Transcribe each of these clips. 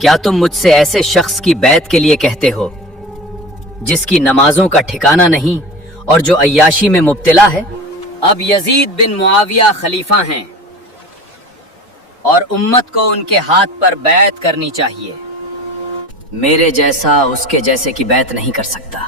کیا تم مجھ سے ایسے شخص کی بیعت کے لیے کہتے ہو جس کی نمازوں کا ٹھکانہ نہیں اور جو عیاشی میں مبتلا ہے؟ اب یزید بن معاویہ خلیفہ ہیں اور امت کو ان کے ہاتھ پر بیعت کرنی چاہیے. میرے جیسا اس کے جیسے کی بیعت نہیں کر سکتا.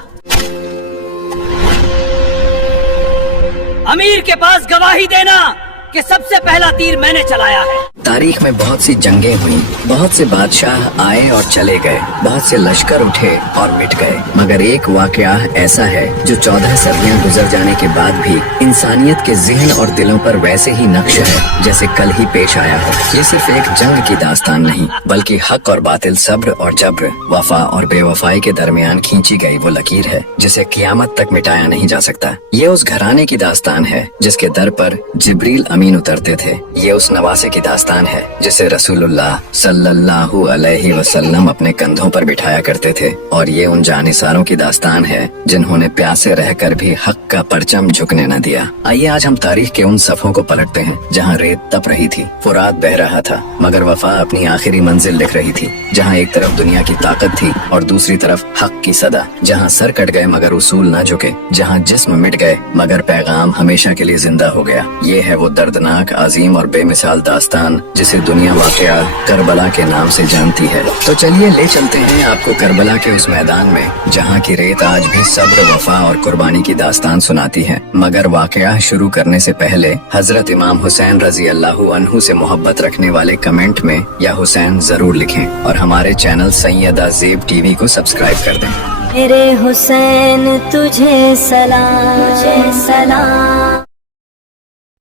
امیر کے پاس گواہی دینا کہ سب سے پہلا تیر میں نے چلایا ہے. تاریخ میں بہت سی جنگیں ہوئیں، بہت سے بادشاہ آئے اور چلے گئے، بہت سے لشکر اٹھے اور مٹ گئے، مگر ایک واقعہ ایسا ہے جو 14 صدیاں گزر جانے کے بعد بھی انسانیت کے ذہن اور دلوں پر ویسے ہی نقش ہے جیسے کل ہی پیش آیا ہو. یہ صرف ایک جنگ کی داستان نہیں بلکہ حق اور باطل، صبر اور جبر، وفا اور بے وفائی کے درمیان کھینچی گئی وہ لکیر ہے جسے قیامت تک مٹایا نہیں جا سکتا. یہ اس گھرانے کی داستان ہے جس کے در پر جبریل امین اترتے تھے. یہ اس نواسے کی داستان ہے جسے رسول اللہ صلی اللہ علیہ وسلم اپنے کندھوں پر بٹھایا کرتے تھے. اور یہ ان جانثاروں کی داستان ہے جنہوں نے پیاسے رہ کر بھی حق کا پرچم جھکنے نہ دیا. آئیے آج ہم تاریخ کے ان صفحوں کو پلٹتے ہیں جہاں ریت تپ رہی تھی، فرات بہ رہا تھا، مگر وفا اپنی آخری منزل لکھ رہی تھی. جہاں ایک طرف دنیا کی طاقت تھی اور دوسری طرف حق کی صدا. جہاں سر کٹ گئے مگر اصول نہ جھکے. جہاں جسم مٹ گئے مگر پیغام ہمیشہ کے لیے زندہ ہو گیا. یہ ہے وہ دردناک، عظیم اور بے مثال داستان جسے دنیا واقعہ کربلا کے نام سے جانتی ہے. تو چلیے لے چلتے ہیں آپ کو کربلا کے اس میدان میں جہاں کی ریت آج بھی صبر، وفا اور قربانی کی داستان سناتی ہے. مگر واقعہ شروع کرنے سے پہلے حضرت امام حسین رضی اللہ عنہ سے محبت رکھنے والے کمنٹ میں یا حسین ضرور لکھیں اور ہمارے چینل سیدہ زیب ٹی وی کو سبسکرائب کر دیں. میرے حسین تجھے سلام.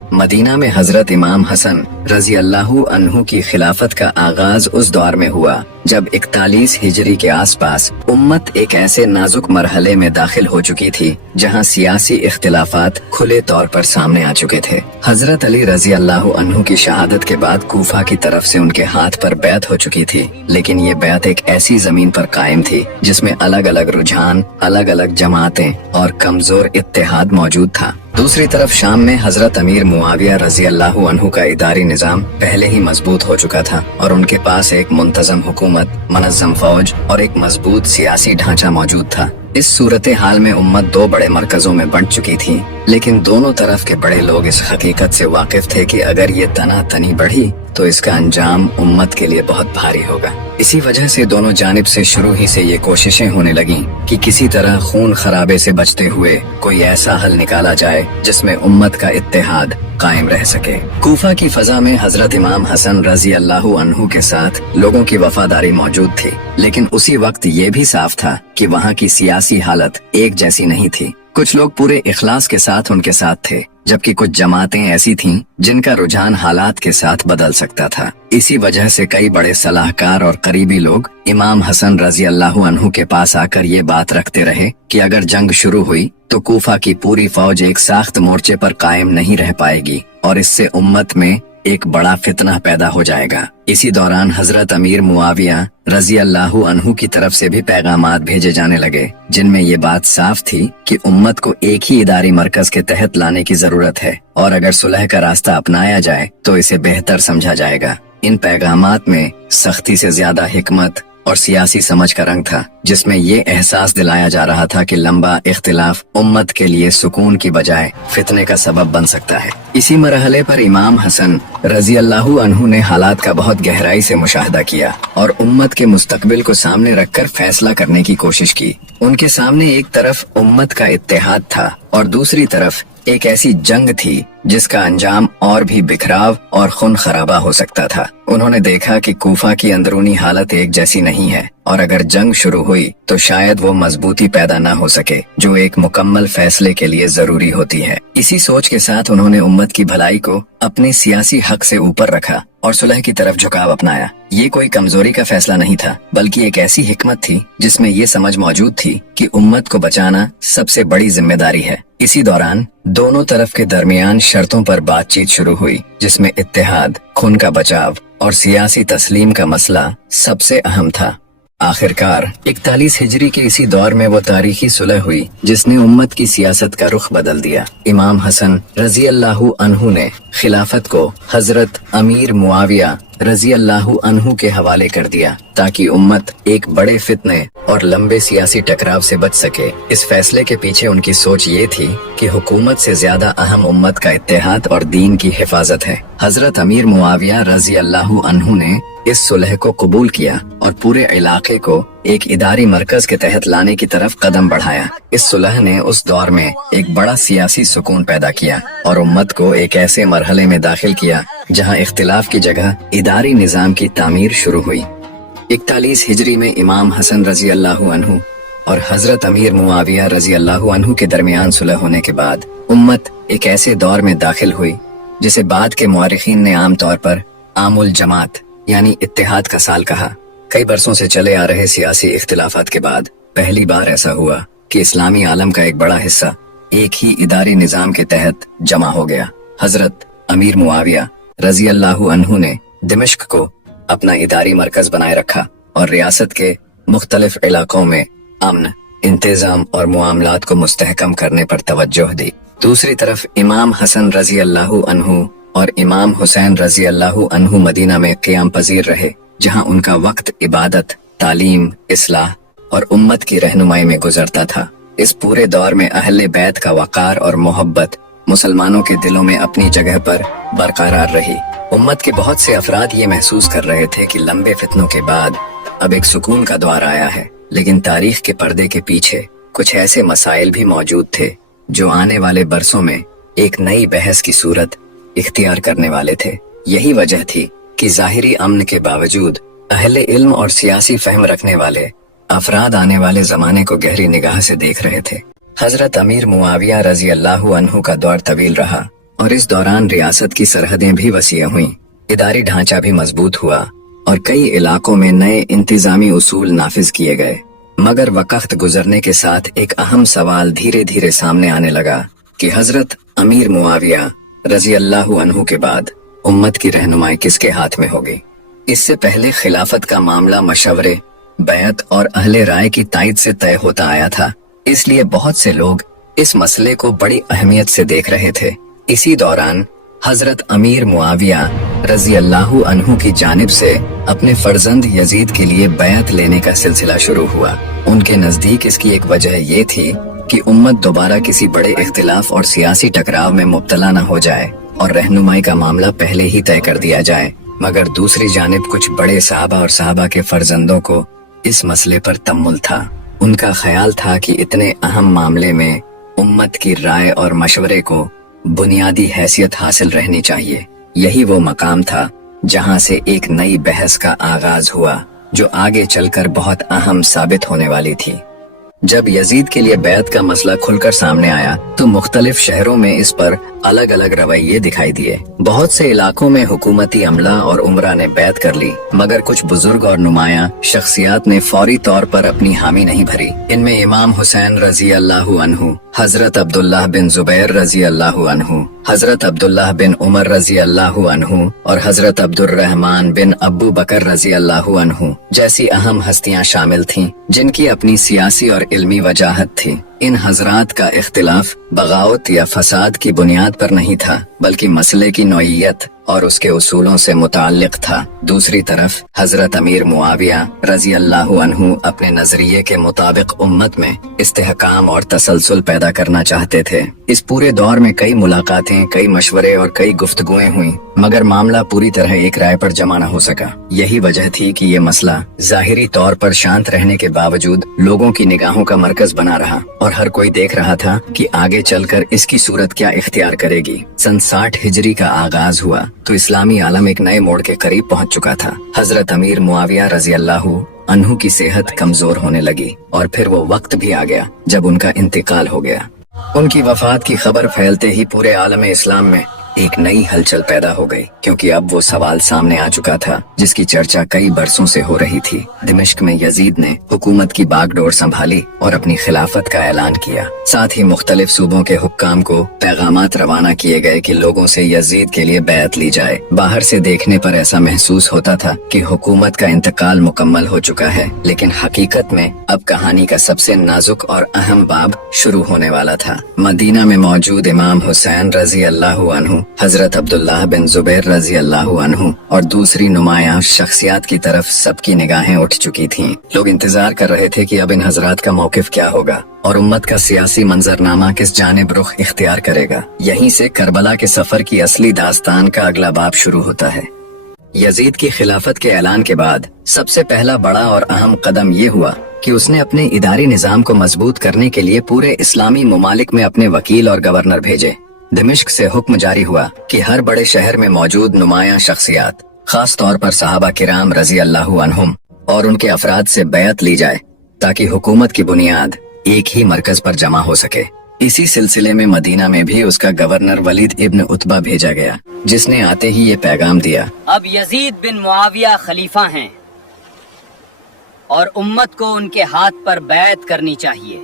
مدینہ میں حضرت امام حسن رضی اللہ عنہ کی خلافت کا آغاز اس دور میں ہوا جب 41 ہجری کے آس پاس امت ایک ایسے نازک مرحلے میں داخل ہو چکی تھی جہاں سیاسی اختلافات کھلے طور پر سامنے آ چکے تھے. حضرت علی رضی اللہ عنہ کی شہادت کے بعد کوفہ کی طرف سے ان کے ہاتھ پر بیعت ہو چکی تھی، لیکن یہ بیعت ایک ایسی زمین پر قائم تھی جس میں الگ الگ رجحان، الگ الگ جماعتیں اور کمزور اتحاد موجود تھا. دوسری طرف شام میں حضرت امیر معاویہ رضی اللہ عنہ کا اداری نظام پہلے ہی مضبوط ہو چکا تھا اور ان کے پاس ایک منتظم حکومت، منظم فوج اور ایک مضبوط سیاسی ڈھانچہ موجود تھا. اس صورتحال میں امت دو بڑے مرکزوں میں بنٹ چکی تھی، لیکن دونوں طرف کے بڑے لوگ اس حقیقت سے واقف تھے کہ اگر یہ تنا تنی بڑھی تو اس کا انجام امت کے لیے بہت بھاری ہوگا. اسی وجہ سے دونوں جانب سے شروع ہی سے یہ کوششیں ہونے لگیں کہ کسی طرح خون خرابے سے بچتے ہوئے کوئی ایسا حل نکالا جائے جس میں امت کا اتحاد قائم رہ سکے. کوفہ کی فضا میں حضرت امام حسن رضی اللہ عنہ کے ساتھ لوگوں کی وفاداری موجود تھی، لیکن اسی وقت یہ بھی صاف تھا کہ وہاں کی سیاسی حالت ایک جیسی نہیں تھی. کچھ لوگ پورے اخلاص کے ساتھ ان کے ساتھ تھے جبکہ کچھ جماعتیں ایسی تھیں جن کا رجحان حالات کے ساتھ بدل سکتا تھا. اسی وجہ سے کئی بڑے صلاحکار اور قریبی لوگ امام حسن رضی اللہ عنہ کے پاس آ کر یہ بات رکھتے رہے کہ اگر جنگ شروع ہوئی تو کوفہ کی پوری فوج ایک ساخت مورچے پر قائم نہیں رہ پائے گی اور اس سے امت میں ایک بڑا فتنہ پیدا ہو جائے گا. اسی دوران حضرت امیر معاویہ رضی اللہ عنہ کی طرف سے بھی پیغامات بھیجے جانے لگے جن میں یہ بات صاف تھی کہ امت کو ایک ہی اداری مرکز کے تحت لانے کی ضرورت ہے اور اگر صلح کا راستہ اپنایا جائے تو اسے بہتر سمجھا جائے گا. ان پیغامات میں سختی سے زیادہ حکمت اور سیاسی سمجھ کا رنگ تھا، جس میں یہ احساس دلایا جا رہا تھا کہ لمبا اختلاف امت کے لیے سکون کی بجائے فتنے کا سبب بن سکتا ہے. اسی مرحلے پر امام حسن رضی اللہ عنہ نے حالات کا بہت گہرائی سے مشاہدہ کیا اور امت کے مستقبل کو سامنے رکھ کر فیصلہ کرنے کی کوشش کی. ان کے سامنے ایک طرف امت کا اتحاد تھا اور دوسری طرف ایک ایسی جنگ تھی جس کا انجام اور بھی بکھراو اور خون خرابہ ہو سکتا تھا. انہوں نے دیکھا کہ کوفہ کی اندرونی حالت ایک جیسی نہیں ہے اور اگر جنگ شروع ہوئی تو شاید وہ مضبوطی پیدا نہ ہو سکے جو ایک مکمل فیصلے کے لیے ضروری ہوتی ہے. اسی سوچ کے ساتھ انہوں نے امت کی بھلائی کو اپنے سیاسی حق سے اوپر رکھا اور صلح کی طرف جھکاو اپنایا. یہ کوئی کمزوری کا فیصلہ نہیں تھا بلکہ ایک ایسی حکمت تھی جس میں یہ سمجھ موجود تھی کہ امت کو بچانا سب سے بڑی ذمہ داری ہے. اسی دوران دونوں طرف کے درمیان شرطوں پر بات چیت شروع ہوئی جس میں اتحاد، خون کا بچاؤ اور سیاسی تسلیم کا مسئلہ سب سے اہم تھا. آخرکار 41 ہجری کے اسی دور میں وہ تاریخی صلح ہوئی جس نے امت کی سیاست کا رخ بدل دیا. امام حسن رضی اللہ عنہ نے خلافت کو حضرت امیر معاویہ रजी अल्लाहु अन्हु के हवाले कर दिया ताकि उम्मत एक बड़े फितने और लंबे सियासी टकराव से बच सके। इस फैसले के पीछे उनकी सोच ये थी कि हुकूमत से ज्यादा अहम उम्मत का इत्तेहाद और दीन की हिफाजत है। हजरत अमीर मुआविया रजी अल्लाहु अन्हु ने इस सुलह को कबूल किया और पूरे इलाके को एक इदारी मरकज के तहत लाने की तरफ कदम बढ़ाया। इस सुलह ने उस दौर में एक बड़ा सियासी सुकून पैदा किया और उम्मत को एक ऐसे मरहले में दाखिल किया जहां इख्तिलाफ की जगह इदारी निजाम की तामीर शुरू हुई। 41 हिजरी में इमाम हसन रजी अल्लाहु अन्हु और हजरत अमीर मुआविया रजी अल्लाहु अन्हु के दरमियान सुलह होने के बाद उम्मत एक ऐसे दौर में दाखिल हुई जिसे बाद के मुआरिखीन ने आमतौर पर आमुल जमात यानी इत्तेहाद का साल कहा। कई बरसों से चले आ रहे सियासी इख्तिलाफात के बाद पहली बार ऐसा हुआ कि इस्लामी आलम का एक बड़ा हिस्सा एक ही इदारी निजाम के तहत जमा हो गया। हजरत अमीर मुआविया रजी अल्लाहु अन्हु ने दिमश्क को अपना इदारी मरकज बनाए रखा और रियासत के मुख्तलिफ इलाकों में अमन, इंतजाम और मुआमलात को मुस्तहकम करने पर तवज्जो दी। दूसरी तरफ इमाम हसन रजी अल्लाहु अन्हु और इमाम हुसैन रजी अल्लाहु अन्हु मदीना में क़ियाम पजीर रहे, जहां उनका वक्त इबादत, तालीम, इस्लाह और उम्मत की रहनुमाई में गुजरता था। इस पूरे दौर में अहले बैत का वक़ार और मोहब्बत मुसलमानों के दिलों में अपनी जगह पर बरकरार रही। उम्मत के बहुत से अफराद ये महसूस कर रहे थे कि लंबे फितनों के बाद अब एक सुकून का दौर आया है, लेकिन तारीख के पर्दे के पीछे कुछ ऐसे मसाइल भी मौजूद थे जो आने वाले बरसों में एक नई बहस की सूरत इख्तियार करने वाले थे। यही वजह थी कि ज़ाहिरी अमन के बावजूद अहले इल्म और सियासी फहम रखने वाले अफराद आने वाले जमाने को गहरी निगाह से देख रहे थे। हजरत अमीर मुआविया रजी अल्लाहु अन्हु का दौर तवील रहा और इस दौरान रियासत की सरहदें भी वसीअ हुईं, इदारी ढांचा भी मजबूत हुआ और कई इलाकों में नए इंतजामी उसूल नाफिज किए गए। मगर वक्त गुजरने के साथ एक अहम सवाल धीरे धीरे सामने आने लगा कि हजरत अमीर मुआविया रजी अल्लाहु अन्हु के बाद उम्मत की रहनुमाई किसके हाथ में होगी। इससे पहले खिलाफत का मामला मशवरे, बैत और अहले राय की तायद से तय होता आया था, इसलिए बहुत से लोग इस मसले को बड़ी अहमियत से देख रहे थे। इसी दौरान हजरत अमीर मुआविया रजी अल्लाहु अन्हु की जानिब से अपने फर्जंद यजीद के लिए बैत लेने का सिलसिला शुरू हुआ। उनके नजदीक इसकी एक वजह ये थी कि उम्मत दोबारा किसी बड़े इख्तिलाफ और सियासी टकराव में मुब्तला न हो जाए और रहनुमाई का मामला पहले ही तय कर दिया जाए। मगर दूसरी जानिब कुछ बड़े साहबा और साहबा के फर्जंदों को इस मसले पर तम्मुल था। उनका ख्याल था कि इतने अहम मामले में उम्मत की राय और मशवरे को बुनियादी हैसियत हासिल रहनी चाहिए। यही वो मकाम था जहां से एक नई बहस का आगाज हुआ जो आगे चलकर बहुत अहम साबित होने वाली थी। जब यजीद के लिए बैत का मसला खुलकर सामने आया तो मुख्तलिफ शहरों में इस पर अलग अलग रवैये दिखाई दिए। बहुत से इलाकों में हुकूमती अमला और उमरा ने बैत कर ली, मगर कुछ बुजुर्ग और नुमाया शख्सियात ने फौरी तौर पर अपनी हामी नहीं भरी। इनमें इमाम हुसैन रजी अल्लाहु अन्हु, हजरत अब्दुल्लाह बिन जुबैर रजी अल्लाहु अन्हु, हजरत अब्दुल्लाह बिन उमर रजी अल्लाहु अन्हु और हजरत अब्दुर्रहमान बिन अब्बू बकर रजी अल्लाहु अन्हु जैसी अहम हस्तियां शामिल थीं, जिनकी अपनी सियासी और इल्मी वजाहत थी। इन हजरात का इख्तिलाफ बगावत या फसाद की बुनियाद पर नहीं था, बल्कि मसले की नौइयत और उसके उसूलों से मुताल्लिक था। दूसरी तरफ हजरत अमीर मुआविया रजी अल्लाहु अन्हु अपने नजरिए के मुताबिक उम्मत में इस्तेहकाम और तसलसल पैदा करना चाहते थे। इस पूरे दौर में कई मुलाकातें, कई मशवरे और कई गुफ्तगुएं हुई, मगर मामला पूरी तरह एक राय पर जमा न हो सका। यही वजह थी कि ये मसला जाहिरी तौर पर शांत रहने के बावजूद लोगों की निगाहों का मरकज बना रहा और हर कोई देख रहा था कि आगे चलकर इसकी सूरत क्या इख्तियार करेगी। सन 60 हिजरी का आगाज हुआ तो इस्लामी आलम एक नए मोड़ के करीब पहुंच चुका था। हजरत अमीर मुआविया रजी अल्लाहु अन्हु की सेहत कमजोर होने लगी और फिर वो वक्त भी आ गया जब उनका इंतकाल हो गया। उनकी वफात की खबर फैलते ही पूरे आलम इस्लाम में एक नई हलचल पैदा हो गई, क्योंकि अब वो सवाल सामने आ चुका था जिसकी चर्चा कई बरसों से हो रही थी। दिमिश्क में यजीद ने हुकूमत की बागडोर संभाली और अपनी खिलाफत का ऐलान किया। साथ ही मुख्तलिफ सूबों के हुक्काम को पैगामात रवाना किए गए कि लोगों से यजीद के लिए बैत ली जाए। बाहर से देखने पर ऐसा महसूस होता था कि हुकूमत का इंतकाल मुकम्मल हो चुका है, लेकिन हकीकत में अब कहानी का सबसे नाजुक और अहम बाब शुरू होने वाला था। मदीना में मौजूद इमाम हुसैन रजी अल्लाहु अन्हु हजरत अब्दुल्लाह बिन जुबैर रजी अल्लाहु अन्हु और दूसरी नुमाया शख्सियात की तरफ सबकी निगाहें उठ चुकी थीं। लोग इंतजार कर रहे थे कि अब इन हजरात का मौकिफ क्या होगा और उम्मत का सियासी मंजरनामा किस जानिब रुख इख्तियार करेगा। यहीं से करबला के सफर की असली दास्तान का अगला बाब शुरू होता है। यजीद की खिलाफत के ऐलान के बाद सबसे पहला बड़ा और अहम कदम ये हुआ कि उसने अपने इदारी निजाम को मजबूत करने के लिए पूरे इस्लामी मुमालिक में अपने वकील और गवर्नर भेजे। दिमिश्क से हुक्म जारी हुआ कि हर बड़े शहर में मौजूद नुमाया शख्सियात, खास तौर पर सहाबा किराम रजी अल्लाहु अन्हुम और उनके अफराद से बैत ली जाए ताकि हुकूमत की बुनियाद एक ही मरकज पर जमा हो सके। इसी सिलसिले में मदीना में भी उसका गवर्नर वलीद इब्न उतबा भेजा गया, जिसने आते ही ये पैगाम दिया, अब यजीद बिन मुआविया खलीफा हैं और उम्मत को उनके हाथ पर बैत करनी चाहिए।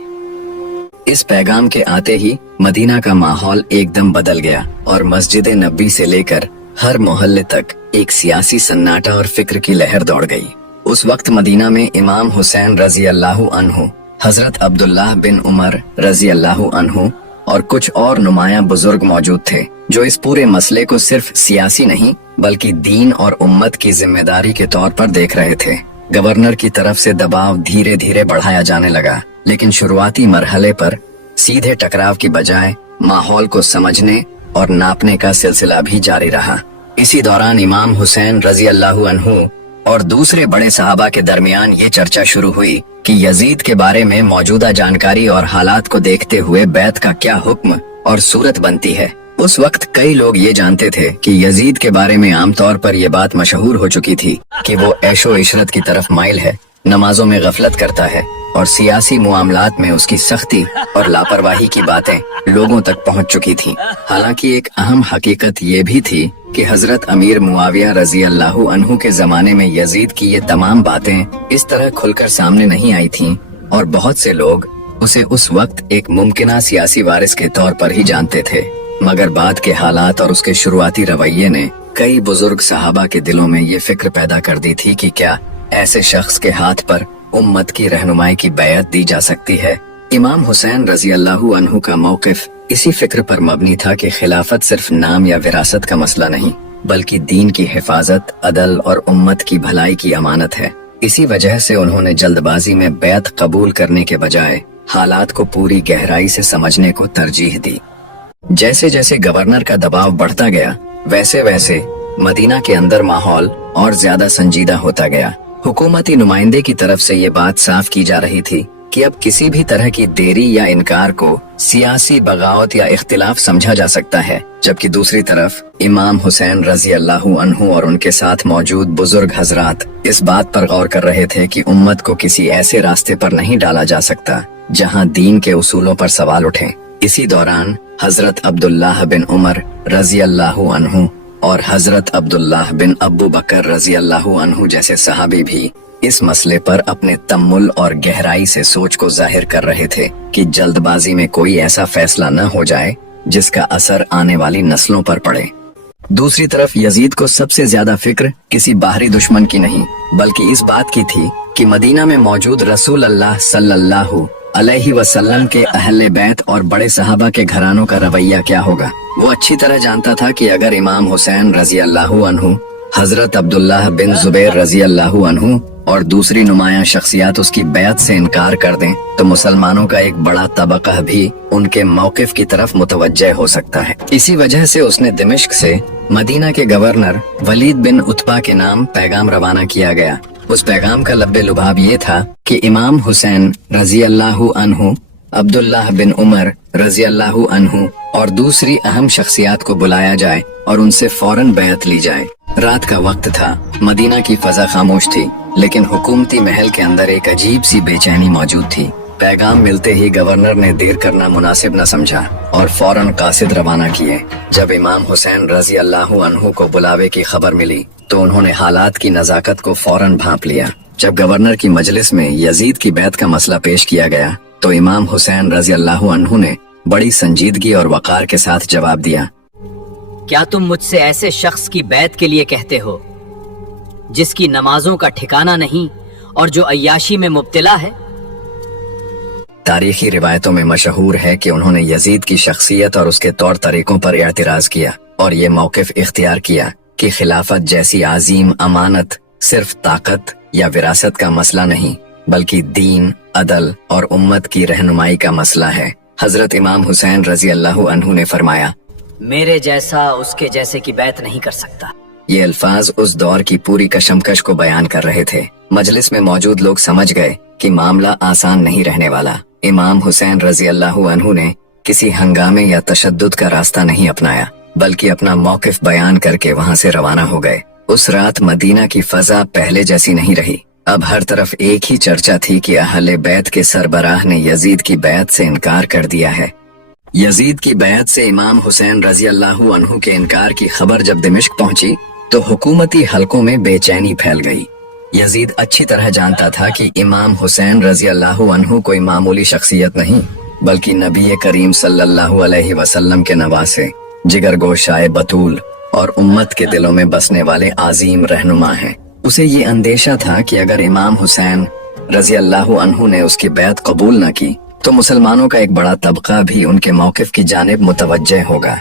इस पैगाम के आते ही मदीना का माहौल एकदम बदल गया और मस्जिद नबी से लेकर हर मोहल्ले तक एक सियासी सन्नाटा और फिक्र की लहर दौड़ गई। उस वक्त मदीना में इमाम हुसैन रजी अल्लाहु अन्हु, हजरत अब्दुल्लाह बिन उमर रजी अल्लाहु अन्हु और कुछ और नुमाया बुजुर्ग मौजूद थे जो इस पूरे मसले को सिर्फ सियासी नहीं बल्कि दीन और उम्मत की जिम्मेदारी के तौर पर देख रहे थे। गवर्नर की तरफ से दबाव धीरे धीरे बढ़ाया जाने लगा, लेकिन शुरुआती मरहले पर सीधे टकराव की बजाय माहौल को समझने और नापने का सिलसिला भी जारी रहा। इसी दौरान इमाम हुसैन रजी अल्लाहु अन्हु और दूसरे बड़े सहाबा के दरमियान ये चर्चा शुरू हुई कि यजीद के बारे में मौजूदा जानकारी और हालात को देखते हुए बैत का क्या हुक्म और सूरत बनती है। उस वक्त कई लोग ये जानते थे कि यजीद के बारे में आमतौर पर यह बात मशहूर हो चुकी थी कि वो ऐशो इशरत की तरफ माइल है, नमाजों में गफलत करता है और सियासी मुआमलात में उसकी सख्ती और लापरवाही की बातें लोगों तक पहुंच चुकी थीं। हालांकि एक अहम हकीकत ये भी थी कि हजरत अमीर मुआविया रजी अल्लाहु अन्हु के जमाने में यजीद की ये तमाम बातें इस तरह खुलकर सामने नहीं आई थीं और बहुत से लोग उसे उस वक्त एक मुमकिना सियासी वारिस के तौर पर ही जानते थे। मगर बाद के हालात और उसके शुरुआती रवैये ने कई बुजुर्ग सहाबा के दिलों में ये फिक्र पैदा कर दी थी कि क्या ऐसे शख्स के हाथ पर उम्मत की रहनुमाई की बैत दी जा सकती है। इमाम हुसैन रजी अल्लाहु अन्हु का मौकिफ इसी फिक्र पर मबनी था कि खिलाफत सिर्फ नाम या विरासत का मसला नहीं बल्कि दीन की हिफाजत, अदल और उम्मत की भलाई की अमानत है। इसी वजह से उन्होंने जल्दबाजी में बैत कबूल करने के बजाय हालात को पूरी गहराई से समझने को तरजीह दी। जैसे जैसे गवर्नर का दबाव बढ़ता गया वैसे वैसे मदीना के अंदर माहौल और ज्यादा संजीदा होता गया। हुकूमती नुमाइंदे की तरफ से ये बात साफ की जा रही थी कि अब किसी भी तरह की देरी या इनकार को सियासी बगावत या इख्तिलाफ समझा जा सकता है, जबकि दूसरी तरफ इमाम हुसैन रजी अल्लाहु अन्हु और उनके साथ मौजूद बुजुर्ग हजरात इस बात पर गौर कर रहे थे कि उम्मत को किसी ऐसे रास्ते पर नहीं डाला जा सकता जहां दीन के उसूलों पर सवाल उठें। इसी दौरान हजरत अब्दुल्लाह बिन उमर रजी अल्लाहु अन्हु और हजरत अब्दुल्लाह बिन अबू बकर रजी अल्लाहु अन्हु जैसे सहाबी भी इस मसले पर अपने तम्मुल और गहराई से सोच को जाहिर कर रहे थे कि जल्दबाजी में कोई ऐसा फैसला न हो जाए जिसका असर आने वाली नस्लों पर पड़े। दूसरी तरफ यजीद को सबसे ज्यादा फिक्र किसी बाहरी दुश्मन की नहीं बल्कि इस बात की थी कि मदीना में मौजूद रसूल अल्लाह सल्लल्लाहु अलैहि वसल्लम के अहले बैत और बड़े सहाबा के घरानों का रवैया क्या होगा। वो अच्छी तरह जानता था कि अगर इमाम हुसैन रजी अल्लाहु अन्हु, हजरत अब्दुल्लाह बिन जुबैर रजी अल्लाहु अन्हु और दूसरी नुमाया शख्सियात उसकी बैत से इनकार कर दें तो मुसलमानों का एक बड़ा तबका भी उनके मौकिफ की तरफ मुतवज्जह हो सकता है। इसी वजह से उसने दिमिश्क से मदीना के गवर्नर वलीद बिन उतबा के नाम पैगाम रवाना किया गया। उस पैगाम का लब्बे लुभाब ये था कि इमाम हुसैन रजी अल्लाहु अन्हु, अब्दुल्लाह बिन उमर रजी अल्लाहु अन्हु और दूसरी अहम शख्सियात को बुलाया जाए और उनसे फौरन बैत ली जाए। रात का वक्त था, मदीना की फजा खामोश थी, लेकिन हुकूमती महल के अंदर एक अजीब सी बेचैनी मौजूद थी। पैगाम मिलते ही गवर्नर ने देर करना मुनासिब न समझा और फौरन कासिद रवाना किए। जब इमाम हुसैन रजी अल्लाहु अन्हु को बुलावे की खबर मिली तो उन्होंने हालात की नजाकत को फौरन भांप लिया। जब गवर्नर की मजलिस में यजीद की बैत का मसला पेश किया गया तो इमाम हुसैन रजी अल्लाहु अन्हु ने बड़ी संजीदगी और वकार के साथ जवाब दिया, क्या तुम मुझसे ऐसे शख्स की बैत के लिए कहते हो जिसकी नमाजों का ठिकाना नहीं और जो अय्याशी में मुब्तला है? तारीखी रिवायतों में मशहूर है कि उन्होंने यजीद की शख्सियत और उसके तौर तरीकों पर एतराज किया और ये मौक़िफ़ इख्तियार किया कि खिलाफत जैसी आजीम अमानत सिर्फ ताकत या विरासत का मसला नहीं बल्कि दीन, अदल और उम्मत की रहनुमाई का मसला है। हजरत इमाम हुसैन रजी अल्लाह अन्हु ने फरमाया, मेरे जैसा उसके जैसे की बैत नहीं कर सकता। ये अल्फाज उस दौर की पूरी कशमकश को बयान कर रहे थे। मजलिस में मौजूद लोग समझ गए कि मामला आसान नहीं रहने वाला। इमाम हुसैन रजी अल्लाह अन्हु ने किसी हंगामे या तशद्दुद का रास्ता नहीं अपनाया बल्कि अपना मौक़िफ़ बयान करके वहाँ से रवाना हो गए। उस रात मदीना की फजा पहले जैसी नहीं रही। अब हर तरफ एक ही चर्चा थी कि अहले बैत के सरबराह ने यजीद की बैत से इनकार कर दिया है। यजीद की बैत से इमाम हुसैन रजी अल्लाह अन्हु के इनकार की खबर जब दिमिश्क पहुंची तो हुकूमती हलकों में बेचैनी फैल गई। यजीद अच्छी तरह जानता था कि इमाम हुसैन रजी अल्लाह अन्हु कोई मामूली शख्सियत नहीं बल्कि नबी करीम सल्लल्लाहु अलैहि वसल्लम के नवासे, जिगरगोशाए बतूल और उम्मत के दिलों में बसने वाले आजीम रहनुमा हैं। उसे ये अंदेशा था कि अगर इमाम हुसैन रजी अल्लाह अन्हु ने उसकी बैत कबूल न की तो मुसलमानों का एक बड़ा तबका भी उनके मौक़िफ़ की जानिब मुतवज्जे होगा।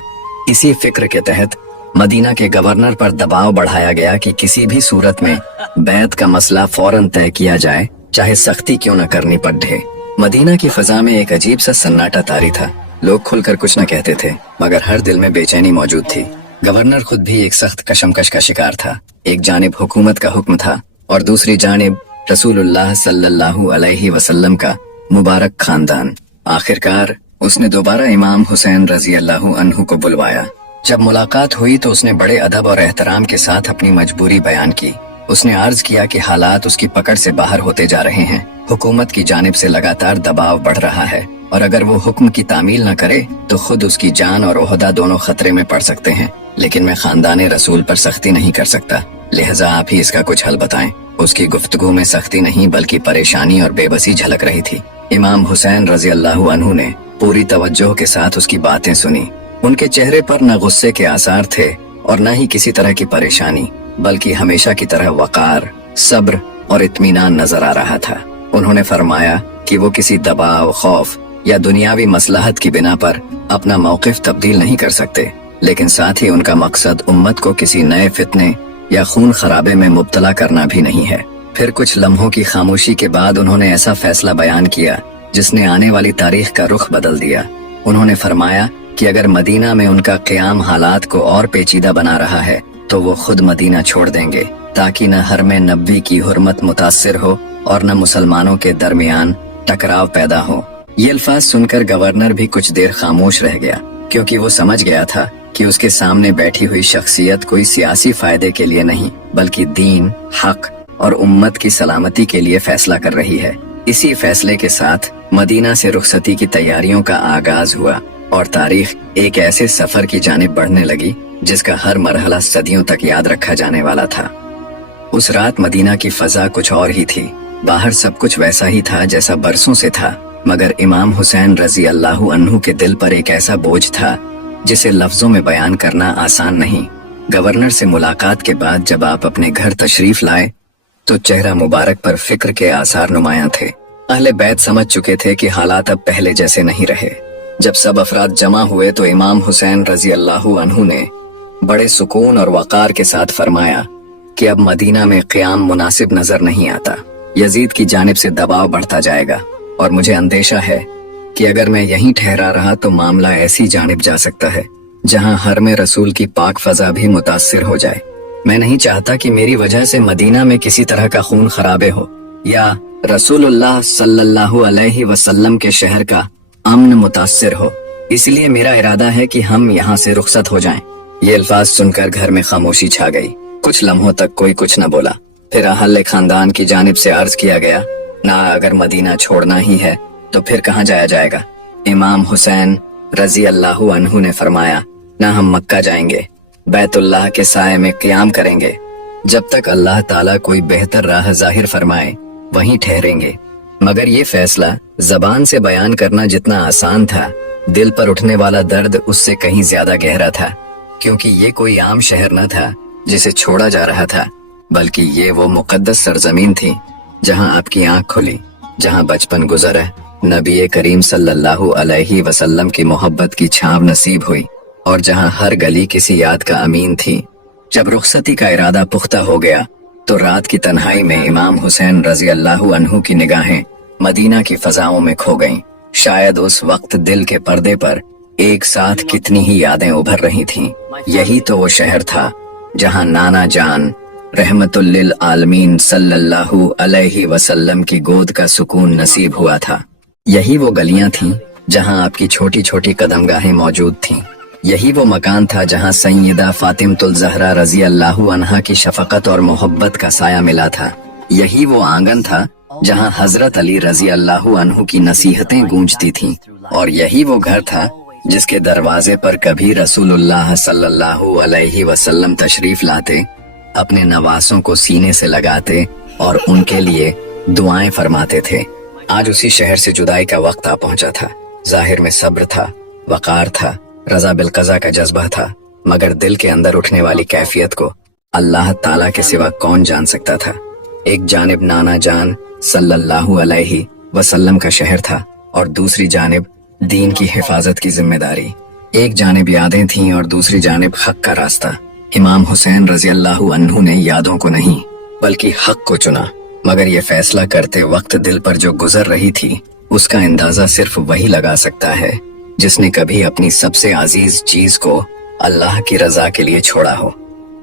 इसी फिक्र के तहत मदीना के गवर्नर पर दबाव बढ़ाया गया कि किसी भी सूरत में बैत का मसला फौरन तय किया जाए, चाहे सख्ती क्यों न करनी पड़े। मदीना की फजा में एक अजीब सा सन्नाटा तारी था। लोग खुलकर कुछ न कहते थे मगर हर दिल में बेचैनी मौजूद थी। गवर्नर खुद भी एक सख्त कशमकश का शिकार था। एक जानिब हुकूमत का हुक्म था और दूसरी जानिब रसूलुल्लाह सल्लल्लाहु अलैहि वसल्लम का मुबारक खानदान। आखिरकार उसने दोबारा इमाम हुसैन रजी अल्लाह अन्हु को बुलवाया। जब मुलाकात हुई तो उसने बड़े अदब और एहतराम के साथ अपनी मजबूरी बयान की। उसने अर्ज किया कि हालात उसकी पकड़ से बाहर होते जा रहे हैं। हुकूमत की जानिब से लगातार दबाव बढ़ रहा है और अगर वो हुक्म की तामील न करे तो खुद उसकी जान और ओहदा दोनों खतरे में पड़ सकते हैं। लेकिन मैं खानदाने रसूल पर सख्ती नहीं कर सकता, लिहाजा आप ही इसका कुछ हल बताएं। उसकी गुफ्तगू में सख्ती नहीं बल्कि परेशानी और बेबसी झलक रही थी। इमाम हुसैन रजी अल्लाह अन्हु ने पूरी तवज्जो के साथ उसकी बातें सुनी। उनके चेहरे पर न गुस्से के आसार थे और न ही किसी तरह की परेशानी बल्कि हमेशा की तरह वकार, सब्र और इत्मीनान नजर आ रहा था। उन्होंने फरमाया कि वो किसी दबाव, खौफ या दुनियावी मसलहत की बिना पर अपना मौक़िफ़ तब्दील नहीं कर सकते, लेकिन साथ ही उनका मकसद उम्मत को किसी नए फितने या खून खराबे में मुब्तला करना भी नहीं है। फिर कुछ लम्हों की खामोशी के बाद उन्होंने ऐसा फैसला बयान किया जिसने आने वाली तारीख का रुख बदल दिया। उन्होंने फरमाया कि अगर मदीना में उनका क़याम हालात को और पेचीदा बना रहा है तो वो खुद मदीना छोड़ देंगे ताकि न हरम नबवी की हुर्मत मुतासिर हो और न मुसलमानों के दरमियान टकराव पैदा हो। ये अल्फाज सुनकर गवर्नर भी कुछ देर खामोश रह गया क्योंकि वो समझ गया था कि उसके सामने बैठी हुई शख्सियत कोई सियासी फायदे के लिए नहीं बल्कि दीन, हक और उम्मत की सलामती के लिए फैसला कर रही है। इसी फैसले के साथ मदीना से रुखसती की तैयारियों का आगाज हुआ और तारीख एक ऐसे सफर की जानिब बढ़ने लगी जिसका हर मरहला सदियों तक याद रखा जाने वाला था। उस रात मदीना की फजा कुछ और ही थी। बाहर सब कुछ वैसा ही था जैसा बरसों से था, मगर इमाम हुसैन रजी अल्लाह अन्हु के दिल पर एक ऐसा बोझ था जिसे लफ्जों में बयान करना आसान नहीं। गवर्नर से मुलाकात के बाद जब आप अपने घर तशरीफ लाए तो चेहरा मुबारक पर फिक्र के आसार नुमायां थे। अहले बैत समझ चुके थे कि हालात अब पहले जैसे नहीं रहे। जब सब अफराद जमा हुए तो इमाम हुसैन रजी अल्लाह अन्हु ने बड़े सुकून और वकार के साथ फरमाया कि अब मदीना में क़याम मुनासिब नजर नहीं आता। यजीद की जानिब से दबाव बढ़ता जाएगा और मुझे अंदेशा है कि अगर मैं यहीं ठहरा रहा तो मामला ऐसी जानिब जा सकता है जहां हरम रसूल की पाक फजा भी मुतासिर हो जाए। मैं नहीं चाहता कि मेरी वजह से मदीना में किसी तरह का खून खराबे हो या रसूलुल्लाह सल्लल्लाहु अलैहि वसल्लम के शहर का अमन मुतासिर हो। इसलिए मेरा इरादा है कि हम यहाँ से रुखसत हो जाएं। ये अल्फाज सुनकर घर में खामोशी छा गई। कुछ लम्हों तक कोई कुछ न बोला। फिर अहले खानदान की जानिब से अर्ज किया गया, ना अगर मदीना छोड़ना ही है तो फिर कहाँ जाया जाएगा। इमाम हुसैन रजी अल्लाह अन्हु ने फरमाया, ना हम मक्का जाएंगे, बैतुल्लाह के साए में क़याम करेंगे। जब तक अल्लाह ताला कोई बेहतर राह जाहिर फरमाए वहीं ठहरेंगे। मगर ये फैसला जबान से बयान करना जितना आसान था, दिल पर उठने वाला दर्द उससे कहीं ज्यादा गहरा था, क्योंकि ये कोई आम शहर न था जिसे छोड़ा जा रहा था, बल्कि ये वो मुकद्दस सरजमीन थी जहां आपकी आंख खुली, जहां बचपन गुजरा, नबी करीम सल्लल्लाहु अलैहि वसल्लम की मोहब्बत की छांव नसीब हुई और जहां हर गली किसी याद का अमीन थी। जब रुखसती का इरादा पुख्ता हो गया तो रात की तन्हाई में इमाम हुसैन रजी अल्लाहु अन्हु की निगाहें मदीना की फजाओं में खो गईं। शायद उस वक्त दिल के पर्दे पर एक साथ कितनी ही यादें उभर रही थीं। यही तो वो शहर था जहां नाना जान रहमतुल लिल आलमीन सल्लल्लाहु अलैहि वसल्लम की गोद का सुकून नसीब हुआ था। यही वो गलियां थीं जहां आपकी छोटी छोटी कदमगाहें मौजूद थीं। यही वो मकान था जहां सैयदा फातिमतुल ज़हरा रजी अल्लाहु अन्हा की शफकत और मोहब्बत का साया मिला था। यही वो आंगन था जहां हजरत अली रजी अल्लाहु अन्हु की नसीहतें गूंजती थीं। और यही वो घर था जिसके दरवाजे पर कभी रसूलुल्लाह सल्लल्लाहु अलैहि वसल्लम तशरीफ लाते, अपने नवासों को सीने से लगाते और उनके लिए दुआएं फरमाते थे। आज उसी शहर से जुदाई का वक्त आ पहुंचा था। जाहिर में सब्र था, वकार था, रजा बिल कज़ा का जज्बा था, मगर दिल के अंदर उठने वाली कैफियत को अल्लाह ताला के सिवा कौन जान सकता था। एक जानिब नाना जान सल्लल्लाहु अलैहि वसल्लम का शहर था और दूसरी जानिब दीन की हिफाजत की जिम्मेदारी। एक जानिब यादें थीं और दूसरी जानिब हक का रास्ता। इमाम हुसैन रजी अल्लाहु अन्हु ने यादों को नहीं बल्कि हक को चुना। मगर ये फैसला करते वक्त दिल पर जो गुजर रही थी उसका अंदाजा सिर्फ वही लगा सकता है जिसने कभी अपनी सबसे अजीज चीज को अल्लाह की रजा के लिए छोड़ा हो।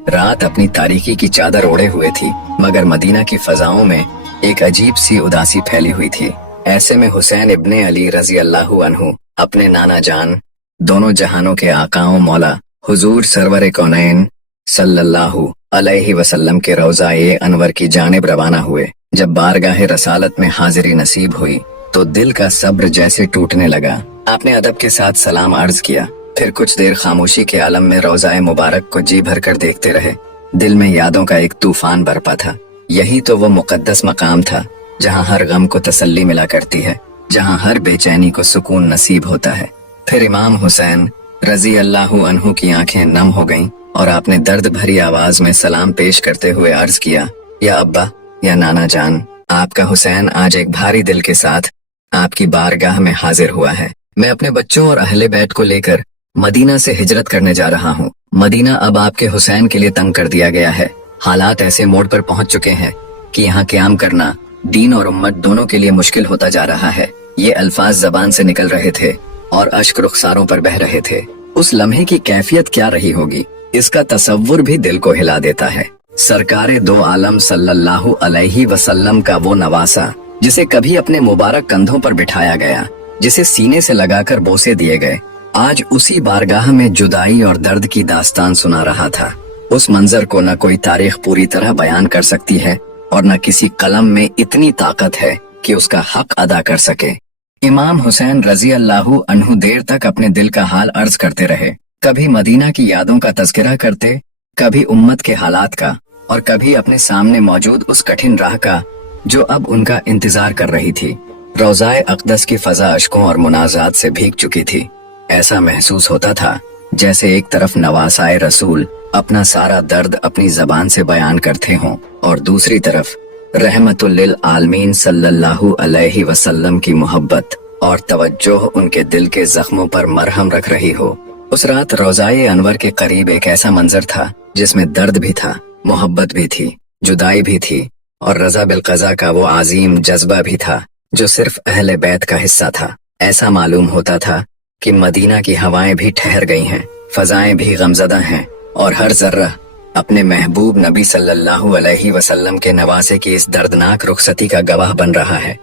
रात अपनी तारीकी की चादर ओढ़े हुए थी, मगर मदीना की फजाओं में एक अजीब सी उदासी फैली हुई थी। ऐसे में हुसैन इब्ने अली रजी अल्लाहु अन्हु अपने नाना जान, दोनों जहानों के आकाओं मौला हुजूर सरवर कौनैन सल्लल्लाहु अलैहि वसल्लम के रोज़ा-ए अनवर की जानिब रवाना हुए। जब बारगाह रसालत में हाजिरी नसीब हुई तो दिल का सब्र जैसे टूटने लगा। आपने अदब के साथ सलाम अर्ज किया, फिर कुछ देर खामोशी के आलम में रोज़ा-ए मुबारक को जी भर कर देखते रहे। दिल में यादों का एक तूफान बरपा था। यही तो वो मुकद्दस मकाम था जहाँ हर गम को तसल्ली मिला करती है, जहाँ हर बेचैनी को सुकून नसीब होता है। फिर इमाम हुसैन रजी अल्लाहु अन्हु की आंखें नम हो गईं और आपने दर्द भरी आवाज में सलाम पेश करते हुए अर्ज किया, या अब्बा, या नाना जान, आपका हुसैन आज एक भारी दिल के साथ आपकी बारगाह में हाजिर हुआ है। मैं अपने बच्चों और अहले बैत को लेकर मदीना से हिजरत करने जा रहा हूँ। मदीना अब आपके हुसैन के लिए तंग कर दिया गया है। हालात ऐसे मोड़ पर पहुंच चुके हैं कि यहाँ क़याम करना दीन और उम्मत दोनों के लिए मुश्किल होता जा रहा है। ये अल्फाज जबान से निकल रहे थे और अश्क रुखसारों पर बह रहे थे। उस लम्हे की कैफियत क्या रही होगी, इसका तसव्वुर भी दिल को हिला देता है। सरकारे दो आलम सल्लल्लाहु अलैहि वसल्लम का वो नवासा जिसे कभी अपने मुबारक कंधों पर बिठाया गया, जिसे सीने से लगाकर बोसे दिए गए, आज उसी बारगाह में जुदाई और दर्द की दास्तान सुना रहा था। उस मंजर को न कोई तारीख पूरी तरह बयान कर सकती है और न किसी कलम में इतनी ताकत है कि उसका हक अदा कर सके। इमाम हुसैन रजी अल्लाहु अन्हु देर तक अपने दिल का हाल अर्ज करते रहे। कभी मदीना की यादों का तज़किरा करते, कभी उम्मत के हालात का, और कभी अपने सामने मौजूद उस कठिन राह का जो अब उनका इंतजार कर रही थी। रोज़ाए अक़दस की फजा अश्कों और मुनाजात से भीग चुकी थी। ऐसा महसूस होता था जैसे एक तरफ नवासाए रसूल अपना सारा दर्द अपनी जबान से बयान करते हों और दूसरी तरफ रहमतुल लिल आलमीन सल्लल्लाहु अलैहि वसल्लम की मोहब्बत और तवज्जो उनके दिल के जख्मों पर मरहम रख रही हो। उस रात रोज़ाए अनवर के करीब एक ऐसा मंजर था जिसमें दर्द भी था, मोहब्बत भी थी, जुदाई भी थी और रज़ा बिल क़ज़ा का वो आज़ीम जज्बा भी था जो सिर्फ अहले बैत का हिस्सा था। ऐसा मालूम होता था कि मदीना की हवाएं भी ठहर गई हैं, फजाएं भी गमज़दा हैं और हर जर्रा अपने महबूब नबी सल्लल्लाहु अलैहि वसल्लम के नवासे की इस दर्दनाक रुखसती का गवाह बन रहा है।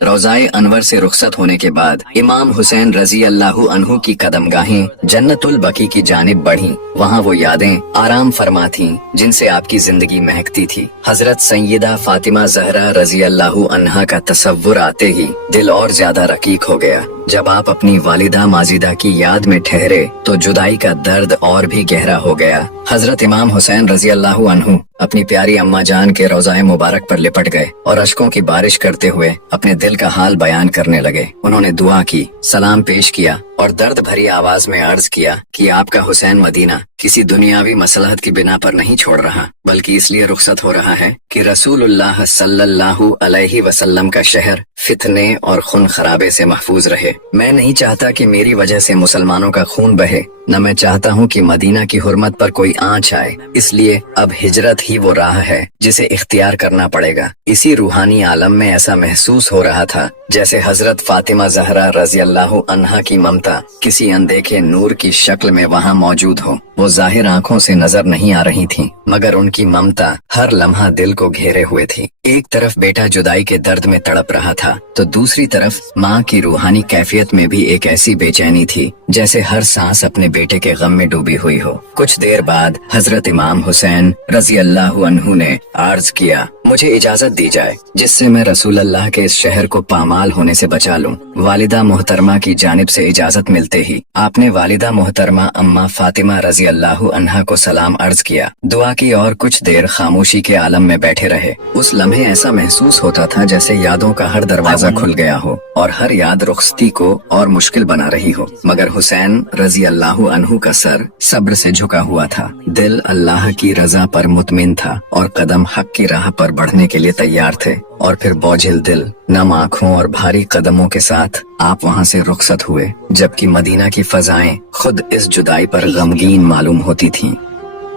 रोज़ाए अनवर से रुखसत होने के बाद इमाम हुसैन रजी अल्लाहु अन्हु की कदमगाहें जन्नतुल बकी की जानिब बढ़ीं। वहाँ वो यादें आराम फरमा थीं जिनसे आपकी जिंदगी महकती थी। हजरत सैयदा फातिमा ज़हरा रजी अल्लाहु अन्हा का तसव्वुर आते ही दिल और ज्यादा रकीक हो गया। जब आप अपनी वालिदा माजिदा की याद में ठहरे तो जुदाई का दर्द और भी गहरा हो गया। हजरत इमाम हुसैन रजी अल्लाहु अन्हु अपनी प्यारी अम्मा जान के रोज़ाए मुबारक पर लिपट गए और अश्कों की बारिश करते हुए अपने दिल का हाल बयान करने लगे। उन्होंने दुआ की, सलाम पेश किया और दर्द भरी आवाज में अर्ज किया कि आपका हुसैन मदीना किसी दुनियावी मसलहत की बिना पर नहीं छोड़ रहा, बल्कि इसलिए रुखसत हो रहा है कि रसूलुल्लाह सल्लल्लाहु अलैहि वसल्लम का शहर फितने और खून खराबे से महफूज रहे। मैं नहीं चाहता कि मेरी वजह से मुसलमानों का खून बहे, न मैं चाहता हूँ कि मदीना की हुर्मत पर कोई आंच आए, इसलिए अब हिजरत ही वो राह है जिसे इख्तियार करना पड़ेगा। इसी रूहानी आलम में ऐसा महसूस हो रहा था जैसे हजरत फातिमा ज़हरा रज़ी अल्लाहु अन्हा की ममता किसी अनदेखे नूर की शक्ल में वहाँ मौजूद हो। वो जाहिर आंखों से नजर नहीं आ रही थी, मगर उनकी ममता हर लम्हा दिल को घेरे हुए थी। एक तरफ बेटा जुदाई के दर्द में तड़प रहा था, तो दूसरी तरफ माँ की रूहानी कैफियत में भी एक ऐसी बेचैनी थी जैसे हर सांस अपने बेटे के गम में डूबी हुई हो। कुछ देर बाद हजरत इमाम हुसैन रज़ी अल्लाहु अन्हु ने अर्ज किया, मुझे इजाजत दी जाए जिससे मैं रसूल अल्लाह के इस शहर को पामाल होने से बचा लूं। वालिदा मोहतरमा की जानिब से इजाजत मिलते ही आपने वालिदा मोहतरमा अम्मा फातिमा रज़ी अल्लाहु अन्हा को सलाम अर्ज किया, दुआ की और कुछ देर खामोशी के आलम में बैठे रहे। उस लम्हे ऐसा महसूस होता था जैसे यादों का हर दरवाजा खुल गया हो और हर याद रुखसती को और मुश्किल बना रही हो। मगर हुसैन रज़ी अल्लाहु अन्हु का सर सब्र से झुका हुआ था, दिल अल्लाह की रजा पर मुतमिन था और कदम हक की राह पर बढ़ने के लिए तैयार थे। और फिर बोझिल दिल, नम आँखों और भारी कदमों के साथ आप वहाँ से रुखसत हुए, जबकि मदीना की फजाएं खुद इस जुदाई पर गमगीन मालूम होती थीं।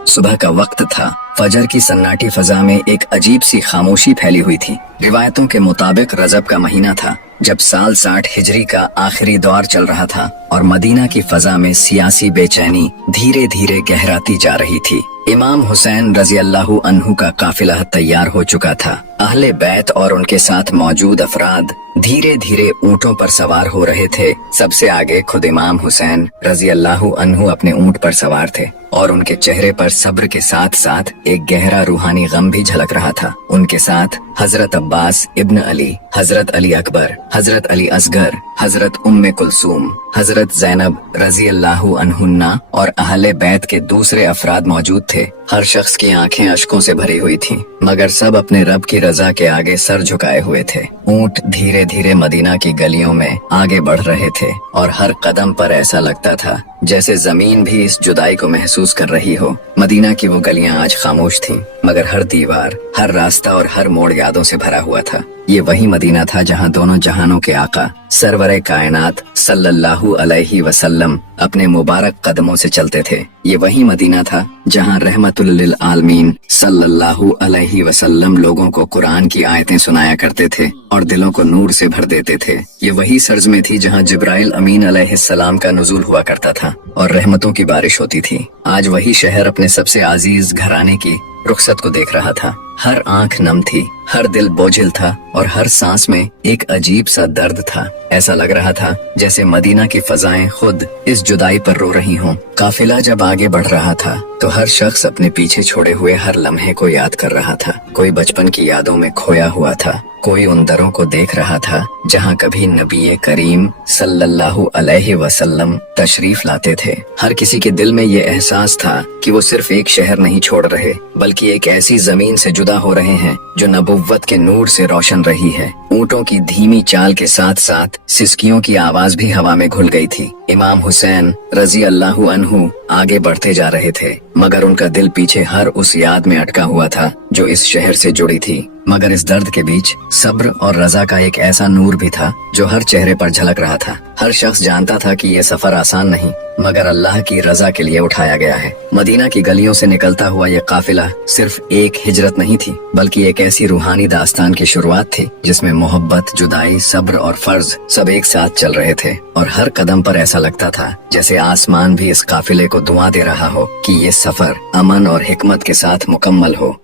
सुबह का वक्त था, फजर की सन्नाटी फजा में एक अजीब सी खामोशी फैली हुई थी। रिवायतों के मुताबिक रजब का महीना था, जब साल 60 हिजरी का आखिरी दौर चल रहा था और मदीना की फजा में सियासी बेचैनी धीरे धीरे गहराती जा रही थी। इमाम हुसैन रज़ी अल्लाहु अन्हु का काफिला तैयार हो चुका था। अहले बैत और उनके साथ मौजूद अफराद धीरे धीरे ऊँटों पर सवार हो रहे थे। सबसे आगे खुद इमाम हुसैन रज़ी अल्लाहु अन्हु अपने ऊँट पर सवार थे और उनके चेहरे पर सब्र के साथ साथ एक गहरा रूहानी गम भी झलक रहा था। उनके साथ हजरत अब्बास इब्न अली, हजरत अली अकबर, हजरत अली असगर, हजरत उम्मे कुलसूम, हजरत ज़ैनब रज़ी अल्लाहु अन्हुन्ना और अहले बैत के दूसरे अफराद मौजूद थे। हर शख्स की आंखें अश्कों से भरी हुई थीं, मगर सब अपने रब की रजा के आगे सर झुकाए हुए थे। ऊंट धीरे धीरे मदीना की गलियों में आगे बढ़ रहे थे और हर कदम पर ऐसा लगता था जैसे जमीन भी इस जुदाई को महसूस कर रही हो। मदीना की वो गलियां आज खामोश थीं, मगर हर दीवार, हर रास्ता और हर मोड़ यादों से भरा हुआ था। ये वही मदीना था जहां दोनों जहानों के आका सरवरे कायनात सल्लल्लाहु अलैहि वसल्लम अपने मुबारक कदमों से चलते थे। ये वही मदीना था जहां रहमतुल लिल आलमीन सल्लल्लाहु अलैहि वसल्लम लोगों को कुरान की आयतें सुनाया करते थे और दिलों को नूर से भर देते थे। ये वही सरजमें थी जहां जिब्राइल अमीन अलैहिस्सलाम का नुज़ूल हुआ करता था और रहमतों की बारिश होती थी। आज वही शहर अपने सबसे अजीज घराने की रुखसत को देख रहा था। हर आंख नम थी, हर दिल बोझिल था और हर सांस में एक अजीब सा दर्द था। ऐसा लग रहा था जैसे मदीना की फजाएं खुद इस जुदाई पर रो रही हों। काफिला जब आगे बढ़ रहा था तो हर शख्स अपने पीछे छोड़े हुए हर लम्हे को याद कर रहा था। कोई बचपन की यादों में खोया हुआ था, कोई उन दरों को देख रहा था जहां कभी नबी करीम सल्लल्लाहु अलैहि वसल्लम तशरीफ लाते थे। हर किसी के दिल में ये एहसास था कि वो सिर्फ एक शहर नहीं छोड़ रहे, बल्कि एक ऐसी जमीन से जुदा हो रहे हैं जो नबुव्वत के नूर से रोशन रही है। ऊँटों की धीमी चाल के साथ साथ सिसकियों की आवाज भी हवा में घुल गई थी। इमाम हुसैन रज़ी अल्लाहु अन्हु आगे बढ़ते जा रहे थे, मगर उनका दिल पीछे हर उस याद में अटका हुआ था जो इस शहर से जुड़ी थी। मगर इस दर्द के बीच सब्र और रजा का एक ऐसा नूर भी था जो हर चेहरे पर झलक रहा था। हर शख्स जानता था कि ये सफर आसान नहीं, मगर अल्लाह की रजा के लिए उठाया गया है। मदीना की गलियों से निकलता हुआ ये काफिला सिर्फ एक हिजरत नहीं थी, बल्कि एक ऐसी रूहानी दास्तान की शुरुआत थी जिसमें मोहब्बत, जुदाई, सब्र और फर्ज सब एक साथ चल रहे थे। और हर कदम पर ऐसा लगता था जैसे आसमान भी इस काफिले को दुआ दे रहा हो कि ये सफर अमन और हिकमत के साथ मुकम्मल हो।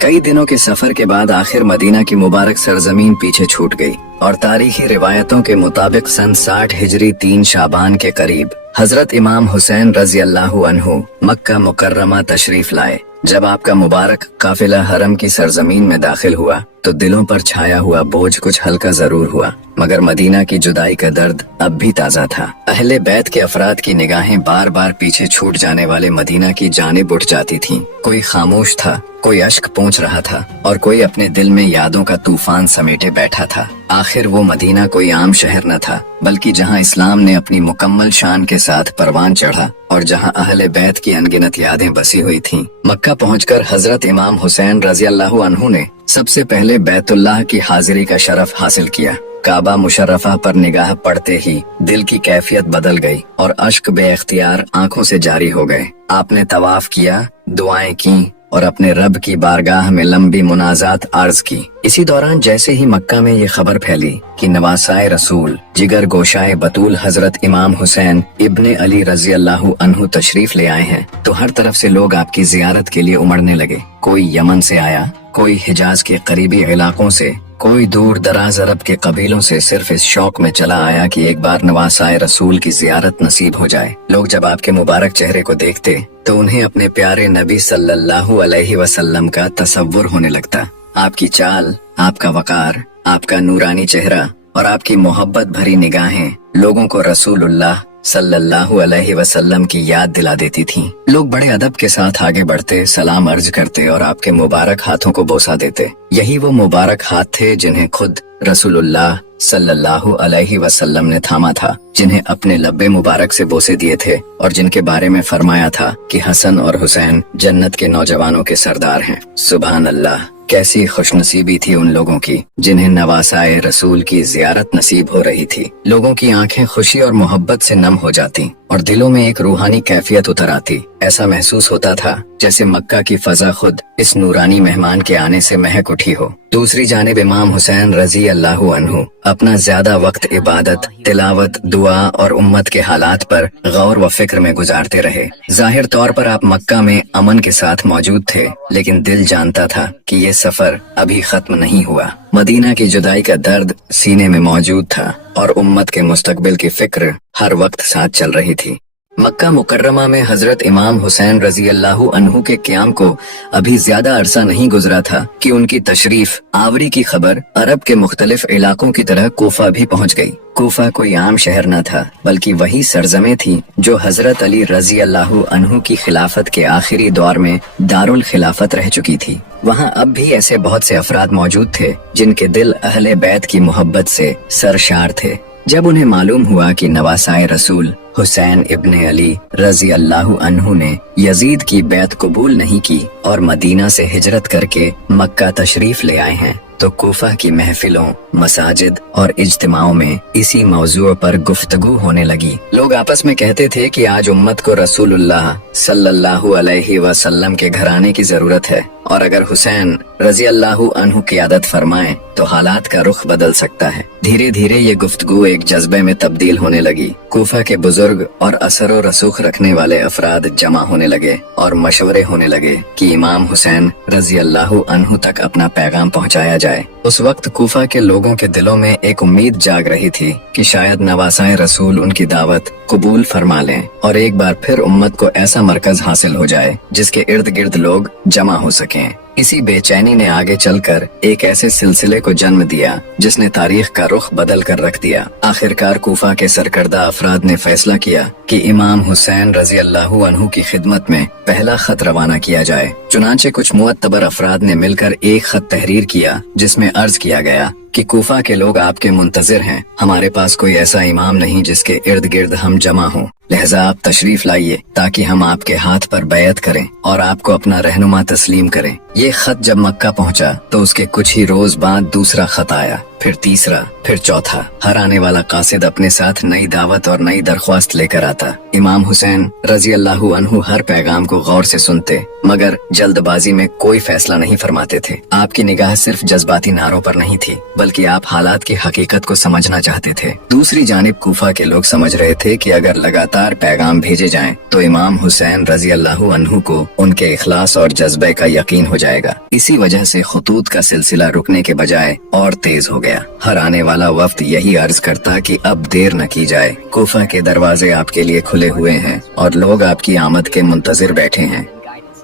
कई दिनों के सफर के बाद आखिर मदीना की मुबारक सरजमीन पीछे छूट गई और तारीखी रिवायतों के मुताबिक सन 60 हिजरी 3 शाबान के करीब हजरत इमाम हुसैन रज़ी अल्लाहु अन्हु मक्का मुकर्रमा तशरीफ लाए। जब आपका मुबारक काफिला हरम की सरजमीन में दाखिल हुआ तो दिलों पर छाया हुआ बोझ कुछ हल्का जरूर हुआ, मगर मदीना की जुदाई का दर्द अब भी ताज़ा था। अहले बैत के अफराद की निगाहें बार बार पीछे छूट जाने वाले मदीना की जानिब उठ जाती थीं। कोई खामोश था, कोई अश्क पोंछ रहा था और कोई अपने दिल में यादों का तूफान समेटे बैठा था। आखिर वो मदीना कोई आम शहर न था, बल्कि जहाँ इस्लाम ने अपनी मुकम्मल शान के साथ परवान चढ़ा और जहाँ अहले बैत की अनगिनत यादें बसी हुई थीं। मक्का पहुंचकर हजरत इमाम हुसैन रजी अल्लाहु अन्हु ने सबसे पहले बैतुल्लाह की हाजिरी का शरफ हासिल किया। काबा मुशर्रफा पर निगाह पड़ते ही दिल की कैफियत बदल गई और अश्क बेख्तियार आंखों से जारी हो गए। आपने तवाफ किया, दुआएं की और अपने रब की बारगाह में लंबी मुनाजात अर्ज की। इसी दौरान जैसे ही मक्का में ये खबर फैली कि नवासाए रसूल जिगर गोशाए बतूल हजरत इमाम हुसैन इब्ने अली रजी अल्लाहु अन्हु तशरीफ ले आए हैं, तो हर तरफ से लोग आपकी जियारत के लिए उमड़ने लगे। कोई यमन से आया, कोई हिजाज के करीबी इलाकों से, कोई दूर दराज अरब के कबीलों से सिर्फ इस शौक में चला आया कि एक बार नवासाए रसूल की जियारत नसीब हो जाए। लोग जब आपके मुबारक चेहरे को देखते तो उन्हें अपने प्यारे नबी सल्लल्लाहु अलैहि वसल्लम का तसव्वुर होने लगता। आपकी चाल, आपका वकार, आपका नूरानी चेहरा और आपकी मोहब्बत भरी निगाहें लोगों को रसूलुल्लाह सल्लल्लाहु अलैहि वसल्लम की याद दिला देती थीं। लोग बड़े अदब के साथ आगे बढ़ते, सलाम अर्ज करते और आपके मुबारक हाथों को बोसा देते। यही वो मुबारक हाथ थे जिन्हें खुद रसूलुल्लाह सल्लल्लाहु अलैहि वसल्लम ने थामा था, जिन्हें अपने लब्बे मुबारक से बोसे दिए थे और जिनके बारे में फरमाया था कि हसन और हुसैन जन्नत के नौजवानों के सरदार हैं। सुभान अल्लाह, कैसी खुशनसीबी थी उन लोगों की जिन्हें नवासाए रसूल की जियारत नसीब हो रही थी। लोगों की आंखें खुशी और मोहब्बत से नम हो जाती और दिलों में एक रूहानी कैफियत उतर आती। ऐसा महसूस होता था जैसे मक्का की फजा खुद इस नूरानी मेहमान के आने से महक उठी हो। दूसरी जानिब इमाम हुसैन रजी अल्लाहु अन्हु अपना ज्यादा वक्त इबादत, तिलावत, दुआ और उम्मत के हालात पर गौर व फिक्र में गुजारते रहे। जाहिर तौर पर आप मक्का में अमन के साथ मौजूद थे, लेकिन दिल जानता था कि ये सफर अभी खत्म नहीं हुआ। मदीना की जुदाई का दर्द सीने में मौजूद था और उम्मत के मुस्तकबिल की फिक्र हर वक्त साथ चल रही थी। मक्का मुकर्रमा में हजरत इमाम हुसैन रजी अल्लाहु अन्हु के क़याम को अभी ज्यादा अरसा नहीं गुजरा था कि उनकी तशरीफ आवरी की खबर अरब के मुख्तलिफ इलाकों की तरह कोफा भी पहुंच गई। कोफा कोई आम शहर न था, बल्कि वही सरजमें थी जो हजरत अली रजी अल्लाहु अन्हु की खिलाफत के आखिरी दौर में दारुल खिलाफत रह चुकी थी। वहाँ अब भी ऐसे बहुत से अफराद मौजूद थे जिनके दिल अहले बैत की मोहब्बत से सरशार थे। जब उन्हें मालूम हुआ कि नवासाए रसूल हुसैन इब्ने अली रजी अल्लाहु अन्हु ने यजीद की बैत कबूल नहीं की और मदीना से हिजरत करके मक्का तशरीफ ले आए हैं, तो कोफा की महफिलों, मसाजिद और इज्तिमाओं में इसी मौजू पर गुफ्तगू होने लगी। लोग आपस में कहते थे कि आज उम्मत को रसूलुल्लाह सल्लल्लाहु अलैहि वसल्लम के घराने की जरूरत है और अगर हुसैन रजी अल्लाहु अन्हु क़ियादत फरमाएं तो हालात का रुख बदल सकता है। धीरे धीरे ये गुफ्तगू एक जज्बे में तब्दील होने लगी। कोफा के बुजुर्ग और असर व रसूख रखने वाले अफराद जमा होने लगे और मशवरे होने लगे कि इमाम हुसैन रजी अल्लाहु अन्हु तक अपना पैगाम पहुंचाया जाए। उस वक्त कोफा के लोगों के दिलों में एक उम्मीद जाग रही थी कि शायद नवासाए रसूल उनकी दावत कबूल फरमा लें और एक बार फिर उम्मत को ऐसा मरकज हासिल हो जाए जिसके इर्द गिर्द लोग जमा हो सकें। इसी बेचैनी ने आगे चलकर एक ऐसे सिलसिले को जन्म दिया जिसने तारीख का रुख बदल कर रख दिया। आखिरकार कोफा के सरकर्दा अफराद ने फैसला किया कि इमाम हुसैन रजी अल्लाहु अन्हु की खिदमत में पहला खत रवाना किया जाए। चुनांचे कुछ मुअत्तबर अफराद ने मिलकर एक खत तहरीर किया जिसमें अर्ज किया गया कि कोफा के लोग आपके मुंतजिर हैं। हमारे पास कोई ऐसा इमाम नहीं जिसके इर्द गिर्द हम जमा हों, लिहाजा आप तशरीफ लाइए ताकि हम आपके हाथ पर बैत करें और आपको अपना रहनुमा तस्लीम करें। ये खत जब मक्का पहुंचा तो उसके कुछ ही रोज बाद दूसरा खत आया, फिर तीसरा, फिर चौथा। हर आने वाला कासिद अपने साथ नई दावत और नई दरख्वास्त लेकर आता। इमाम हुसैन रजी अल्लाहु अन्हु हर पैगाम को गौर से सुनते, मगर जल्दबाजी में कोई फैसला नहीं फरमाते थे। आपकी निगाह सिर्फ जज्बाती नारों पर नहीं थी, बल्कि आप हालात की हकीकत को समझना चाहते थे। दूसरी जानिब कोफा के लोग समझ रहे थे कि अगर लगातार पैगाम भेजे जाएं, तो इमाम हुसैन रजी अल्लाहु अन्हु को उनके इखलास और जज्बे का यकीन हो जाएगा। इसी वजह से खुतूत का सिलसिला रुकने के बजाय और तेज हो गया। हर आने वाला वक्त यही अर्ज करता कि अब देर न की जाए। कोफा के दरवाजे आपके लिए खुले हुए हैं और लोग आपकी आमद के मुंतजिर बैठे हैं।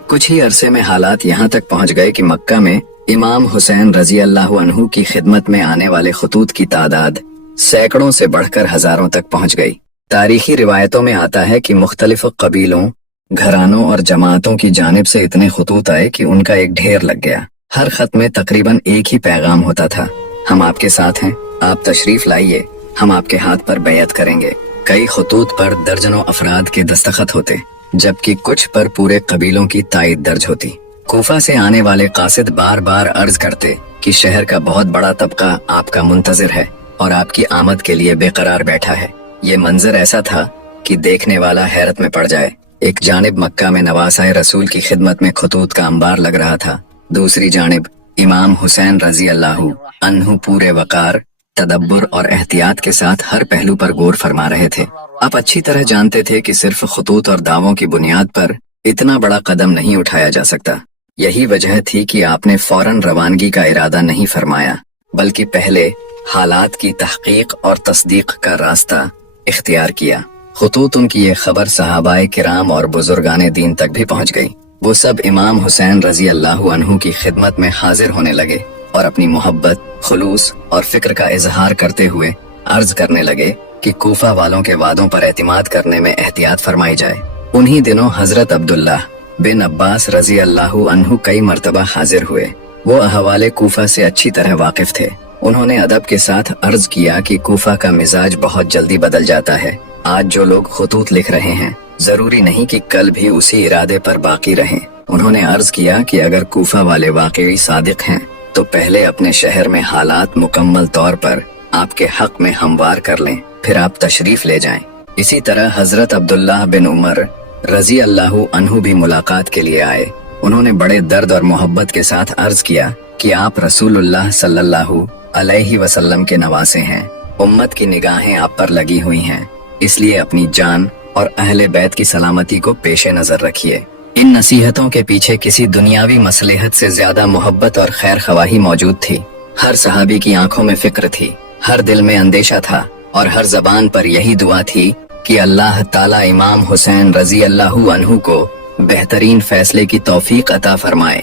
कुछ ही अरसे में हालात यहाँ तक पहुँच गए कि मक्का में इमाम हुसैन रजी अल्लाह अन्हु की खिदमत में आने वाले खतूत की तादाद सैकड़ों से बढ़कर हजारों तक पहुंच गई। तारीखी रिवायतों में आता है कि मुख्तलिफ कबीलों, घरानों और जमातों की जानिब से इतने खतूत आए कि उनका एक ढेर लग गया। हर खत में तकरीबन एक ही पैगाम होता था, हम आपके साथ हैं, आप तशरीफ लाइए, हम आपके हाथ पर बैयत करेंगे। कई खतूत पर दर्जनों अफराद के दस्तखत होते, जबकि कुछ पर पूरे कबीलों की तायद दर्ज होती। कूफा से आने वाले कासिद बार बार अर्ज करते कि शहर का बहुत बड़ा तबका आपका मुंतजिर है और आपकी आमद के लिए बेकरार बैठा है। ये मंजर ऐसा था कि देखने वाला हैरत में पड़ जाए। एक जानिब मक्का में नवासाए रसूल की खिदमत में खतूत का अंबार लग रहा था, दूसरी जानिब इमाम हुसैन रजी अल्लाहु अन्हु पूरे वकार, तदब्बुर और एहतियात के साथ हर पहलू पर गौर फरमा रहे थे। आप अच्छी तरह जानते थे कि सिर्फ खतूत और दावों की बुनियाद पर इतना बड़ा कदम नहीं उठाया जा सकता। यही वजह थी कि आपने फौरन रवानगी का इरादा नहीं फरमाया, बल्कि पहले हालात की तहकीक और तस्दीक का रास्ता इख्तियार किया। खतूत उनकी ये खबर सहाबाए किराम और बुजुर्गाने दीन तक भी पहुंच गई। वो सब इमाम हुसैन रजी अल्लाहु अन्हु की खिदमत में हाजिर होने लगे और अपनी मोहब्बत, खुलूस और फिक्र का इजहार करते हुए अर्ज करने लगे कि कूफा वालों के वादों पर एतमाद करने में एहतियात फरमाई जाए। उन्हीं दिनों हजरत अब्दुल्लाह बिन अब्बास रजी अल्लाहु अन्हु कई मर्तबा हाजिर हुए। वो अहवाले कूफा से अच्छी तरह वाकिफ थे। उन्होंने अदब के साथ अर्ज किया कि कूफा का मिजाज बहुत जल्दी बदल जाता है। आज जो लोग खतूत लिख रहे हैं, जरूरी नहीं कि कल भी उसी इरादे पर बाकी रहें। उन्होंने अर्ज किया कि अगर कूफा वाले वाकई सादिक हैं तो पहले अपने शहर में हालात मुकम्मल तौर पर आपके हक में हमवार कर लें, फिर आप तशरीफ ले जाएं। इसी तरह हजरत अब्दुल्लाह बिन उमर रजी अल्लाहु अन्हु भी मुलाकात के लिए आए। उन्होंने बड़े दर्द और मोहब्बत के साथ अर्ज किया कि आप रसूलुल्लाह सल्लल्लाहु अलैहि वसल्लम के नवासे हैं, उम्मत की निगाहें आप पर लगी हुई हैं, इसलिए अपनी जान और अहले बैत की सलामती को पेशे नजर रखिए। इन नसीहतों के पीछे किसी दुनियावी मसलहत से ज्यादा मोहब्बत और खैर खवाही मौजूद थी। हर सहाबी की आंखों में फिक्र थी, हर दिल में अंदेशा था और हर जबान पर यही दुआ थी कि अल्लाह ताला इमाम हुसैन रजी अल्लाहु अन्हु को बेहतरीन फैसले की तौफीक अता फरमाए।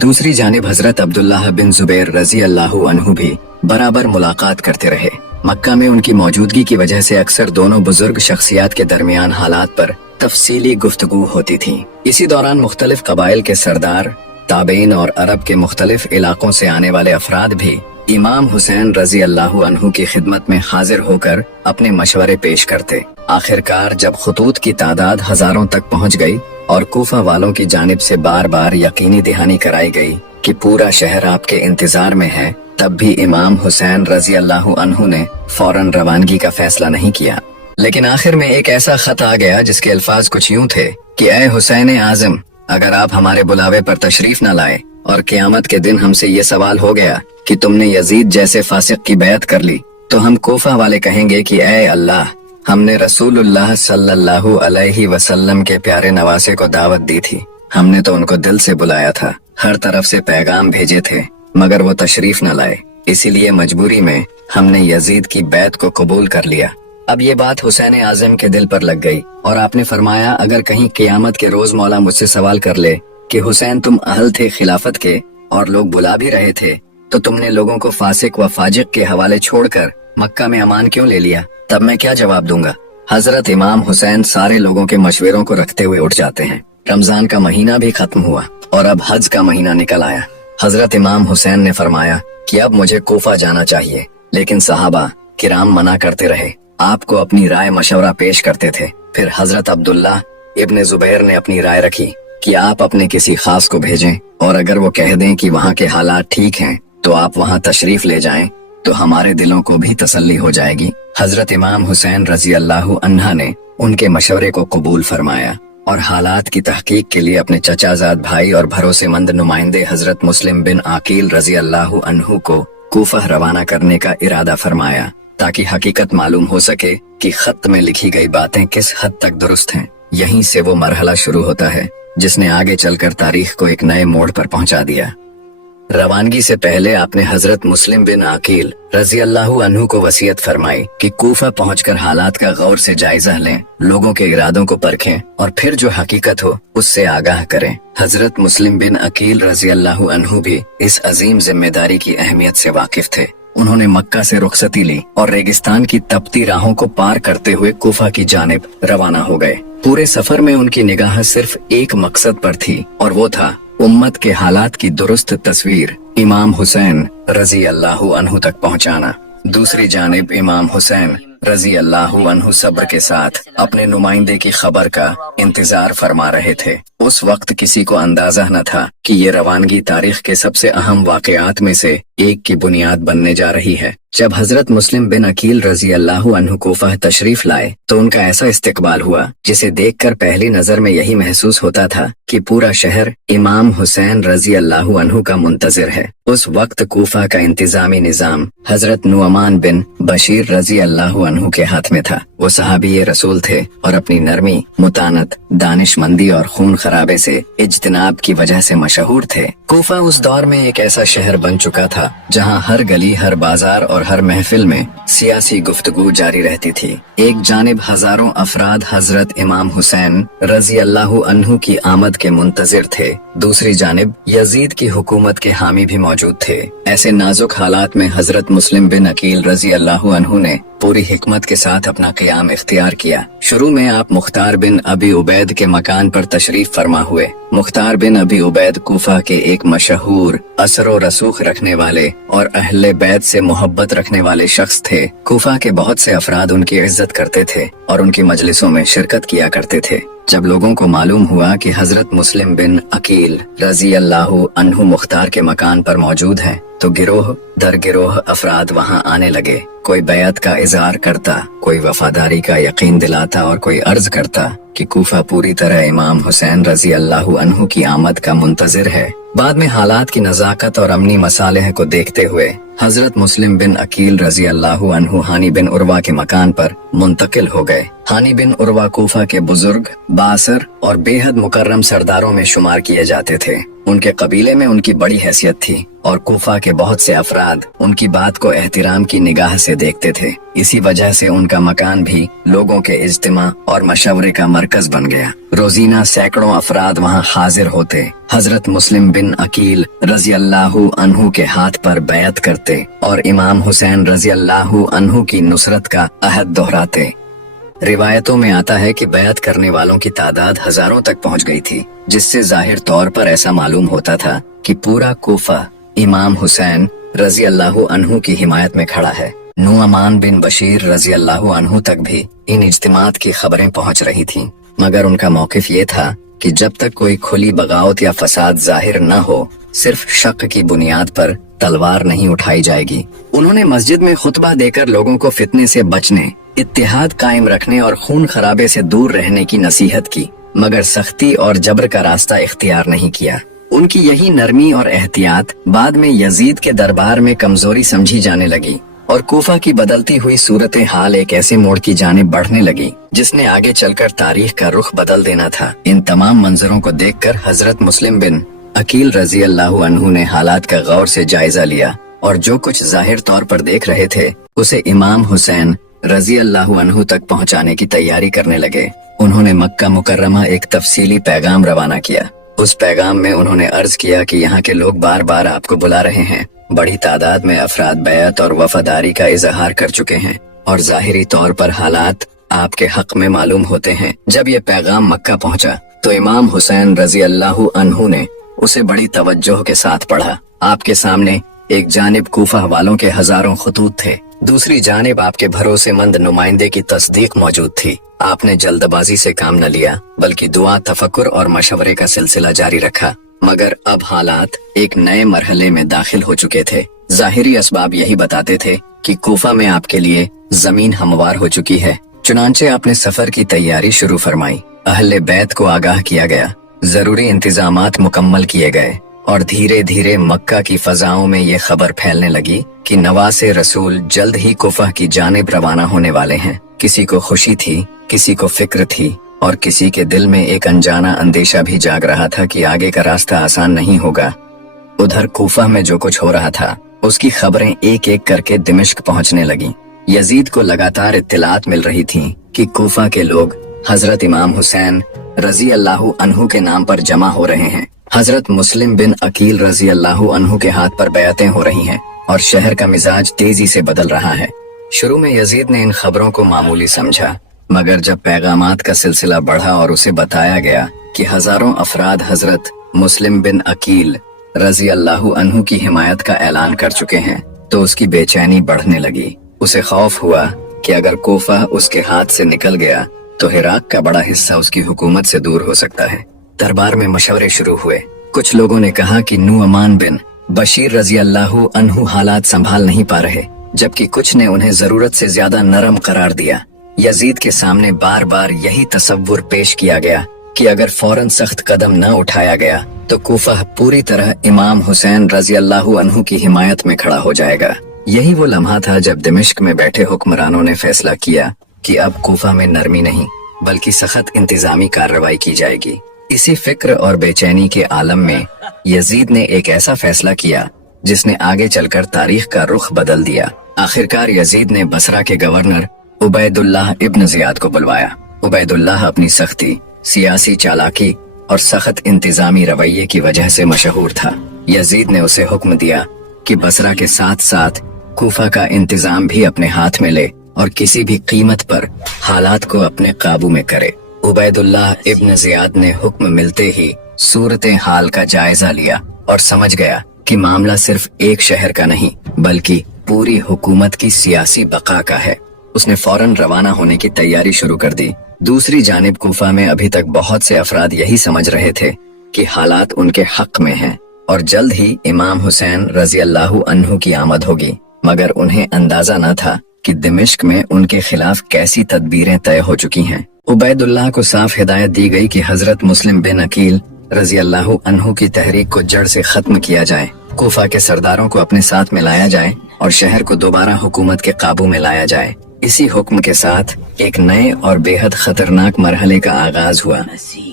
दूसरी जानिब हजरत अब्दुल्लाह बिन जुबैर रजी अल्लाहु अन्हु भी बराबर मुलाकात करते रहे। मक्का में उनकी मौजूदगी की वजह से अक्सर दोनों बुजुर्ग शख्सियात के दरमियान हालात पर तफसीली गुफ्तगू होती थी। इसी दौरान मुख्तलिफ कबाइल के सरदार, ताबेइन और अरब के मुख्तलिफ इलाकों से आने वाले अफराद भी इमाम हुसैन रजी अल्लाहु अन्हु की खिदमत में हाजिर होकर अपने मशवरे पेश करते। आखिरकार जब खतूत की तादाद हजारों तक पहुंच गई और कूफा वालों की जानिब से बार बार यकीनी दहानी कराई गई कि पूरा शहर आपके इंतजार में है, तब भी इमाम हुसैन रजी अल्लाहु अन्हु ने फौरन रवानगी का फैसला नहीं किया। लेकिन आखिर में एक ऐसा खत आ गया जिसके अल्फाज कुछ यूं थे कि ऐ हुसैन आजम, अगर आप हमारे बुलावे पर तशरीफ न लाए और क़यामत के दिन हमसे ये सवाल हो गया कि तुमने यजीद जैसे फासिक की बैत कर ली, तो हम कोफा वाले कहेंगे कि ऐ अल्लाह, हमने रसूलुल्लाह सल्लल्लाहु अलैहि वसल्लम के प्यारे नवासे को दावत दी थी, हमने तो उनको दिल से बुलाया था, हर तरफ से पैगाम भेजे थे, मगर वो तशरीफ न लाए, इसीलिए मजबूरी में हमने यजीद की बैत को कबूल कर लिया। अब ये बात हुसैन आजम के दिल पर लग गई और आपने फरमाया, अगर कहीं क़यामत के रोज मौला मुझसे सवाल कर ले कि हुसैन तुम अहल थे खिलाफत के और लोग बुला भी रहे थे, तो तुमने लोगों को फासिक व फाजिक के हवाले छोड़कर मक्का में अमान क्यों ले लिया, तब मैं क्या जवाब दूंगा। हजरत इमाम हुसैन सारे लोगों के मशवरों को रखते हुए उठ जाते हैं। रमजान का महीना भी खत्म हुआ और अब हज का महीना निकल आया। हजरत इमाम हुसैन ने फरमाया कि अब मुझे कोफा जाना चाहिए, लेकिन सहाबा किराम मना करते रहे, आपको अपनी राय मशवरा पेश करते थे। फिर हजरत अब्दुल्लाह इब्ने जुबैर ने अपनी राय रखी कि आप अपने किसी खास को भेजें और अगर वो कह दें कि वहाँ के हालात ठीक हैं तो आप वहाँ तशरीफ ले जाएं, तो हमारे दिलों को भी तसल्ली हो जाएगी। हजरत इमाम हुसैन रजी अल्लाहु अन्हा ने उनके मशवरे को कबूल फरमाया और हालात की तहकीक के लिए अपने चचाजाद भाई और भरोसेमंद नुमाइंदे हजरत मुस्लिम बिन आकील रजी अल्लाहु अन्हु को कूफा रवाना करने का इरादा फरमाया, ताकि हकीकत मालूम हो सके कि खत में लिखी गई बातें किस हद तक दुरुस्त हैं। यहीं से वो मरहला शुरू होता है जिसने आगे चलकर तारीख को एक नए मोड़ पर पहुंचा दिया। रवानगी से पहले आपने हजरत मुस्लिम बिन अकील रजी अल्लाहु अन्हु को वसीयत फरमाई कि कूफा पहुंचकर हालात का गौर से जायजा लें, लोगों के इरादों को परखें और फिर जो हकीकत हो उससे आगाह करें। हजरत मुस्लिम बिन अकील रजी अल्लाहु अन्हु भी इस अजीम जिम्मेदारी की अहमियत से वाकिफ थे। उन्होंने मक्का से रुखसती ली और रेगिस्तान की तपती राहों को पार करते हुए कूफा की जानिब रवाना हो गए। पूरे सफर में उनकी निगाह सिर्फ एक मकसद पर थी और वो था उम्मत के हालात की दुरुस्त तस्वीर इमाम हुसैन रजी अल्लाहु अन्हु तक पहुंचाना। दूसरी जानिब इमाम हुसैन रजी अल्लाहु अन्हु सब्र के साथ अपने नुमाइंदे की खबर का इंतजार फरमा रहे थे। उस वक्त किसी को अंदाजा न था कि ये रवानगी तारीख के सबसे अहम वाकयात में से एक की बुनियाद बनने जा रही है। जब हजरत मुस्लिम बिन अकील रजी अल्लाहु अन्हु कोफा तशरीफ लाए तो उनका ऐसा इस्तकबाल हुआ जिसे देखकर पहली नजर में यही महसूस होता था कि पूरा शहर इमाम हुसैन रजी अल्लाहु अन्हु का मुंतजिर है। उस वक्त कूफा का इंतजामी निजाम हजरत नुअमान बिन बशीर रजी अल्लाहु अन्हु के हाथ में था। वो सहाबी रसूल थे और अपनी नरमी, मुतानत, दानिशमंदी और खून खराबे से इज्तिनाब की वजह से मशहूर थे। कूफा उस दौर में एक ऐसा शहर बन चुका था जहां हर गली, हर बाजार और हर महफिल में सियासी गुफ्तगू जारी रहती थी। एक जानिब हजारों अफराद हजरत इमाम हुसैन रजी अल्लाहु अन्हु की आमद के मुंतजिर थे, दूसरी जानिब यजीद की हुकूमत के हामी भी मौजूद थे। ऐसे नाजुक हालात में हजरत मुस्लिम बिन अकील रजी अल्लाहु अन्हु ने पूरी हिकमत के साथ अपना क़याम इख्तियार किया। शुरू में आप मुख्तार बिन अबी उबैद के मकान पर तशरीफ फरमा हुए। मुख्तार बिन अबी उबैद कूफा के एक मशहूर, असरो रसूख रखने वाले और अहले बैत से मोहब्बत रखने वाले शख्स थे। कूफा के बहुत से अफराद उनकी इज्जत करते थे और उनकी मजलिसों में शिरकत किया करते थे। जब लोगों को मालूम हुआ कि हजरत मुस्लिम बिन अकील रजी अल्लाहु अन्हु मुख्तार के मकान पर मौजूद हैं, तो गिरोह दर गिरोह अफराद वहां आने लगे। कोई बैत का इजहार करता, कोई वफादारी का यकीन दिलाता और कोई अर्ज करता कि कूफा पूरी तरह इमाम हुसैन रजी अल्लाहु अन्हु की आमद का मुंतजिर है। बाद में हालात की नजाकत और अमनी मसालेह को देखते हुए हजरत मुस्लिम बिन अकील रजी अल्लाहु अन्हु हानी बिन उर्वा के मकान पर मुंतकिल हो गए। हानी बिन उर्वा कूफा के बुजुर्ग, बासर और बेहद मुकर्रम सरदारों में शुमार किए जाते थे। उनके कबीले में उनकी बड़ी हैसियत थी और कूफा के बहुत से अफराद उनकी बात को एहतिराम की निगाह से देखते थे। इसी वजह से उनका मकान भी लोगों के इज्तिमा और मशवरे का मरकज बन गया। रोजीना सैकड़ों अफराद वहाँ हाजिर होते, हजरत मुस्लिम बिन अकील रजी अल्लाहु अन्हु के हाथ पर बैत करते और इमाम हुसैन रजी अल्लाहु अन्हु की नुसरत का अहद दोहराते। रिवायतों में आता है कि बैत करने वालों की तादाद हजारों तक पहुंच गई थी, जिससे जाहिर तौर पर ऐसा मालूम होता था कि पूरा कूफा इमाम हुसैन रजी अल्लाहु अन्हु की हिमायत में खड़ा है। नुअमान बिन बशीर रजी अल्लाहु अन्हु तक भी इन इज्तिमात की खबरें पहुंच रही थीं, मगर उनका मौकिफ ये था कि जब तक कोई खुली बगावत या फसाद जाहिर न हो, सिर्फ शक की बुनियाद पर तलवार नहीं उठाई जाएगी। उन्होंने मस्जिद में खुतबा देकर लोगों को फितने से बचने, इत्तेहाद कायम रखने और खून खराबे से दूर रहने की नसीहत की, मगर सख्ती और जबर का रास्ता इख्तियार नहीं किया। उनकी यही नरमी और एहतियात बाद में यजीद के दरबार में कमजोरी समझी जाने लगी और कूफा की बदलती हुई सूरत हाल एक ऐसे मोड़ की जानिब बढ़ने लगी जिसने आगे चलकर तारीख का रुख बदल देना था। इन तमाम मंजरों को देखकर हजरत मुस्लिम बिन अकील रजी अल्लाहु अन्हु ने हालात का गौर से जायजा लिया और जो कुछ जाहिर तौर पर देख रहे थे उसे इमाम हुसैन रजी अल्लाहु अन्हु तक पहुंचाने की तैयारी करने लगे। उन्होंने मक्का मुकर्रमा एक तफसीली पैगाम रवाना किया। उस पैगाम में उन्होंने अर्ज किया कि यहाँ के लोग बार बार आपको बुला रहे हैं। बड़ी तादाद में अफराद बैत और वफादारी का इजहार कर चुके हैं और जाहिरी तौर पर हालात आपके हक में मालूम होते हैं। जब ये पैगाम मक्का पहुंचा तो इमाम हुसैन रजी अल्लाहु अन्हु ने उसे बड़ी तवज्जो के साथ पढ़ा। आपके सामने एक जानिब कूफा वालों के हजारों खतूत थे, दूसरी जानिब आपके भरोसेमंद नुमाइंदे की तस्दीक मौजूद थी। आपने जल्दबाजी से काम न लिया बल्कि दुआ, तफक्कुर और मशवरे का सिलसिला जारी रखा। मगर अब हालात एक नए मरहले में दाखिल हो चुके थे। जाहिरी असबाब यही बताते थे कि कूफा में आपके लिए जमीन हमवार हो चुकी है। चुनांचे आपने सफर की तैयारी शुरू फरमाई। अहले बैत को आगाह किया गया, जरूरी इंतजामात मुकम्मल किए गए और धीरे धीरे मक्का की फजाओं में ये खबर फैलने लगी कि नवासे रसूल जल्द ही कूफा की जानिब रवाना होने वाले हैं। किसी को खुशी थी, किसी को फिक्र थी और किसी के दिल में एक अनजाना अंदेशा भी जाग रहा था कि आगे का रास्ता आसान नहीं होगा। उधर कूफा में जो कुछ हो रहा था उसकी खबरें एक एक करके दिमिश्क पहुंचने लगी। यजीद को लगातार इत्तिलात मिल रही थीं कि कूफा के लोग हजरत इमाम हुसैन रजी अल्लाहु अन्हु के नाम पर जमा हो रहे हैं। हजरत मुस्लिम बिन अकील रजी अल्लाहु अन्हु के हाथ पर बैअतें हो रही हैं और शहर का मिजाज तेजी से बदल रहा है। शुरू में यजीद ने इन खबरों को मामूली समझा, मगर जब पैगामात का सिलसिला बढ़ा और उसे बताया गया कि हजारों अफराद हजरत मुस्लिम बिन अकील रजी अल्लाहु अन्हु की हिमायत का ऐलान कर चुके हैं, तो उसकी बेचैनी बढ़ने लगी। उसे खौफ हुआ कि अगर कोफा उसके हाथ से निकल गया तो इराक का बड़ा हिस्सा उसकी हुकूमत से दूर हो सकता है। दरबार में मशवरे शुरू हुए। कुछ लोगों ने कहा कि नुअमान बिन बशीर रजी अल्लाहु अन्हु हालात संभाल नहीं पा रहे, जबकि कुछ ने उन्हें जरूरत से ज्यादा नरम करार दिया। यजीद के सामने बार बार यही तसव्वुर पेश किया गया कि अगर फौरन सख्त कदम न उठाया गया तो कूफा पूरी तरह इमाम हुसैन रजी अल्लाहु अन्हु की हिमायत में खड़ा हो जाएगा। यही वो लम्हा था जब दिमिश्क में बैठे हुक्मरानों ने फैसला किया कि अब कूफा में नरमी नहीं बल्कि सख्त इंतजामी कार्रवाई की जाएगी। इसी फिक्र और बेचैनी के आलम में यजीद ने एक ऐसा फैसला किया जिसने आगे चलकर तारीख का रुख बदल दिया। आखिरकार यजीद ने बसरा के गवर्नर उबैदुल्लाह इब्न जियाद को बुलवाया। उबैदुल्लाह अपनी सख्ती, सियासी चालाकी और सख्त इंतजामी रवैये की वजह से मशहूर था। यजीद ने उसे हुक्म दिया कि बसरा के साथ साथ कूफा का इंतजाम भी अपने हाथ में ले और किसी भी कीमत पर हालात को अपने काबू में करे। उबैदुल्लाह इब्न जियाद ने हुक्म मिलते ही सूरत हाल का जायजा लिया और समझ गया कि मामला सिर्फ एक शहर का नहीं बल्कि पूरी हुकूमत की सियासी बका का है। उसने फौरन रवाना होने की तैयारी शुरू कर दी। दूसरी जानिब कूफा में अभी तक बहुत से अफराद यही समझ रहे थे कि हालात उनके हक में हैं और जल्द ही इमाम हुसैन रजी अल्लाहु अन्हु की आमद होगी, मगर उन्हें अंदाजा न था कि दिमिश्क में उनके खिलाफ कैसी तदबीरें तय हो चुकी हैं। उबैदुल्लाह को साफ हिदायत दी गई कि हजरत मुस्लिम बिन अकील रजी अल्लाहु अन्हु की तहरीक को जड़ से खत्म किया जाए, कूफा के सरदारों को अपने साथ मिलाया जाए और शहर को दोबारा हुकूमत के काबू में लाया जाए। इसी हुक्म के साथ एक नए और बेहद खतरनाक मरहले का आगाज हुआ।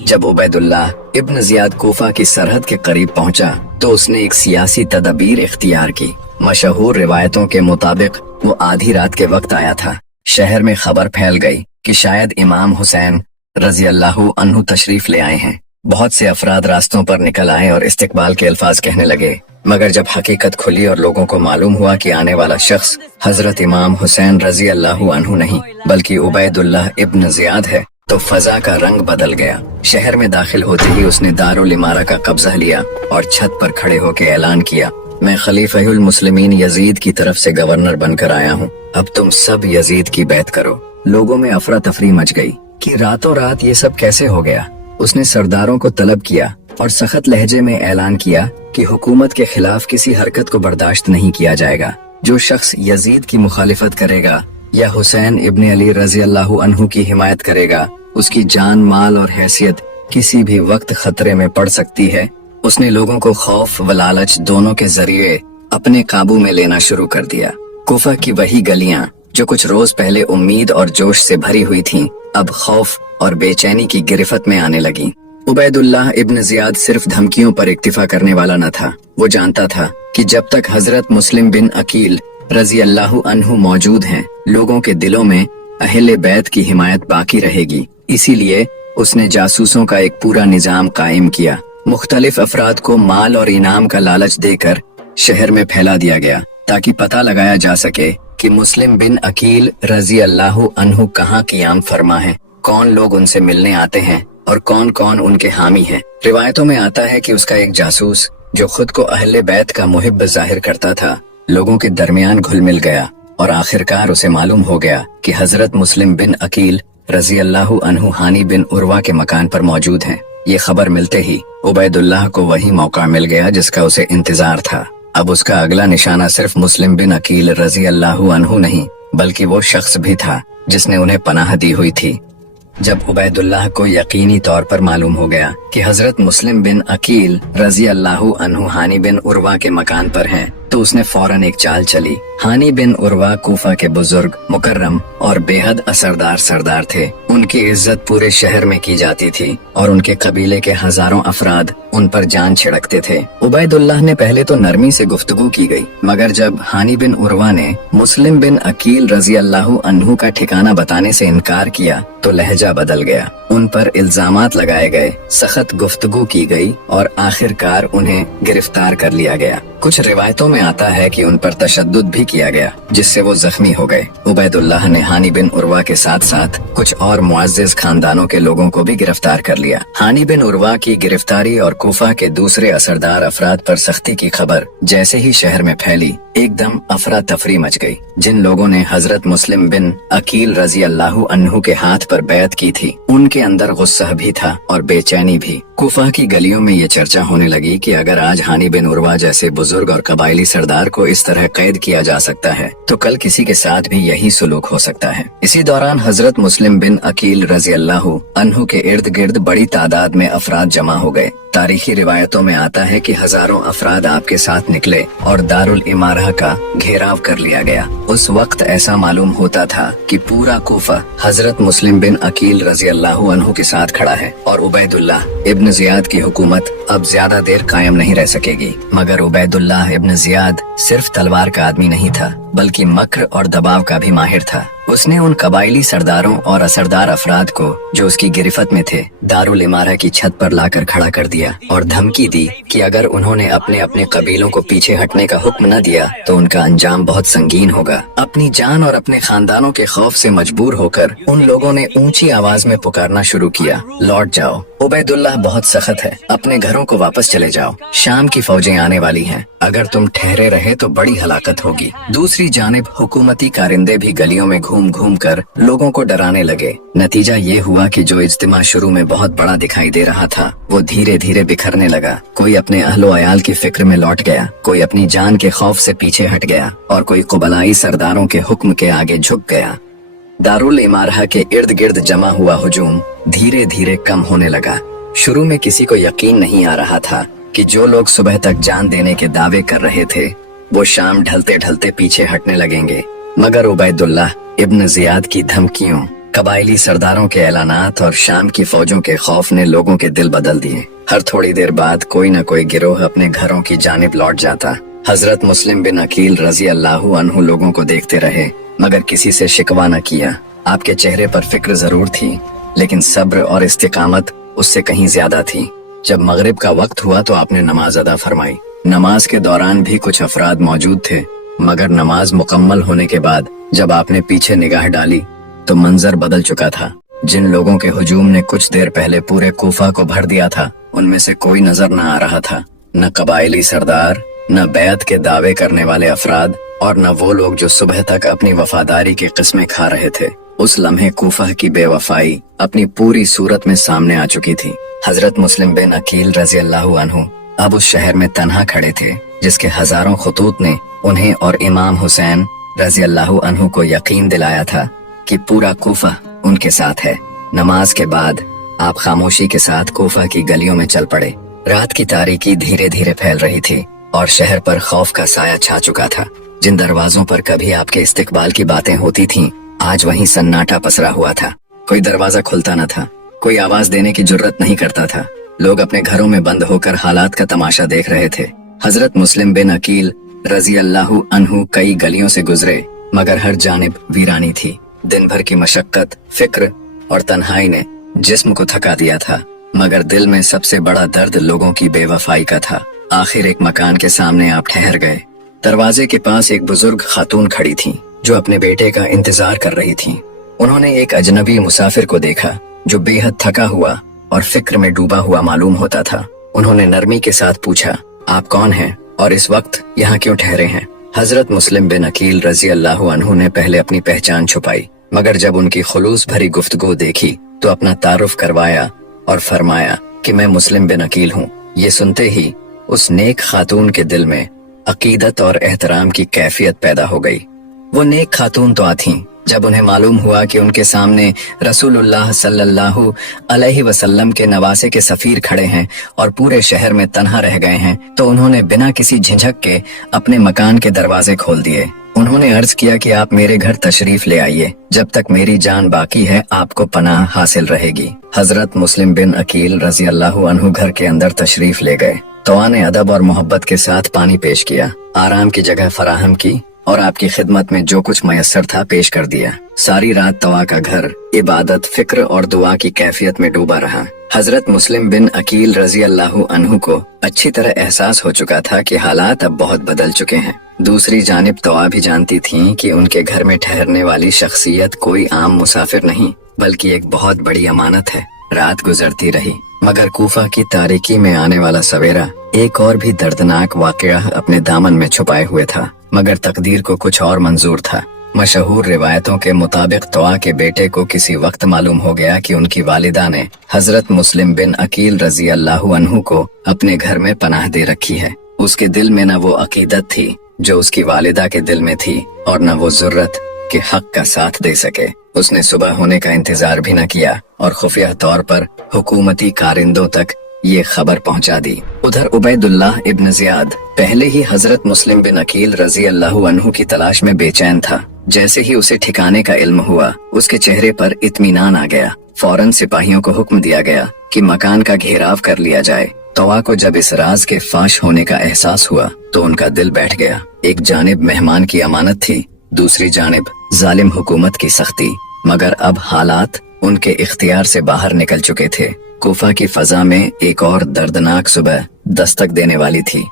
जब उबैदुल्लाह इब्न जियाद कूफा की सरहद के करीब पहुंचा तो उसने एक सियासी तदबीर इख्तियार की। मशहूर रिवायतों के मुताबिक वो आधी रात के वक्त आया था। शहर में खबर फैल गई कि शायद इमाम हुसैन रजी अल्लाहु अन्हु तशरीफ ले आए हैं। बहुत से अफराद रास्तों पर निकल आए और इस्तकबाल के अल्फाज कहने लगे, मगर जब हकीकत खुली और लोगों को मालूम हुआ कि आने वाला शख्स हजरत इमाम हुसैन रजी अल्लाहु अन्हु नहीं बल्कि उबैदुल्लाह इब्न जियाद है, तो फजा का रंग बदल गया। शहर में दाखिल होते ही उसने दारुल इमारा का कब्जा लिया और छत पर खड़े होकर ऐलान किया, मैं खलीफहुल मुस्लिमीन यजीद की तरफ से गवर्नर बनकर आया हूँ, अब तुम सब यजीद की बैत करो। लोगों में अफरा तफरी मच गई कि रातों रात ये सब कैसे हो गया। उसने सरदारों को तलब किया और सख्त लहजे में ऐलान किया कि हुकूमत के खिलाफ किसी हरकत को बर्दाश्त नहीं किया जाएगा। जो शख्स यजीद की मुखालिफत करेगा या हुसैन इब्न अली रजी अल्लाहु अन्हु की हिमायत करेगा, उसकी जान, माल और हैसियत किसी भी वक्त खतरे में पड़ सकती है। उसने लोगों को खौफ व लालच दोनों के जरिए अपने काबू में लेना शुरू कर दिया। कूफा की वही गलियां जो कुछ रोज पहले उम्मीद और जोश से भरी हुई थीं, अब खौफ और बेचैनी की गिरफ्त में आने लगी। उबैदुल्लाह इब्न जियाद सिर्फ धमकियों पर इक्तिफा करने वाला न था। वो जानता था कि जब तक हजरत मुस्लिम बिन अकील रजी अल्लाहु अन्हु मौजूद हैं, लोगों के दिलों में अहले बैत की हिमायत बाकी रहेगी। इसीलिए उसने जासूसों का एक पूरा निजाम कायम किया। मुख्तलिफ अफराद को माल और इनाम का लालच देकर शहर में फैला दिया गया ताकि पता लगाया जा सके कि मुस्लिम बिन अकील रजी अल्लाहु अन्हु कहाँ क़ियाम फरमा है, कौन लोग उनसे मिलने आते हैं और कौन कौन उनके हामी हैं। रिवायतों में आता है कि उसका एक जासूस जो खुद को अहले बैत का मुहिब जाहिर करता था, लोगों के दरमियान घुल मिल गया और आखिरकार उसे मालूम हो गया कि हजरत मुस्लिम बिन अकील रजी अल्लाहु अन्हु हानी बिन उर्वा के मकान पर मौजूद हैं। ये खबर मिलते ही उबैदुल्लाह को वही मौका मिल गया जिसका उसे इंतजार था। अब उसका अगला निशाना सिर्फ मुस्लिम बिन अकील रजी अल्लाहु अन्हु नहीं बल्कि वो शख्स भी था जिसने उन्हें पनाह दी हुई थी। जब उबैदुल्लाह को यकीनी तौर पर मालूम हो गया कि हजरत मुस्लिम बिन अकील रजी अल्लाहु अन्हु हानी बिन उर्वा के मकान पर हैं, तो उसने फौरन एक चाल चली। हानी बिन उर्वा कूफा के बुजुर्ग, मुकर्रम और बेहद असरदार सरदार थे। उनकी इज्जत पूरे शहर में की जाती थी और उनके कबीले के हजारों अफराद उन पर जान छिड़कते थे। उबैदुल्लाह ने पहले तो नरमी से गुफ्तगू की गई, मगर जब हानी बिन उर्वा ने मुस्लिम बिन अकील रजी अल्लाहु अन्हु का ठिकाना बताने से इनकार किया तो लहजा बदल गया। उन पर इल्जामात लगाए गए, सख्त गुफ्तगू की गई और आखिरकार उन्हें गिरफ्तार कर लिया गया। कुछ रिवायतों में आता है कि उन पर तशद्दुद भी किया गया, जिससे वो जख्मी हो गए। उबैदुल्लाह ने हानी बिन उर्वा के साथ साथ कुछ और मुअज़्ज़िज़ खानदानों के लोगों को भी गिरफ्तार कर लिया। हानी बिन उर्वा की गिरफ्तारी और कूफा के दूसरे असरदार अफराद पर सख्ती की खबर जैसे ही शहर में फैली, एकदम अफरा तफरी मच गई। जिन लोगों ने हजरत मुस्लिम बिन अकील रजी अल्लाहु अन्हु के हाथ पर बैत की थी, उनके अंदर गुस्सा भी था और बेचैनी भी। कूफा की गलियों में ये चर्चा होने लगी कि अगर आज हानी बिन उर्वा जैसे बुजुर्ग और कबायली सरदार को इस तरह कैद किया जा सकता है तो कल किसी के साथ भी यही सुलूक हो सकता है। इसी दौरान हजरत मुस्लिम बिन अकील रजी अल्लाहु अन्हु के इर्द गिर्द बड़ी तादाद में अफराद जमा हो गए। तारीखी रिवायतों में आता है कि हजारों अफराद आपके साथ निकले और दारुल इमारह का घेराव कर लिया गया। उस वक्त ऐसा मालूम होता था कि पूरा कूफा हजरत मुस्लिम बिन अकील रजी अल्लाहु अन्हु के साथ खड़ा है और उबैदुल्लाह इब्न जियाद की हुकूमत अब ज्यादा देर कायम नहीं रह सकेगी। मगर उबैदुल्लाह इब्न जियाद सिर्फ तलवार का आदमी नहीं था, बल्कि मक्र और दबाव का भी माहिर था। उसने उन कबायली सरदारों और असरदार अफराद को जो उसकी गिरफ्त में थे, दारुल इमारा की छत पर लाकर खड़ा कर दिया और धमकी दी कि अगर उन्होंने अपने अपने कबीलों को पीछे हटने का हुक्म न दिया तो उनका अंजाम बहुत संगीन होगा। अपनी जान और अपने खानदानों के खौफ से मजबूर होकर उन लोगों ने ऊंची आवाज में पुकारना शुरू किया, लौट जाओ, उबैदुल्लाह बहुत सख्त है, अपने घरों को वापस चले जाओ, शाम की फौजें आने वाली हैं, अगर तुम ठहरे रहे तो बड़ी हलाकत होगी। दूसरी जानिब हुकूमती कारिंदे भी गलियों में घूम घूम कर लोगों को डराने लगे। नतीजा ये हुआ कि जो इज्तिमा शुरू में बहुत बड़ा दिखाई दे रहा था वो धीरे धीरे बिखरने लगा। कोई अपने अहलो अयाल की फिक्र में लौट गया, कोई अपनी जान के खौफ से पीछे हट गया और कोई कुबलाई सरदारों के हुक्म के आगे झुक गया। दारुल इमारह के इर्द गिर्द जमा हुआ हुजूम धीरे धीरे कम होने लगा। शुरू में किसी को यकीन नहीं आ रहा था कि जो लोग सुबह तक जान देने के दावे कर रहे थे वो शाम ढलते ढलते पीछे हटने लगेंगे। मगर उबैदुल्लाह इब्न जियाद की धमकियों, कबायली सरदारों के ऐलानात और शाम की फौजों के खौफ ने लोगों के दिल बदल दिए। हर थोड़ी देर बाद कोई न कोई गिरोह अपने घरों की जानिब लौट जाता। हजरत मुस्लिम बिन अकील रजी अल्लाहु अन्हु लोगों को देखते रहे, मगर किसी से शिकवा न किया। आपके चेहरे पर फिक्र जरूर थी, लेकिन सब्र और इस्तिकामत उससे कहीं ज्यादा थी। जब मगरिब का वक्त हुआ तो आपने नमाज अदा फरमाई। नमाज के दौरान भी कुछ अफराद मौजूद थे, मगर नमाज मुकम्मल होने के बाद जब आपने पीछे निगाह डाली तो मंजर बदल चुका था। जिन लोगों के हुजूम ने कुछ देर पहले पूरे कूफा को भर दिया था, उनमें से कोई नजर न आ रहा था। न कबायली सरदार, न बैत के दावे करने वाले अफराद और न वो लोग जो सुबह तक अपनी वफादारी की किस्में खा रहे थे। उस लम्हे कूफा की बेवफाई अपनी पूरी सूरत में सामने आ चुकी थी। हजरत मुस्लिम बिन अकील रजी अल्लाहु अन्हु अब उस शहर में तन्हा खड़े थे, जिसके हजारों खतूत ने उन्हें और इमाम हुसैन रजी अल्लाहु अन्हु को यकीन दिलाया था कि पूरा कूफा उनके साथ है। नमाज के बाद आप खामोशी के साथ कूफा की गलियों में चल पड़े। रात की तारीकी धीरे धीरे फैल रही थी और शहर पर खौफ का साया छा चुका था। जिन दरवाजों पर कभी आपके इस्तिकबाल की बातें होती थीं, आज वहीं सन्नाटा पसरा हुआ था। कोई दरवाजा खुलता न था, कोई आवाज देने की जुर्रत नहीं करता था। लोग अपने घरों में बंद होकर हालात का तमाशा देख रहे थे। हजरत मुस्लिम बिन अकील रजी अल्लाहु अन्हु कई गलियों से गुजरे, मगर हर जानिब वीरानी थी। दिन भर की मशक्कत, फिक्र और तन्हाई ने जिस्म को थका दिया था, मगर दिल में सबसे बड़ा दर्द लोगों की बेवफाई का था। आखिर एक मकान के सामने आप ठहर गए। दरवाजे के पास एक बुजुर्ग खातून खड़ी थी जो अपने बेटे का इंतजार कर रही थी। उन्होंने एक अजनबी मुसाफिर को देखा जो बेहद थका हुआ और फिक्र में डूबा हुआ मालूम होता था। उन्होंने नरमी के साथ पूछा, आप कौन हैं और इस वक्त यहाँ क्यों ठहरे हैं? हजरत मुस्लिम बिन अकील रजी अल्लाहु अन्हु ने पहले अपनी पहचान छुपाई, मगर जब उनकी खुलूस भरी गुफ्तगू देखी तो अपना तारुफ करवाया और फरमाया कि मैं मुस्लिम बिन अकील हूँ। ये सुनते ही उस नेक खातून के दिल में अकीदत और एहतराम की कैफियत पैदा हो गई। वो नेक खातून तो थीं, जब उन्हें मालूम हुआ कि उनके सामने रसूलुल्लाह सल्लल्लाहु अलैहि वसल्लम के नवासे के सफीर खड़े हैं और पूरे शहर में तन्हा रह गए हैं, तो उन्होंने बिना किसी झिझक के अपने मकान के दरवाजे खोल दिए। उन्होंने अर्ज किया कि आप मेरे घर तशरीफ ले आइए, जब तक मेरी जान बाकी है आपको पनाह हासिल रहेगी। हजरत मुस्लिम बिन अकील रजी अल्लाहु अन्हु घर के अंदर तशरीफ ले गए। तवा ने अदब और मोहब्बत के साथ पानी पेश किया, आराम की जगह फराहम की और आपकी खिदमत में जो कुछ मयसर था पेश कर दिया। सारी रात तवा का घर इबादत, फिक्र और दुआ की कैफियत में डूबा रहा। हजरत मुस्लिम बिन अकील रजी अल्लाहु अन्हु को अच्छी तरह एहसास हो चुका था कि हालात अब बहुत बदल चुके हैं। दूसरी जानिब तवा भी जानती थीं कि उनके घर में ठहरने वाली शख्सियत कोई आम मुसाफिर नहीं बल्कि एक बहुत बड़ी अमानत है। रात गुजरती रही, मगर कूफा की तारीकी में आने वाला सवेरा एक और भी दर्दनाक वाकया अपने दामन में छुपाए हुए था, मगर तकदीर को कुछ और मंजूर था। मशहूर रिवायतों के मुताबिक तवा के बेटे को किसी वक्त मालूम हो गया कि उनकी वालिदा ने हजरत मुस्लिम बिन अकील रजी अल्लाहु अन्हु को अपने घर में पनाह दे रखी है। उसके दिल में न वो अकीदत थी जो उसकी वालिदा के दिल में थी और न वो जुर्रत के हक का साथ दे सके। उसने सुबह होने का इंतजार भी न किया और खुफिया तौर पर हुकूमती कारिंदों तक ये खबर पहुंचा दी। उधर उबैदुल्लाह इब्न जियाद पहले ही हजरत मुस्लिम बिन अकील रजी अल्लाहु अन्हु की तलाश में बेचैन था। जैसे ही उसे ठिकाने का इल्म हुआ, उसके चेहरे पर इत्मीनान आ गया। फौरन सिपाहियों को हुक्म दिया गया कि मकान का घेराव कर लिया जाए। तवा को जब इस राज के फाश होने का एहसास हुआ तो उनका दिल बैठ गया। एक जानिब मेहमान की अमानत थी, दूसरी जानिब जालिम हुकूमत की सख्ती, मगर अब हालात उनके इख्तियार से बाहर निकल चुके थे। कूफा की फजा में एक और दर्दनाक सुबह दस्तक देने वाली थी।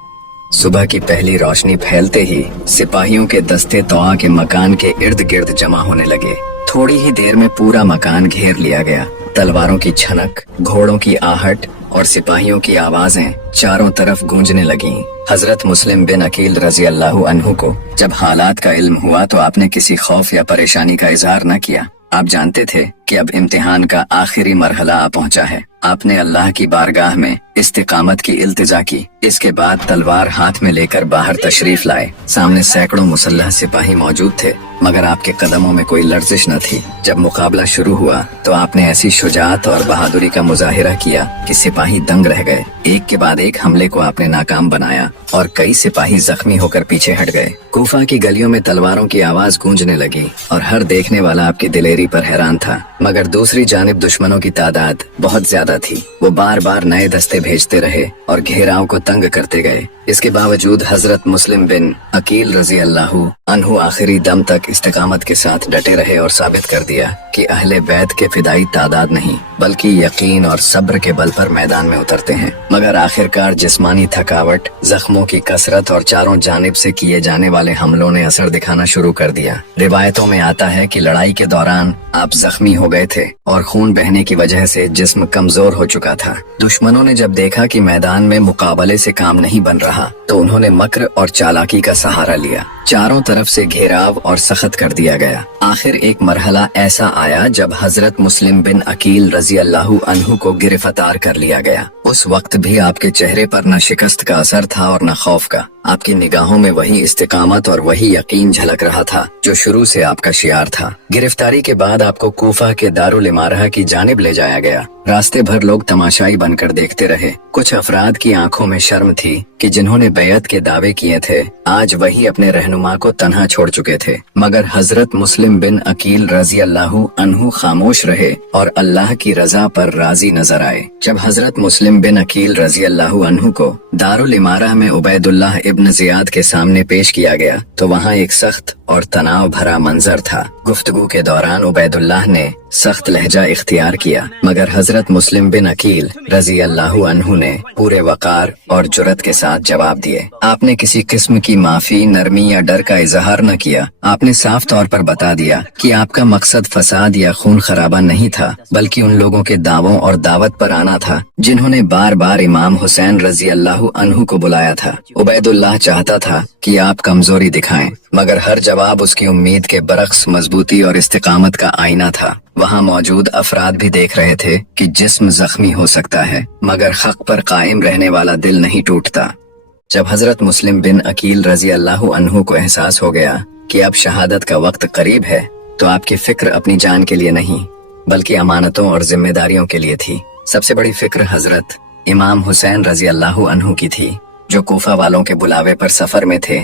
सुबह की पहली रोशनी फैलते ही सिपाहियों के दस्ते तवा के मकान के इर्द गिर्द जमा होने लगे। थोड़ी ही देर में पूरा मकान घेर लिया गया। तलवारों की छनक, घोड़ों की आहट और सिपाहियों की आवाजें चारों तरफ गूंजने लगीं। हजरत मुस्लिम बिन अकील रजी अल्लाहु अन्हु को जब हालात का इल्म हुआ तो आपने किसी खौफ या परेशानी का इजहार न किया। आप जानते थे कि अब इम्तिहान का आखिरी मरहला आ पहुंचा है। आपने अल्लाह की बारगाह में इस्तिकामत की इल्तिजा की। इसके बाद तलवार हाथ में लेकर बाहर तशरीफ लाए। सामने सैकड़ों मुसल्लह सिपाही मौजूद थे, मगर आपके कदमों में कोई लर्जिश न थी। जब मुकाबला शुरू हुआ तो आपने ऐसी शुजाअत और बहादुरी का मुजाहिरा किया कि सिपाही दंग रह गए। एक के बाद एक हमले को आपने नाकाम बनाया और कई सिपाही जख्मी होकर पीछे हट गए। कूफा की गलियों में तलवारों की आवाज गूंजने लगी और हर देखने वाला आपकी दिलेरी पर हैरान था। मगर दूसरी जानिब दुश्मनों की तादाद बहुत ज्यादा थी। वो बार बार नए दस्ते भेजते रहे और घेराव को तंग करते गए। इसके बावजूद हजरत मुस्लिम बिन अकील रजी अल्लाहु अन्हु आखिरी दम तक इस्तिकामत के साथ डटे रहे और साबित कर दिया कि अहले बैत के फिदाई तादाद नहीं बल्कि यकीन और सब्र के बल पर मैदान में उतरते हैं। मगर आखिरकार जिस्मानी थकावट, जख्मों की कसरत और चारों जानिब से किए जाने वाले हमलों ने असर दिखाना शुरू कर दिया। रिवायतों में आता है कि लड़ाई के दौरान आप जख्मी हो गए थे और खून बहने की वजह से जिस्म कमजोर हो चुका था। दुश्मनों ने जब देखा कि मैदान में मुकाबले से काम नहीं बन रहा तो उन्होंने मक्र और चालाकी का सहारा लिया। चारों तरफ से घेराव और सख्त कर दिया गया। आखिर एक मरहला ऐसा आया जब हजरत मुस्लिम बिन अकील रजी अल्लाहु अन्हु को गिरफ्तार कर लिया गया। उस वक्त भी आपके चेहरे पर न शिकस्त का असर था और न खौफ का। आपकी निगाहों में वही इस्तिकामत और वही यकीन झलक रहा था जो शुरू से आपका शियार था। गिरफ्तारी के बाद आपको कूफा के दारुल इमारह की जानिब ले जाया गया। रास्ते भर लोग तमाशाई बनकर देखते रहे। कुछ अफराद की आंखों में शर्म थी कि जिन्होंने बैत के दावे किए थे आज वही अपने रहनुमा को तन्हा छोड़ चुके थे। मगर हजरत मुस्लिम बिन अकील रजी अल्लाहु अन्हु खामोश रहे और अल्लाह की रजा पर राजी नजर आए। जब हजरत मुस्लिम बिन अकील रजी अल्लाहु अन्हु को दारुल इमारह में उबैदुल्लाह इब्न जियाद के सामने पेश किया गया तो वहाँ एक सख्त और तनाव भरा मंजर था। गुफ्तगू के दौरान उबैदुल्लाह ने सख्त लहजा इख्तियार किया, मगर हजरत मुस्लिम बिन अकील रजी अल्लाहु अन्हु ने पूरे वकार और जुर्रत के साथ जवाब दिए। आपने किसी किस्म की माफी, नरमी या डर का इजहार न किया। आपने साफ तौर पर बता दिया कि आपका मकसद फसाद या खून खराबा नहीं था बल्कि उन लोगों के दावों और दावत पर आना था जिन्होंने बार बार इमाम हुसैन रजी अल्लाहु अन्हु को बुलाया था। उबैदुल्लाह चाहता था कि आप कमजोरी दिखाएं, मगर हर जवाब उसकी उम्मीद के बरक्स मजबूती और इस्तिकामत का आईना था। वहाँ मौजूद अफराद भी देख रहे थे कि जिस्म जख्मी हो सकता है मगर हक पर कायम रहने वाला दिल नहीं टूटता। जब हजरत मुस्लिम बिन अकील रजी अल्लाहु अन्हु को एहसास हो गया कि अब शहादत का वक्त करीब है तो आपकी फिक्र अपनी जान के लिए नहीं बल्कि अमानतों और जिम्मेदारियों के लिए थी। सबसे बड़ी फिक्र हजरत इमाम हुसैन रजी अल्लाहु अन्हु की थी, जो कोफा वालों के बुलावे पर सफर में थे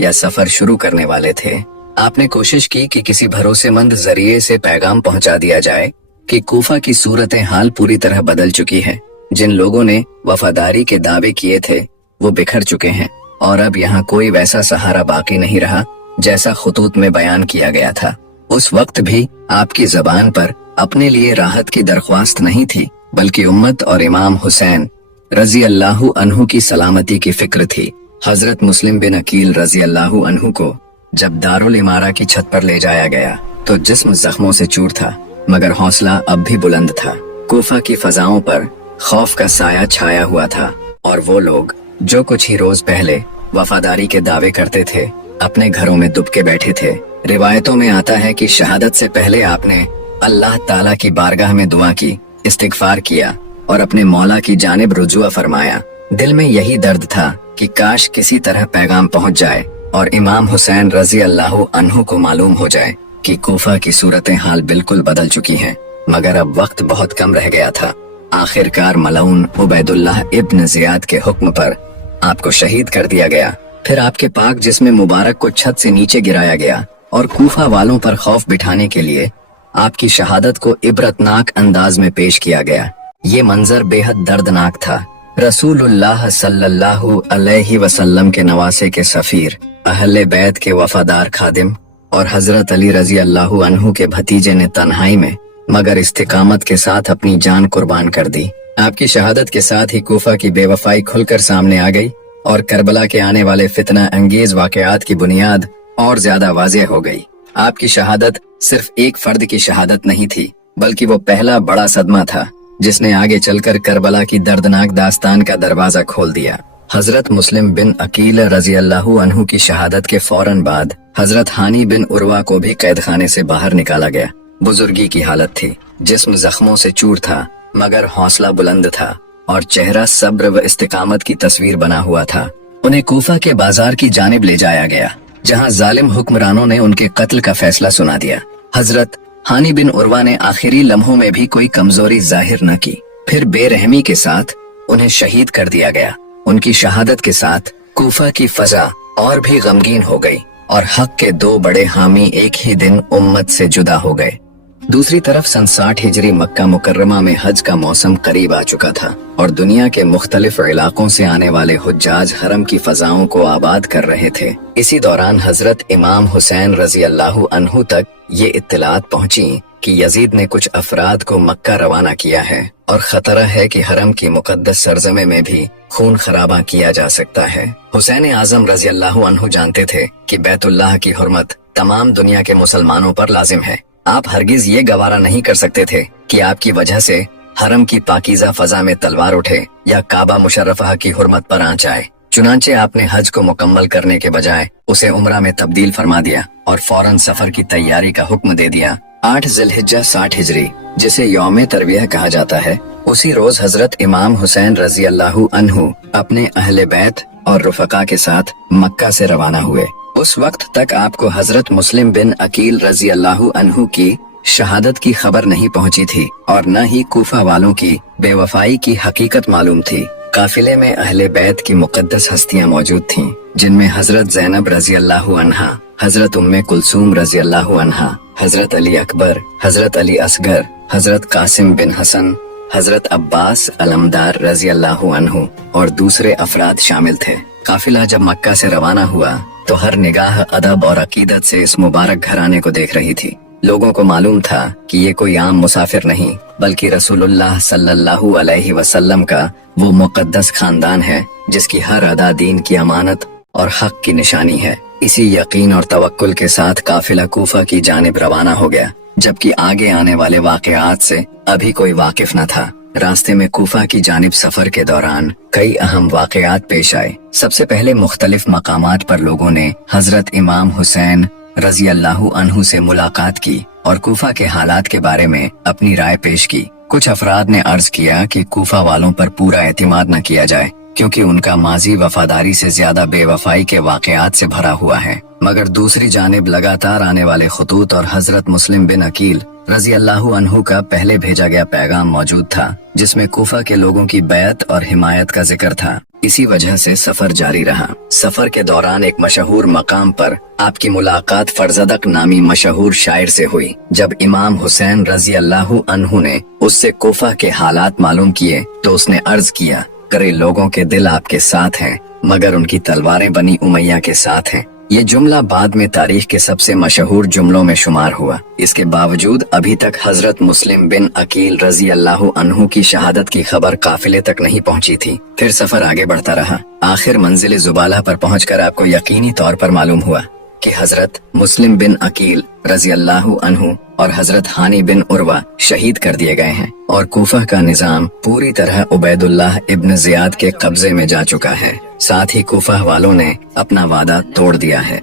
या सफर शुरू करने वाले थे। आपने कोशिश की कि किसी भरोसेमंद जरिए से पैगाम पहुंचा दिया जाए कि कोफा की सूरत हाल पूरी तरह बदल चुकी है। जिन लोगों ने वफादारी के दावे किए थे वो बिखर चुके हैं और अब यहाँ कोई वैसा सहारा बाकी नहीं रहा जैसा खुतूत में बयान किया गया था। उस वक्त भी आपकी जबान पर अपने लिए राहत की दरख्वास्त नहीं थी बल्कि उम्मत और इमाम हुसैन रजी अल्लाहु अन्हु की सलामती की फिक्र थी। हजरत मुस्लिम बिन अकील रजी अल्लाहु अन्हु को जब दारुल इमारा की छत पर ले जाया गया तो जिस्म जख्मों से चूर था मगर हौसला अब भी बुलंद था। कोफा की फजाओं पर खौफ का साया छाया हुआ था और वो लोग जो कुछ ही रोज पहले वफादारी के दावे करते थे अपने घरों में दुबके बैठे थे। रिवायतों में आता है कि शहादत से पहले आपने अल्लाह ताला की बारगाह में दुआ की, इस्तिगफार किया और अपने मौला की जानिब रुजुआ फरमाया। दिल में यही दर्द था कि काश किसी तरह पैगाम पहुंच जाए और इमाम हुसैन रजी अल्लाहु अन्हु को मालूम हो जाए कि कोफा की सूरत हाल बिल्कुल बदल चुकी है। मगर अब वक्त बहुत कम रह गया था। आखिरकार मलऊन उबैदुल्लाह इब्न जियाद के हुक्म पर आपको शहीद कर दिया गया। फिर आपके पाक जिस्म मुबारक को छत से नीचे गिराया गया और कूफा वालों पर खौफ बिठाने के लिए आपकी शहादत को इबरतनाक अंदाज में पेश किया गया। ये मंजर बेहद दर्दनाक था। रसूलुल्लाह सल्लल्लाहु अलैहि वसल्लम के नवासे के सफीर, अहले बैत के वफादार खादिम और हजरत अली रजी अल्लाहु अन्हु के भतीजे ने तन्हाई में मगर इस्तिकामत के साथ अपनी जान कुर्बान कर दी। आपकी शहादत के साथ ही कोफा की बेवफाई खुलकर सामने आ गई और करबला के आने वाले फितना अंगेज वाकयात की बुनियाद और ज्यादा वाज़ेह हो गई। आपकी शहादत सिर्फ एक फर्द की शहादत नहीं थी बल्कि वो पहला बड़ा सदमा था जिसने आगे चलकर करबला की दर्दनाक दास्तान का दरवाजा खोल दिया। हजरत मुस्लिम बिन अकील रजी अल्लाहु अन्हु की शहादत के फौरन बाद हजरत हानी बिन उर्वा को भी कैद खाने से बाहर निकाला गया। बुजुर्गी की हालत थी, जिस्म जख्मों से चूर था मगर हौसला बुलंद था और चेहरा सब्र व इस्तिकामत की तस्वीर बना हुआ था। उन्हें कूफा के बाजार की जानिब ले जाया गया जहां जालिम हुक्मरानों ने उनके कत्ल का फैसला सुना दिया। हजरत हानी बिन उर्वा ने आखिरी लम्हों में भी कोई कमजोरी जाहिर न की, फिर बेरहमी के साथ उन्हें शहीद कर दिया गया। उनकी शहादत के साथ कूफा की फजा और भी गमगीन हो गई और हक के दो बड़े हामी एक ही दिन उम्मत से जुदा हो गए। दूसरी तरफ सन 60 हिजरी मक्का मुकर्रमा में हज का मौसम करीब आ चुका था और दुनिया के मुख्तलिफ इलाकों से आने वाले हुज्जाज हरम की फजाओं को आबाद कर रहे थे। इसी दौरान हजरत इमाम हुसैन रजी अल्लाहु अन्हु तक ये इत्तलात पहुंची कि यजीद ने कुछ अफराद को मक्का रवाना किया है और खतरा है कि हरम की मुकद्दस सरजमे में भी खून खराबा किया जा सकता है। हुसैन आजम रजी अल्लाहु अन्हु जानते थे कि बैतुल्लाह की हुर्मत तमाम दुनिया के मुसलमानों पर लाजिम है। आप हरगिज ये गवारा नहीं कर सकते थे कि आपकी वजह से हरम की पाकीज़ा फजा में तलवार उठे या काबा मुशर्रफा की हुर्मत पर आंच आए। चुनांचे आपने हज को मुकम्मल करने के बजाय उसे उम्रा में तब्दील फरमा दिया और फौरन सफर की तैयारी का हुक्म दे दिया। 8 ज़िलहिज्जा 60 हिजरी जिसे यौम तरवियह कहा जाता है, उसी रोज हजरत इमाम हुसैन रजी अल्लाहु अन्हु अपने अहले बैत और रुफका के साथ मक्का से रवाना हुए। उस वक्त तक आपको हजरत मुस्लिम बिन अकील रजी अल्लाहु अन्हु की शहादत की खबर नहीं पहुंची थी और न ही कूफा वालों की बेवफाई की हकीकत मालूम थी। काफिले में अहले बैत की मुकद्दस हस्तियां मौजूद थीं, जिनमें हजरत ज़ैनब रजी अल्लाहु अन्हा, हजरत उम्मे कुलसूम रजी अल्लाहु अन्हा, हजरत अली अकबर, हजरत अली असगर, हजरत कासिम बिन हसन, हजरत अब्बास अलमदार रजी अल्लाहु अन्हु और दूसरे अफराद शामिल थे। काफिला जब मक्का से रवाना हुआ तो हर निगाह अदब और अकीदत से इस मुबारक घराने को देख रही थी। लोगों को मालूम था कि ये कोई आम मुसाफिर नहीं बल्कि रसूलुल्लाह सल्लल्लाहु अलैहि वसल्लम का वो मुकद्दस खानदान है जिसकी हर अदा दीन की अमानत और हक की निशानी है। इसी यकीन और तवक्कुल के साथ काफिला कूफा की जानिब रवाना हो गया, जबकि आगे आने वाले वाकयात से अभी कोई वाकिफ न था। रास्ते में कूफा की जानिब सफर के दौरान कई अहम वाकयात पेश आए। सबसे पहले मुख्तलिफ मकामात पर लोगों ने हजरत इमाम हुसैन रजी अल्लाहु अन्हु से मुलाकात की और कूफा के हालात के बारे में अपनी राय पेश की। कुछ अफराद ने अर्ज किया कि कूफा वालों पर पूरा एतमाद न किया जाए क्योंकि उनका माजी वफादारी से ज्यादा बेवफाई के वाकयात से भरा हुआ है। मगर दूसरी जानिब लगातार आने वाले खतूत और हजरत मुस्लिम बिन अकील रजी अल्लाहु अन्हु का पहले भेजा गया पैगाम मौजूद था, जिसमें कूफा के लोगों की बैत और हिमायत का जिक्र था। इसी वजह से सफर जारी रहा। सफर के दौरान एक मशहूर मकाम पर आपकी मुलाकात फरजदक नामी मशहूर शायर से हुई। जब इमाम हुसैन रजी अल्लाहु अन्हु ने उससे कूफा के हालात मालूम किए तो उसने अर्ज किया, करे लोगों के दिल आपके साथ हैं, मगर उनकी तलवारें बनी उमैया के साथ हैं। ये जुमला बाद में तारीख के सबसे मशहूर जुमलों में शुमार हुआ। इसके बावजूद अभी तक हजरत मुस्लिम बिन अकील रजी अल्लाहु अन्हु की शहादत की खबर काफिले तक नहीं पहुंची थी। फिर सफर आगे बढ़ता रहा। आखिर मंजिल जुबाला पर पहुंचकर आपको यकीनी तौर पर मालूम हुआ कि हजरत मुस्लिम बिन अकील रजी अल्लाहु अन्हु और हजरत हानी बिन उर्वा शहीद कर दिए गए हैं और कूफा का निजाम पूरी तरह उबैदुल्लाह इब्न जियाद के कब्जे में जा चुका है। साथ ही कूफा वालों ने अपना वादा तोड़ दिया है।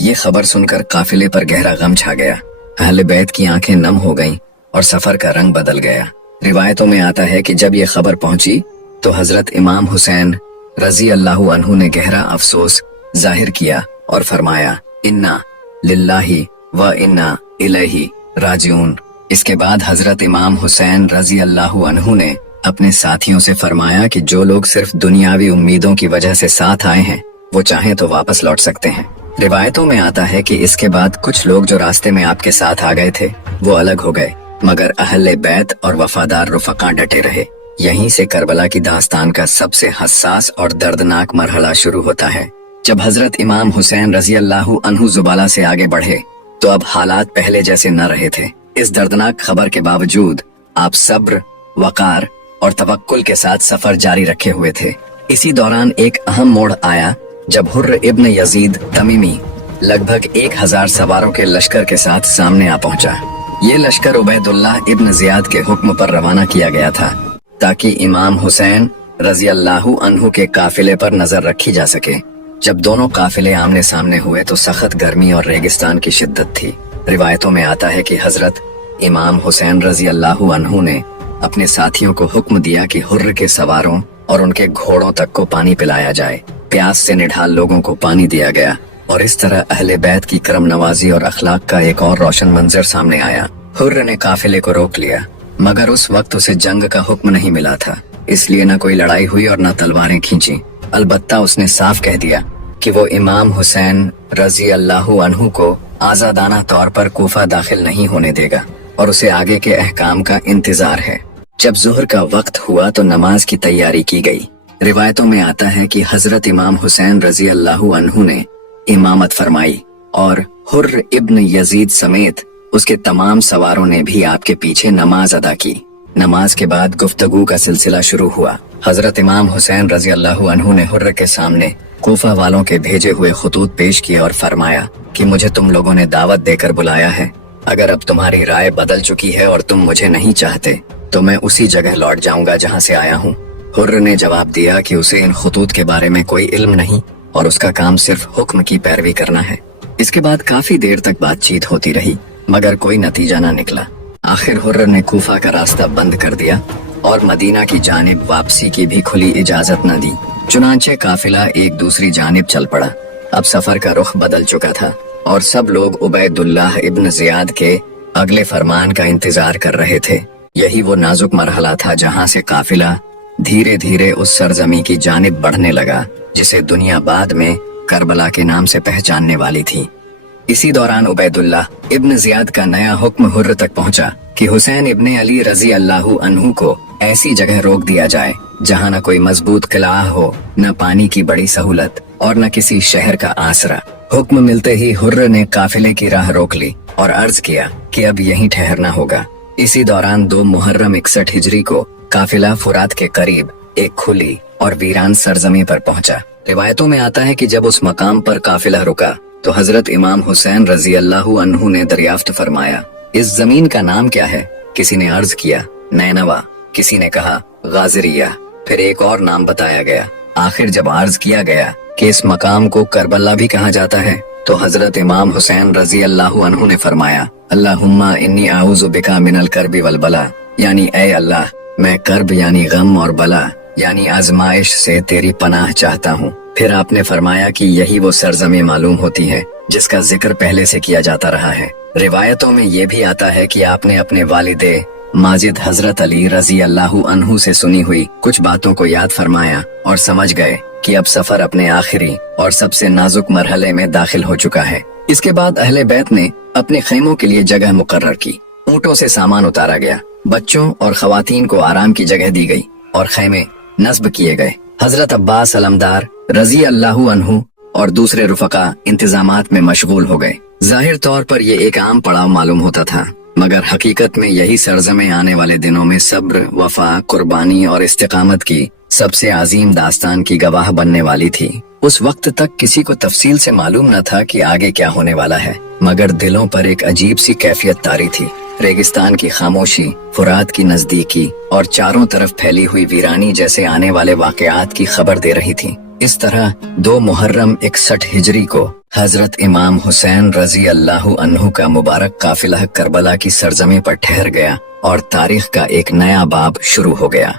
ये खबर सुनकर काफिले पर गहरा गम छा गया। अहले बैत की आंखें नम हो गईं और सफर का रंग बदल गया। रिवायतों में आता है कि जब ये खबर पहुंची तो हजरत इमाम हुसैन रजी अल्लाहु अन्हु ने गहरा अफसोस जाहिर किया और फरमाया, इन्ना लिल्लाही व इन्ना इलैही राजिऊन। इसके बाद हजरत इमाम हुसैन रजी अल्लाहु अन्हु ने अपने साथियों से फरमाया कि जो लोग सिर्फ दुनियावी उम्मीदों की वजह से साथ आए हैं वो चाहें तो वापस लौट सकते हैं। रिवायतों में आता है कि इसके बाद कुछ लोग जो रास्ते में आपके साथ आ गए थे वो अलग हो गए, मगर अहले बैत और वफादार रुफका डटे रहे। यहीं से करबला की दास्तान का सबसे हसास और दर्दनाक मरहला शुरू होता है। जब हजरत इमाम हुसैन रजी अल्लाहु अन्हु जुबाला से आगे बढ़े तो अब हालात पहले जैसे न रहे थे। इस दर्दनाक खबर के बावजूद आप सब्र, वकार और तवक्कुल के साथ सफर जारी रखे हुए थे। इसी दौरान एक अहम मोड़ आया जब हुर्र इब्न यजीद तमीमी लगभग 1000 सवारों के लश्कर के साथ सामने आ पहुंचा। ये लश्कर उबैदुल्लाह इब्न जियाद के हुक्म पर रवाना किया गया था ताकि इमाम हुसैन रजी अल्लाहु अन्हु के काफिले पर नजर रखी जा सके। जब दोनों काफिले आमने सामने हुए तो सख्त गर्मी और रेगिस्तान की शिद्दत थी। रिवायतों में आता है कि हजरत इमाम हुसैन रजी अल्लाहु अन्हु ने अपने साथियों को हुक्म दिया कि हुर्र के सवारों और उनके घोड़ों तक को पानी पिलाया जाए। प्यास से निढाल लोगों को पानी दिया गया और इस तरह अहले बैत की करम नवाजी और अखलाक का एक और रोशन मंजर सामने आया। हुर्र ने काफिले को रोक लिया, मगर उस वक्त उसे जंग का हुक्म नहीं मिला था, इसलिए न कोई लड़ाई हुई और न तलवारें खींची। अलबत्ता उसने साफ कह दिया कि वो इमाम हुसैन रजी अल्लाहु अन्हु को आजादाना तौर पर कूफा दाखिल नहीं होने देगा और उसे आगे के अहकाम का इंतजार है। जब जुहर का वक्त हुआ तो नमाज की तैयारी की गई। रिवायतों में आता है कि हजरत इमाम हुसैन रजी अल्लाहु अन्हु ने इमामत फरमाई और हुर्र इब्न यजीद समेत उसके तमाम सवारों ने भी आपके पीछे नमाज अदा की। नमाज के बाद गुफ्तगू का सिलसिला शुरू हुआ। हजरत इमाम हुसैन रजी अल्लाहु अन्हु ने हुर्र के सामने कूफा वालों के भेजे हुए खतूत पेश किए और फरमाया कि मुझे तुम लोगों ने दावत देकर बुलाया है। अगर अब तुम्हारी राय बदल चुकी है और तुम मुझे नहीं चाहते तो मैं उसी जगह लौट जाऊंगा जहां से आया हूं। हुर्र ने जवाब दिया कि उसे इन खतूत के बारे में कोई इल्म नहीं और उसका काम सिर्फ हुक्म की पैरवी करना है। इसके बाद काफी देर तक बातचीत होती रही, मगर कोई नतीजा न निकला। आखिर हुर्र ने कूफा का रास्ता बंद कर दिया और मदीना की जानिब वापसी की भी खुली इजाजत न दी। चुनांचे काफिला एक दूसरी जानिब चल पड़ा। अब सफर का रुख बदल चुका था और सब लोग उबैदुल्लाह इब्न जियाद के अगले फरमान का इंतजार कर रहे थे। यही वो नाजुक मरहला था जहां से काफिला धीरे धीरे उस सरजमी की जानिब बढ़ने लगा जिसे दुनिया बाद में करबला के नाम से पहचानने वाली थी। इसी दौरान उबैदुल्लाह इब्न जियाद का नया हुक्म हुर्र तक पहुंचा कि हुसैन इब्ने अली रजी अल्लाहु अन्हु को ऐसी जगह रोक दिया जाए जहां न कोई मजबूत किला हो, न पानी की बड़ी सहूलत और न किसी शहर का आसरा। हुक्म मिलते ही हुर्र ने काफिले की राह रोक ली और अर्ज किया कि अब यहीं ठहरना होगा। इसी दौरान 2 मुहर्रम 61 हिजरी को काफिला फुरात के करीब एक खुली और वीरान सरजमी पर पहुंचा। रिवायतों में आता है कि जब उस मकाम पर काफिला रुका तो हजरत इमाम हुसैन रजी अल्लाहु अन्हु ने दरियाफ्त फरमाया, इस जमीन का नाम क्या है? किसी ने अर्ज किया नैनवा, किसी ने कहा गाजरिया, फिर एक और नाम बताया गया। आखिर जब अर्ज किया गया कि इस मकाम को करबला भी कहा जाता है तो हजरत इमाम हुसैन रजी अल्लाहु अन्हु ने फरमाया, अल्लाहुम्मा इन्नी आऊज़ु बिका मिनल करबी वल बला, यानी ऐ अल्लाह मैं कर्ब यानी गम और बला यानी आजमाइश से तेरी पनाह चाहता हूँ। फिर आपने फरमाया कि यही वो सरजमी मालूम होती है जिसका जिक्र पहले से किया जाता रहा है। रिवायतों में ये भी आता है कि आपने अपने वालिदे माजिद हजरत अली रजी अल्लाहु अन्हु से सुनी हुई कुछ बातों को याद फरमाया और समझ गए कि अब सफर अपने आखिरी और सबसे नाजुक मरहले में दाखिल हो चुका है। इसके बाद अहले बैत ने अपने खैमों के लिए जगह मुकर्रर की। ऊँटों से सामान उतारा गया, बच्चों और खवातीन को आराम की जगह दी गई और खैमे नस्ब किए गए। हजरत अब्बास अलमदार रजी अल्लाहु अन्हु और दूसरे रुफका इंतजामात में मशगूल हो गए। जाहिर तौर पर ये एक आम पड़ाव मालूम होता था, मगर हकीकत में यही सरजमे आने वाले दिनों में सब्र, वफा, कुर्बानी और इस्तिकामत की सबसे अजीम दास्तान की गवाह बनने वाली थी। उस वक्त तक किसी को तफसील से मालूम न था कि आगे क्या होने वाला है, मगर दिलों पर एक अजीब सी कैफियत तारी थी। रेगिस्तान की खामोशी, फुरात की नजदीकी और चारों तरफ फैली हुई वीरानी जैसे आने वाले वाकयात की खबर दे रही थी। इस तरह 2 मुहर्रम 61 हिजरी को हजरत इमाम हुसैन रजी अल्लाहु अन्हु का मुबारक काफिला करबला की सरजमी पर ठहर गया और तारीख का एक नया बाब शुरू हो गया।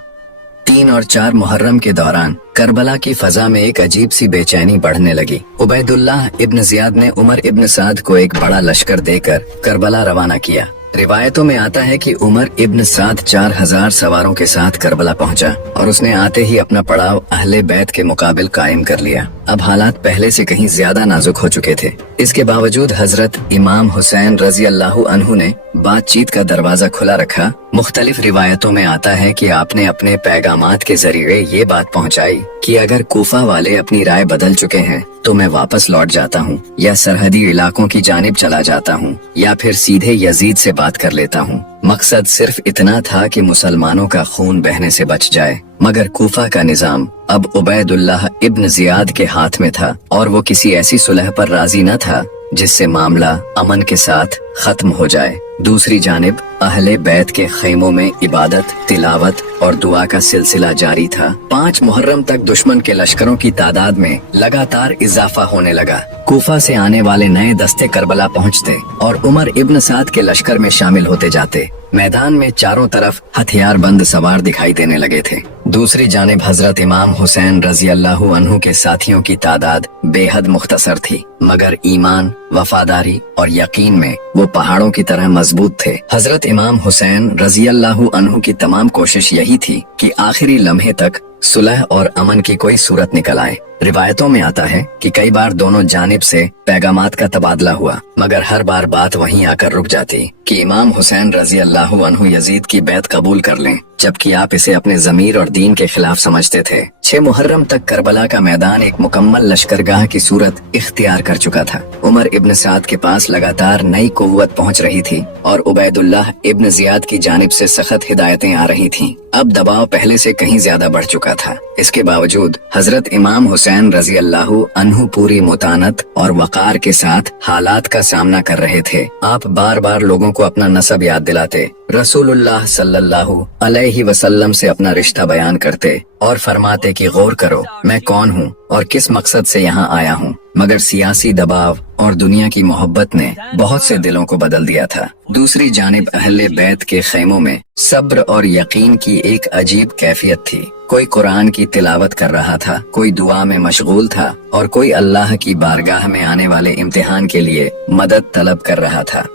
3 और 4 मुहर्रम के दौरान करबला की फजा में एक अजीब सी बेचैनी बढ़ने लगी। उबैदुल्लाह इब्न जियाद ने उमर इब्न साद को एक बड़ा लश्कर देकर करबला रवाना किया। रिवायतों में आता है कि उमर इब्न साद 4000 सवारों के साथ करबला पहुंचा और उसने आते ही अपना पड़ाव अहले बैत के मुकाबिल कायम कर लिया। अब हालात पहले से कहीं ज्यादा नाजुक हो चुके थे। इसके बावजूद हजरत इमाम हुसैन रजी अल्लाहु अन्हु ने बातचीत का दरवाजा खुला रखा। मुख्तलिफ रिवायतों में आता है कि आपने अपने पैगामात के जरिए ये बात पहुंचाई कि अगर कूफा वाले अपनी राय बदल चुके हैं तो मैं वापस लौट जाता हूँ या सरहदी इलाकों की जानिब चला जाता हूँ या फिर सीधे यजीद से बात कर लेता हूँ। मकसद सिर्फ इतना था कि मुसलमानों का खून बहने से बच जाए, मगर कूफा का निजाम अब उबैदुल्लाह इब्न जियाद के हाथ में था और वो किसी ऐसी सुलह पर राजी न था जिससे मामला अमन के साथ खत्म हो जाए। दूसरी जानिब अहले बैत के खैमों में इबादत, तिलावत और दुआ का सिलसिला जारी था। 5 मुहर्रम तक दुश्मन के लश्करों की तादाद में लगातार इजाफा होने लगा। कूफा से आने वाले नए दस्ते करबला पहुंचते और उमर इब्न साद के लश्कर में शामिल होते जाते। मैदान में चारों तरफ हथियार बंद सवार दिखाई देने लगे थे। दूसरी जानिब हजरत इमाम हुसैन रजी अल्लाहु अन्हु के साथियों की तादाद बेहद मुख्तसर थी, मगर ईमान, वफादारी और यकीन में वो पहाड़ों की तरह मजबूत थे। हजरत इमाम हुसैन रजी अल्लाहु अन्हु की तमाम कोशिश यही थी कि आखिरी लम्हे तक सुलह और अमन की कोई सूरत निकल आए। रिवायतों में आता है कि कई बार दोनों जानिब से पैगामात का तबादला हुआ, मगर हर बार बात वहीं आकर रुक जाती कि इमाम हुसैन रजी अल्लाहु अन्हु यजीद की बैत कबूल कर लें, जबकि आप इसे अपने जमीर और दीन के खिलाफ समझते थे। 6 मुहर्रम तक करबला का मैदान एक मुकम्मल लश्करगाह की सूरत इख्तियार कर चुका था। उमर इब्न साद के पास लगातार नई कुव्वत पहुंच रही थी और उबैदुल्लाह इब्न जियाद की जानिब से सख्त हिदायतें आ रही थीं। अब दबाव पहले से कहीं ज्यादा बढ़ चुका था। इसके बावजूद हजरत इमाम हुसैन रजी अल्लाहु अन्हु पूरी मुतानत और वकार के साथ हालात का सामना कर रहे थे। आप बार बार लोगों को अपना नसब याद दिलाते, रसूलुल्लाह सल्लल्लाहु अलैहि वसल्लम से अपना रिश्ता बयान करते और फरमाते कि गौर करो मैं कौन हूँ और किस मकसद से यहाँ आया हूँ। मगर सियासी दबाव और दुनिया की मोहब्बत ने बहुत से दिलों को बदल दिया था। दूसरी जानिब अहले बैत के खैमों में सब्र और यकीन की एक अजीब कैफियत थी। कोई कुरान की तिलावत कर रहा था, कोई दुआ में मशगूल था और कोई अल्लाह की बारगाह में आने वाले इम्तिहान के लिए मदद तलब कर रहा था।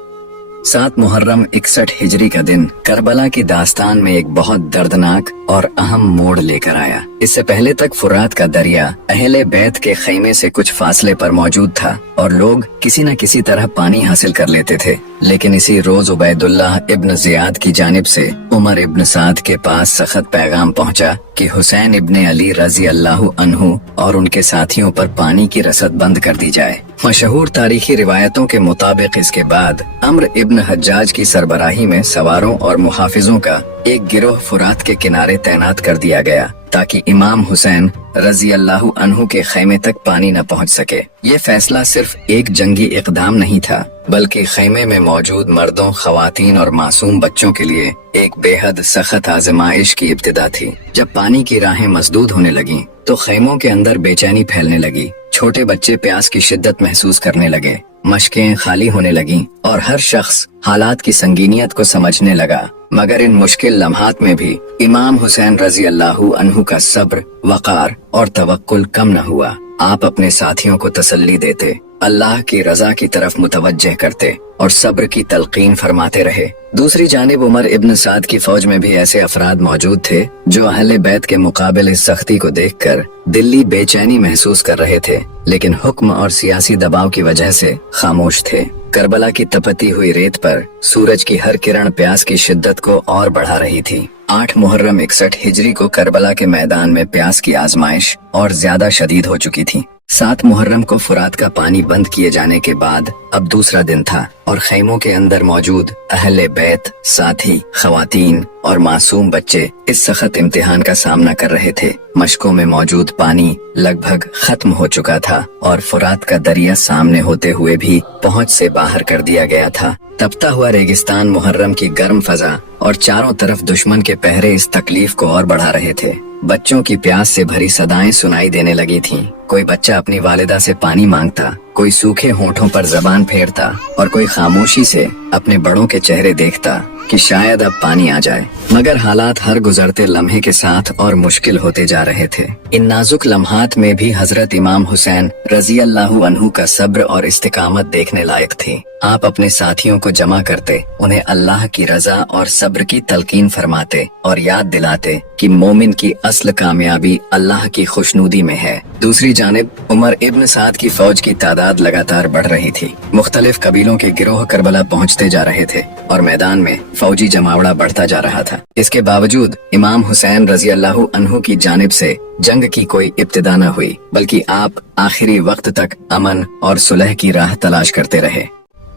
7 मुहर्रम 61 हिजरी का दिन करबला की दास्तान में एक बहुत दर्दनाक और अहम मोड़ लेकर आया। इससे पहले तक फुरात का दरिया अहले बैत के खैमे से कुछ फासले पर मौजूद था और लोग किसी न किसी तरह पानी हासिल कर लेते थे, लेकिन इसी रोज उबैदुल्लाह इब्न जियाद की जानिब से उमर इब्न साद के पास सख्त पैगाम पहुंचा कि हुसैन इब्न अली रजी अल्लाहु अन्हु और उनके साथियों पर पानी की रसद बंद कर दी जाए। मशहूर तारीखी रिवायतों के मुताबिक इसके बाद अम्र इब्न हज्जाज की सरबराही में सवारों और मुहाफिजों का एक गिरोह फुरात के किनारे तैनात कर दिया गया ताकि इमाम हुसैन रजी अल्लाहु अन्हु के खैमे तक पानी न पहुंच सके। ये फैसला सिर्फ एक जंगी इकदाम नहीं था, बल्कि खैमे में मौजूद मर्दों, खवातीन और मासूम बच्चों के लिए एक बेहद सख्त आजमाइश की इब्तिदा थी। जब पानी की राहें मसदूद होने लगी तो खैमों के अंदर बेचैनी फैलने लगी। छोटे बच्चे प्यास की शिद्दत महसूस करने लगे, मशकें खाली होने लगीं और हर शख्स हालात की संगीनियत को समझने लगा। मगर इन मुश्किल लम्हात में भी इमाम हुसैन रजी अल्लाहु अन्हु का सब्र, वकार और तवक्कुल कम न हुआ। आप अपने साथियों को तसल्ली देते, अल्लाह की रजा की तरफ मुतवज्जह करते और सब्र की तलकीन फरमाते रहे। दूसरी जानिब उमर इब्न साद की फौज में भी ऐसे अफराद मौजूद थे जो अहले बैत के मुकाबले इस सख्ती को देखकर दिल्ली बेचैनी महसूस कर रहे थे, लेकिन हुक्म और सियासी दबाव की वजह से खामोश थे। करबला की तपती हुई रेत पर सूरज की हर किरण प्यास की शिद्दत को और बढ़ा रही थी। 8 मुहर्रम 61 हिजरी को करबला के मैदान में प्यास की आजमाइश और ज्यादा शदीद हो चुकी थी। 7 मुहर्रम को फुरात का पानी बंद किए जाने के बाद अब दूसरा दिन था और खैमों के अंदर मौजूद अहले बैत, साथी, खवातीन और मासूम बच्चे इस सख्त इम्तिहान का सामना कर रहे थे। मशकों में मौजूद पानी लगभग खत्म हो चुका था और फुरात का दरिया सामने होते हुए भी पहुंच से बाहर कर दिया गया था। तपता हुआ रेगिस्तान, मुहर्रम की गर्म फजा और चारों तरफ दुश्मन के पहरे इस तकलीफ को और बढ़ा रहे थे। बच्चों की प्यास से भरी सदाएं सुनाई देने लगी थीं। कोई बच्चा अपनी वालिदा से पानी मांगता, कोई सूखे होठों पर जबान फेरता और कोई खामोशी से अपने बड़ों के चेहरे देखता कि शायद अब पानी आ जाए। मगर हालात हर गुजरते लम्हे के साथ और मुश्किल होते जा रहे थे। इन नाजुक लम्हात में भी हजरत इमाम हुसैन रजी अल्लाहु अन्हु का सब्र और इस्तिकामत देखने लायक थी। आप अपने साथियों को जमा करते, उन्हें अल्लाह की रजा और सब्र की तलकीन फरमाते और याद दिलाते कि मोमिन की असल कामयाबी अल्लाह की खुशनुदी में है। दूसरी जानिब उमर इब्न साद की फौज की तादाद लगातार बढ़ रही थी। मुख्तलिफ कबीलों के गिरोह करबला पहुंचते जा रहे थे और मैदान में फौजी जमावड़ा बढ़ता जा रहा था। इसके बावजूद इमाम हुसैन रजी अल्लाहु अन्हु की जानिब से जंग की कोई इब्तिदा न हुई, बल्कि आप आखिरी वक्त तक अमन और सुलह की राह तलाश करते रहे।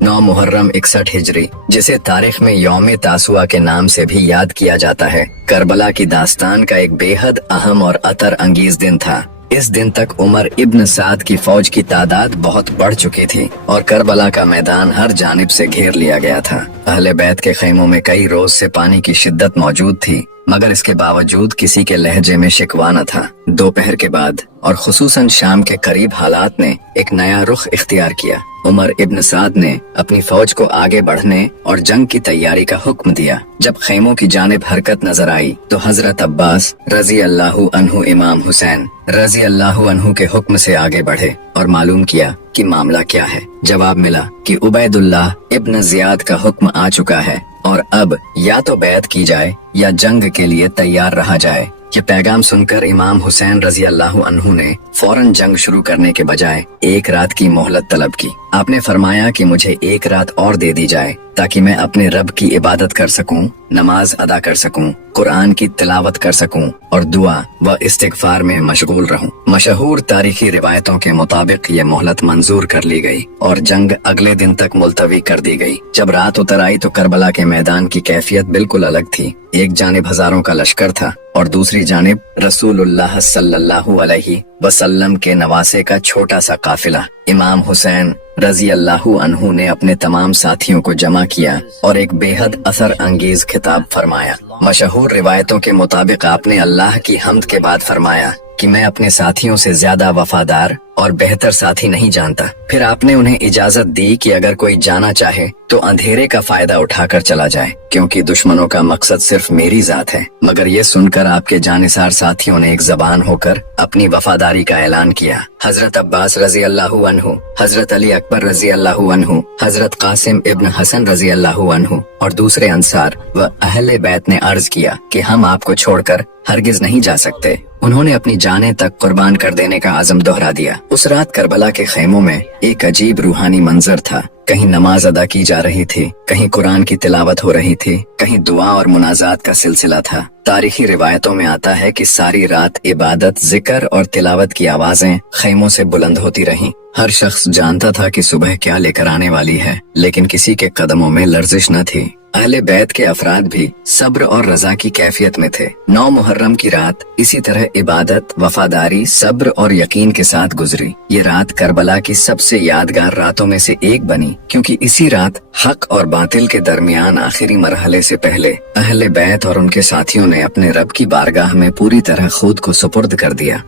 9 मुहर्रम 61 हिजरी, जिसे तारीख में यौम तासुआ के नाम से भी याद किया जाता है, करबला की दास्तान का एक बेहद अहम और अतर अंगीज दिन था। इस दिन तक उमर इब्न साद की फौज की तादाद बहुत बढ़ चुकी थी और करबला का मैदान हर जानिब से घेर लिया गया था। अहले बैत के खैमों में कई रोज से पानी की शिद्दत मौजूद थी, मगर इसके बावजूद किसी के लहजे में शिकवा न था। दोपहर के बाद और खुसूसन शाम के करीब हालात ने एक नया रुख इख्तियार किया। उमर इब्न साद ने अपनी फौज को आगे बढ़ने और जंग की तैयारी का हुक्म दिया। जब खैमों की जानिब हरकत नजर आई तो हजरत अब्बास रजी अल्लाहु अन्हु इमाम हुसैन रजी अल्लाहु अन्हु के हुक्म से आगे बढ़े और मालूम किया कि मामला क्या है। जवाब मिला कि उबैदुल्लाह इब्न जियाद का हुक्म आ चुका है और अब या तो बैत की जाए या जंग के लिए तैयार रहा जाए। ये पैगाम सुनकर इमाम हुसैन रजी अल्लाहु अन्हु ने फौरन जंग शुरू करने के बजाय एक रात की मोहलत तलब की। आपने फरमाया कि मुझे एक रात और दे दी जाए ताकि मैं अपने रब की इबादत कर सकूं, नमाज अदा कर सकूं, कुरान की तिलावत कर सकूं और दुआ व इस्तिगफार में मशगूल रहूं। मशहूर तारीखी रिवायतों के मुताबिक ये मोहलत मंजूर कर ली गई और जंग अगले दिन तक मुलतवी कर दी गई। जब रात उतर आई तो करबला के मैदान की कैफियत बिल्कुल अलग थी। एक जानिब हजारों का लश्कर था और दूसरी जानिब रसूलुल्लाह सल्लल्लाहु अलैहि वसल्लम के नवासे का छोटा सा काफिला। इमाम हुसैन रजी अल्लाहु अन्हु ने अपने तमाम साथियों को जमा किया और एक बेहद असर अंगेज खिताब फरमाया। मशहूर रिवायतों के मुताबिक आपने अल्लाह की हम्द के बाद फरमाया कि मैं अपने साथियों से ज्यादा वफादार और बेहतर साथी नहीं जानता। फिर आपने उन्हें इजाजत दी कि अगर कोई जाना चाहे तो अंधेरे का फायदा उठाकर चला जाए, क्योंकि दुश्मनों का मकसद सिर्फ मेरी जात है। मगर ये सुनकर आपके जानिसार साथियों ने एक जबान होकर अपनी वफादारी का ऐलान किया। हजरत अब्बास रजी अल्लाहु अन्हु, हजरत अली अकबर रजी अल्लाहु अन्हु, हजरत कासिम इब्न हसन रजी अल्लाहु अन्हु और दूसरे अंसार व अहले बैत ने अर्ज किया कि हम आपको छोड़कर हरगिज नहीं जा सकते। उन्होंने अपनी जानें तक कुर्बान कर देने का आज़म दोहरा दिया। उस रात करबला के खैमों में एक अजीब रूहानी मंजर था। कहीं नमाज अदा की जा रही थी, कहीं कुरान की तिलावत हो रही थी, कहीं दुआ और मुनाजात का सिलसिला था। तारीखी रिवायतों में आता है कि सारी रात इबादत, जिक्र और तिलावत की आवाजें खैमों से बुलंद होती रहीं। हर शख्स जानता था कि सुबह क्या लेकर आने वाली है, लेकिन किसी के कदमों में लर्जिश न थी। अहले बैत के अफराद भी सब्र और रजा की कैफियत में थे। 9 मुहर्रम की रात इसी तरह इबादत, वफादारी, सब्र और यकीन के साथ गुजरी। ये रात करबला की सबसे यादगार रातों में से एक बनी, क्योंकि इसी रात हक और बातिल के दरमियान आखिरी मरहले से पहले अहले बैत और उनके साथियों ने अपने रब की बारगाह में पूरी तरह खुद को सुपुर्द कर दिया।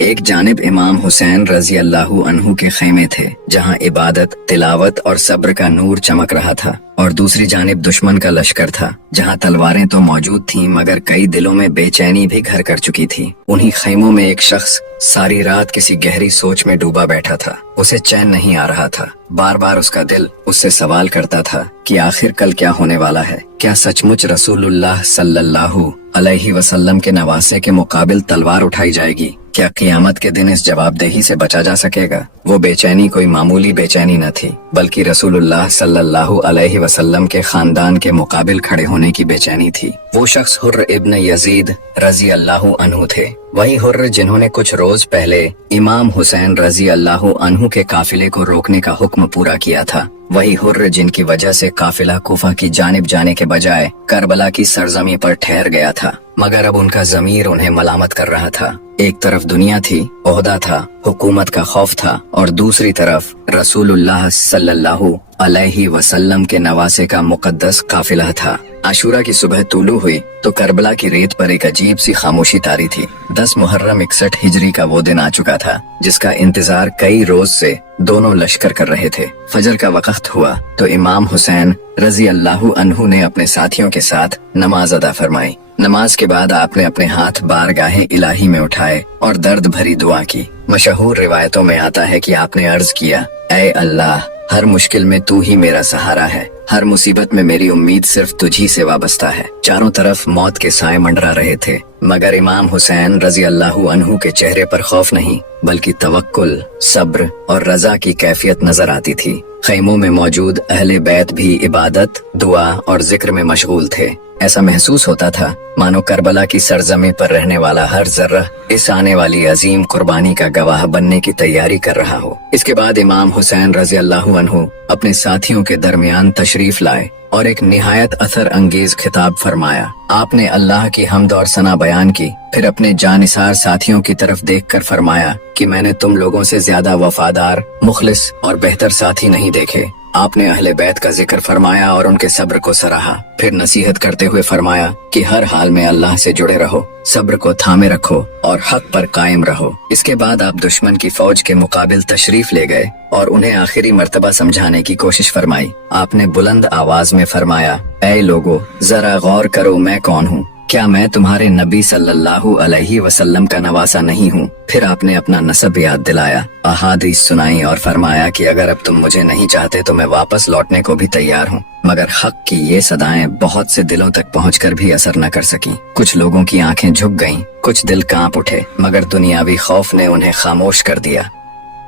एक जानिब इमाम हुसैन रजी अल्लाहु अन्हु के खैमे थे जहाँ इबादत, तिलावत और सब्र का नूर चमक रहा था, और दूसरी जानिब दुश्मन का लश्कर था जहाँ तलवारें तो मौजूद थीं मगर कई दिलों में बेचैनी भी घर कर चुकी थी। उन्हीं खैमों में एक शख्स सारी रात किसी गहरी सोच में डूबा बैठा था। उसे चैन नहीं आ रहा था। बार बार उसका दिल उससे सवाल करता था कि आखिर कल क्या होने वाला है। क्या सचमुच रसूलुल्लाह सल्लल्लाहु अलैहि वसल्लम के नवासे के मुकाबिल तलवार उठाई जाएगी? क्या क़यामत के दिन इस जवाबदेही से बचा जा सकेगा? वो बेचैनी कोई मामूली बेचैनी न थी, बल्कि रसूलुल्लाह सल्लल्लाहु अलैहि वसल्लम के खानदान के मुकाबिल खड़े होने की बेचैनी थी। वो शख्स हुर्र इब्न यजीद रजी अल्लाहु अन्हु थे। वही हुर्र जिन्होंने कुछ रोज पहले इमाम हुसैन रजी अल्लाहु अन्हु के काफिले को रोकने का हुक्म पूरा किया था। वही हुर्र जिनकी वजह से काफिला कुफा की जानिब जाने के बजाय करबला की सरजमी पर ठहर गया था, मगर अब उनका ज़मीर उन्हें मलामत कर रहा था। एक तरफ दुनिया थी, ओहदा था, हुकूमत का खौफ था, और दूसरी तरफ रसूलुल्लाह सल्लल्लाहु अलैहि वसल्लम के नवासे का मुकद्दस काफिला था। आशूरा की सुबह तुलू हुई तो करबला की रेत पर एक अजीब सी खामोशी तारी थी। 10 मुहर्रम 61 हिजरी का वो दिन आ चुका था जिसका इंतजार कई रोज से दोनों लश्कर कर रहे थे। फजर का वक्त हुआ तो इमाम हुसैन रजी अल्लाहु अन्हु ने अपने साथियों के साथ नमाज अदा फरमाई। नमाज के बाद आपने अपने हाथ बारगाहे इलाही में उठाए और दर्द भरी दुआ की। मशहूर रिवायतों में आता है कि आपने अर्ज किया, ऐ अल्लाह, हर मुश्किल में तू ही मेरा सहारा है, हर मुसीबत में मेरी उम्मीद सिर्फ तुझी से वाबस्ता है। चारों तरफ मौत के साए मंडरा रहे थे, मगर इमाम हुसैन रजी अल्लाहु अन्हु के चेहरे पर खौफ नहीं बल्कि तवक्कुल, सब्र और रजा की कैफियत नजर आती थी। खैमों में मौजूद अहले बैत भी इबादत, दुआ और जिक्र में मशगूल थे। ऐसा महसूस होता था मानो करबला की सरजमी पर रहने वाला हर जर्रा इस आने वाली अजीम कुर्बानी का गवाह बनने की तैयारी कर रहा हो। इसके बाद इमाम हुसैन रजी अल्लाहु अन्हु अपने साथियों के दरमियान तशरीफ लाए और एक निहायत असर अंगेज खिताब फरमाया। आपने अल्लाह की हम्द और सना बयान की, फिर अपने जानिसार साथियों की तरफ देखकर फरमाया कि मैंने तुम लोगों से ज्यादा वफादार, मुखलिस और बेहतर साथी नहीं देखे। आपने अहले बैत का जिक्र फरमाया और उनके सब्र को सराहा। फिर नसीहत करते हुए फरमाया कि हर हाल में अल्लाह से जुड़े रहो, सब्र को थामे रखो और हक पर कायम रहो। इसके बाद आप दुश्मन की फौज के मुकाबिल तशरीफ ले गए और उन्हें आखिरी मर्तबा समझाने की कोशिश फरमाई। आपने बुलंद आवाज में फरमाया, ऐ लोगो, जरा गौर करो मैं कौन हूँ। क्या मैं तुम्हारे नबी सल्लल्लाहु अलैहि वसल्लम का नवासा नहीं हूँ? फिर आपने अपना नसब याद दिलाया, अहादीस सुनाई और फरमाया कि अगर अब तुम मुझे नहीं चाहते तो मैं वापस लौटने को भी तैयार हूँ। मगर हक की ये सदाएं बहुत से दिलों तक पहुंचकर भी असर न कर सकी। कुछ लोगों की आंखें झुक गईं, कुछ दिल कांप उठे, मगर दुनियावी खौफ ने उन्हें खामोश कर दिया।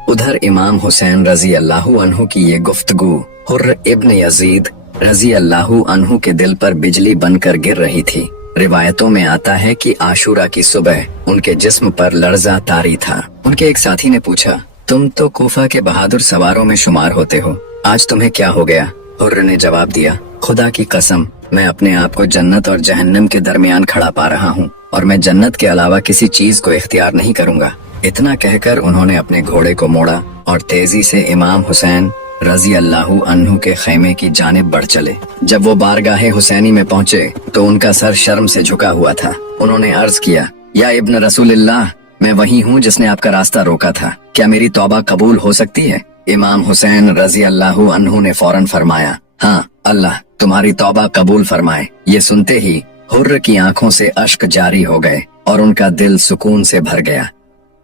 उधर इमाम हुसैन रजी अल्लाहु अन्हु की ये गुफ्तगू हुर्र इब्न यजीद रजी अल्लाहु अन्हु के दिल पर बिजली बनकर गिर रही थी। रिवायतों में आता है कि आशूरा की सुबह उनके जिस्म पर लर्जा तारी था। उनके एक साथी ने पूछा, तुम तो कूफा के बहादुर सवारों में शुमार होते हो, आज तुम्हें क्या हो गया? हुर्र ने जवाब दिया, खुदा की कसम, मैं अपने आप को जन्नत और जहन्नम के दरमियान खड़ा पा रहा हूँ और मैं जन्नत के अलावा किसी चीज को इख्तियार नहीं करूँगा। इतना कहकर उन्होंने अपने घोड़े को मोड़ा और तेजी से इमाम हुसैन रजी अल्लाहु अन्हु के खैमे की जानिब बढ़ चले। जब वो बारगाहे हुसैनी में पहुँचे तो उनका सर शर्म से झुका हुआ था। उन्होंने अर्ज किया, या इब्न रसूलिल्लाह, मैं वही हूँ जिसने आपका रास्ता रोका था, क्या मेरी तौबा कबूल हो सकती है? इमाम हुसैन रजी अल्लाहु अन्हु ने फौरन फरमाया, हाँ, अल्लाह तुम्हारी तौबा कबूल फरमाए। ये सुनते ही हुर्र की आंखों से अश्क जारी हो गए और उनका दिल सुकून से भर गया।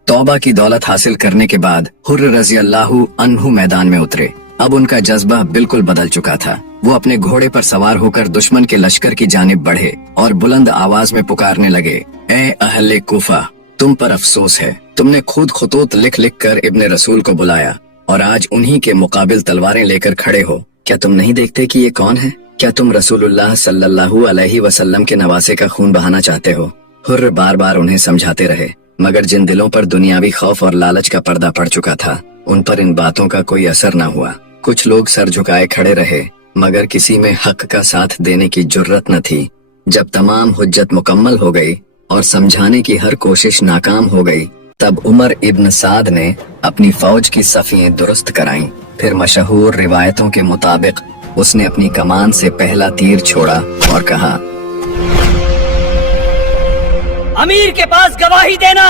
तौबा की दौलत हासिल करने के बाद हुर्र रजी अल्लाहु अन्हु मैदान में उतरे। अब उनका जज्बा बिल्कुल बदल चुका था। वो अपने घोड़े पर सवार होकर दुश्मन के लश्कर की जानिब बढ़े और बुलंद आवाज में पुकारने लगे, ए अहले कूफा, तुम पर अफसोस है, तुमने खुद खुतूत लिख लिख कर इब्ने रसूल को बुलाया और आज उन्हीं के मुकाबिल तलवारें लेकर खड़े हो। क्या तुम नहीं देखते कि ये कौन है? क्या तुम रसूलुल्लाह सल्लल्लाहु अलैहि वसल्लम के नवासे का खून बहाना चाहते हो? हुर्र बार बार उन्हें समझाते रहे, मगर जिन दिलों पर दुनियावी खौफ और लालच का पर्दा पड़ चुका था, उन पर इन बातों का कोई असर न हुआ। कुछ लोग सर झुकाए खड़े रहे, मगर किसी में हक का साथ देने की जुर्रत न थी। जब तमाम हुज्जत मुकम्मल हो गई और समझाने की हर कोशिश नाकाम हो गई, तब उमर इब्न साद ने अपनी फौज की सफियें दुरुस्त कराईं। फिर मशहूर रिवायतों के मुताबिक उसने अपनी कमान से पहला तीर छोड़ा और कहा, अमीर के पास गवाही देना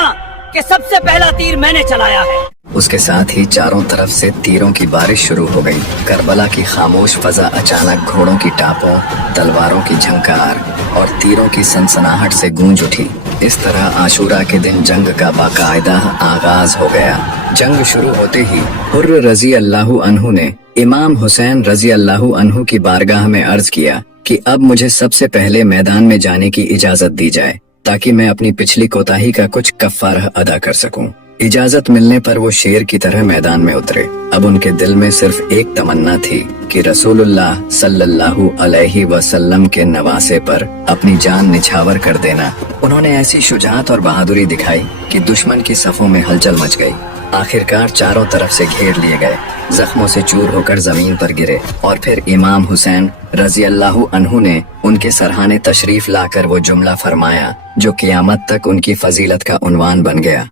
कि सबसे पहला तीर मैंने चलाया है। उसके साथ ही चारों तरफ से तीरों की बारिश शुरू हो गई। करबला की खामोश फजा अचानक घोड़ों की टापों, तलवारों की झंकार और तीरों की सनसनाहट से गूंज उठी। इस तरह आशूरा के दिन जंग का बाकायदा आगाज हो गया। जंग शुरू होते ही हुर्र रजी अल्लाहु अन्हु ने इमाम हुसैन रजी अल्लाहु अन्हु की बारगाह में अर्ज किया कि अब मुझे सबसे पहले मैदान में जाने की इजाजत दी जाए ताकि मैं अपनी पिछली कोताही का कुछ कफ़ारा अदा कर सकूं। इजाजत मिलने पर वो शेर की तरह मैदान में उतरे। अब उनके दिल में सिर्फ एक तमन्ना थी कि रसूलुल्लाह सल्लल्लाहु अलैहि वसल्लम के नवासे पर अपनी जान निछावर कर देना। उन्होंने ऐसी शुजाअत और बहादुरी दिखाई कि दुश्मन की सफों में हलचल मच गई। आखिरकार चारों तरफ से घेर लिए गए, जख्मों से चूर होकर जमीन पर गिरे और फिर इमाम हुसैन रजी अल्लाहु अन्हु ने उनके सरहाने तशरीफ लाकर वो जुमला फरमाया जो क़यामत तक उनकी फजीलत का उन्वान बन गया।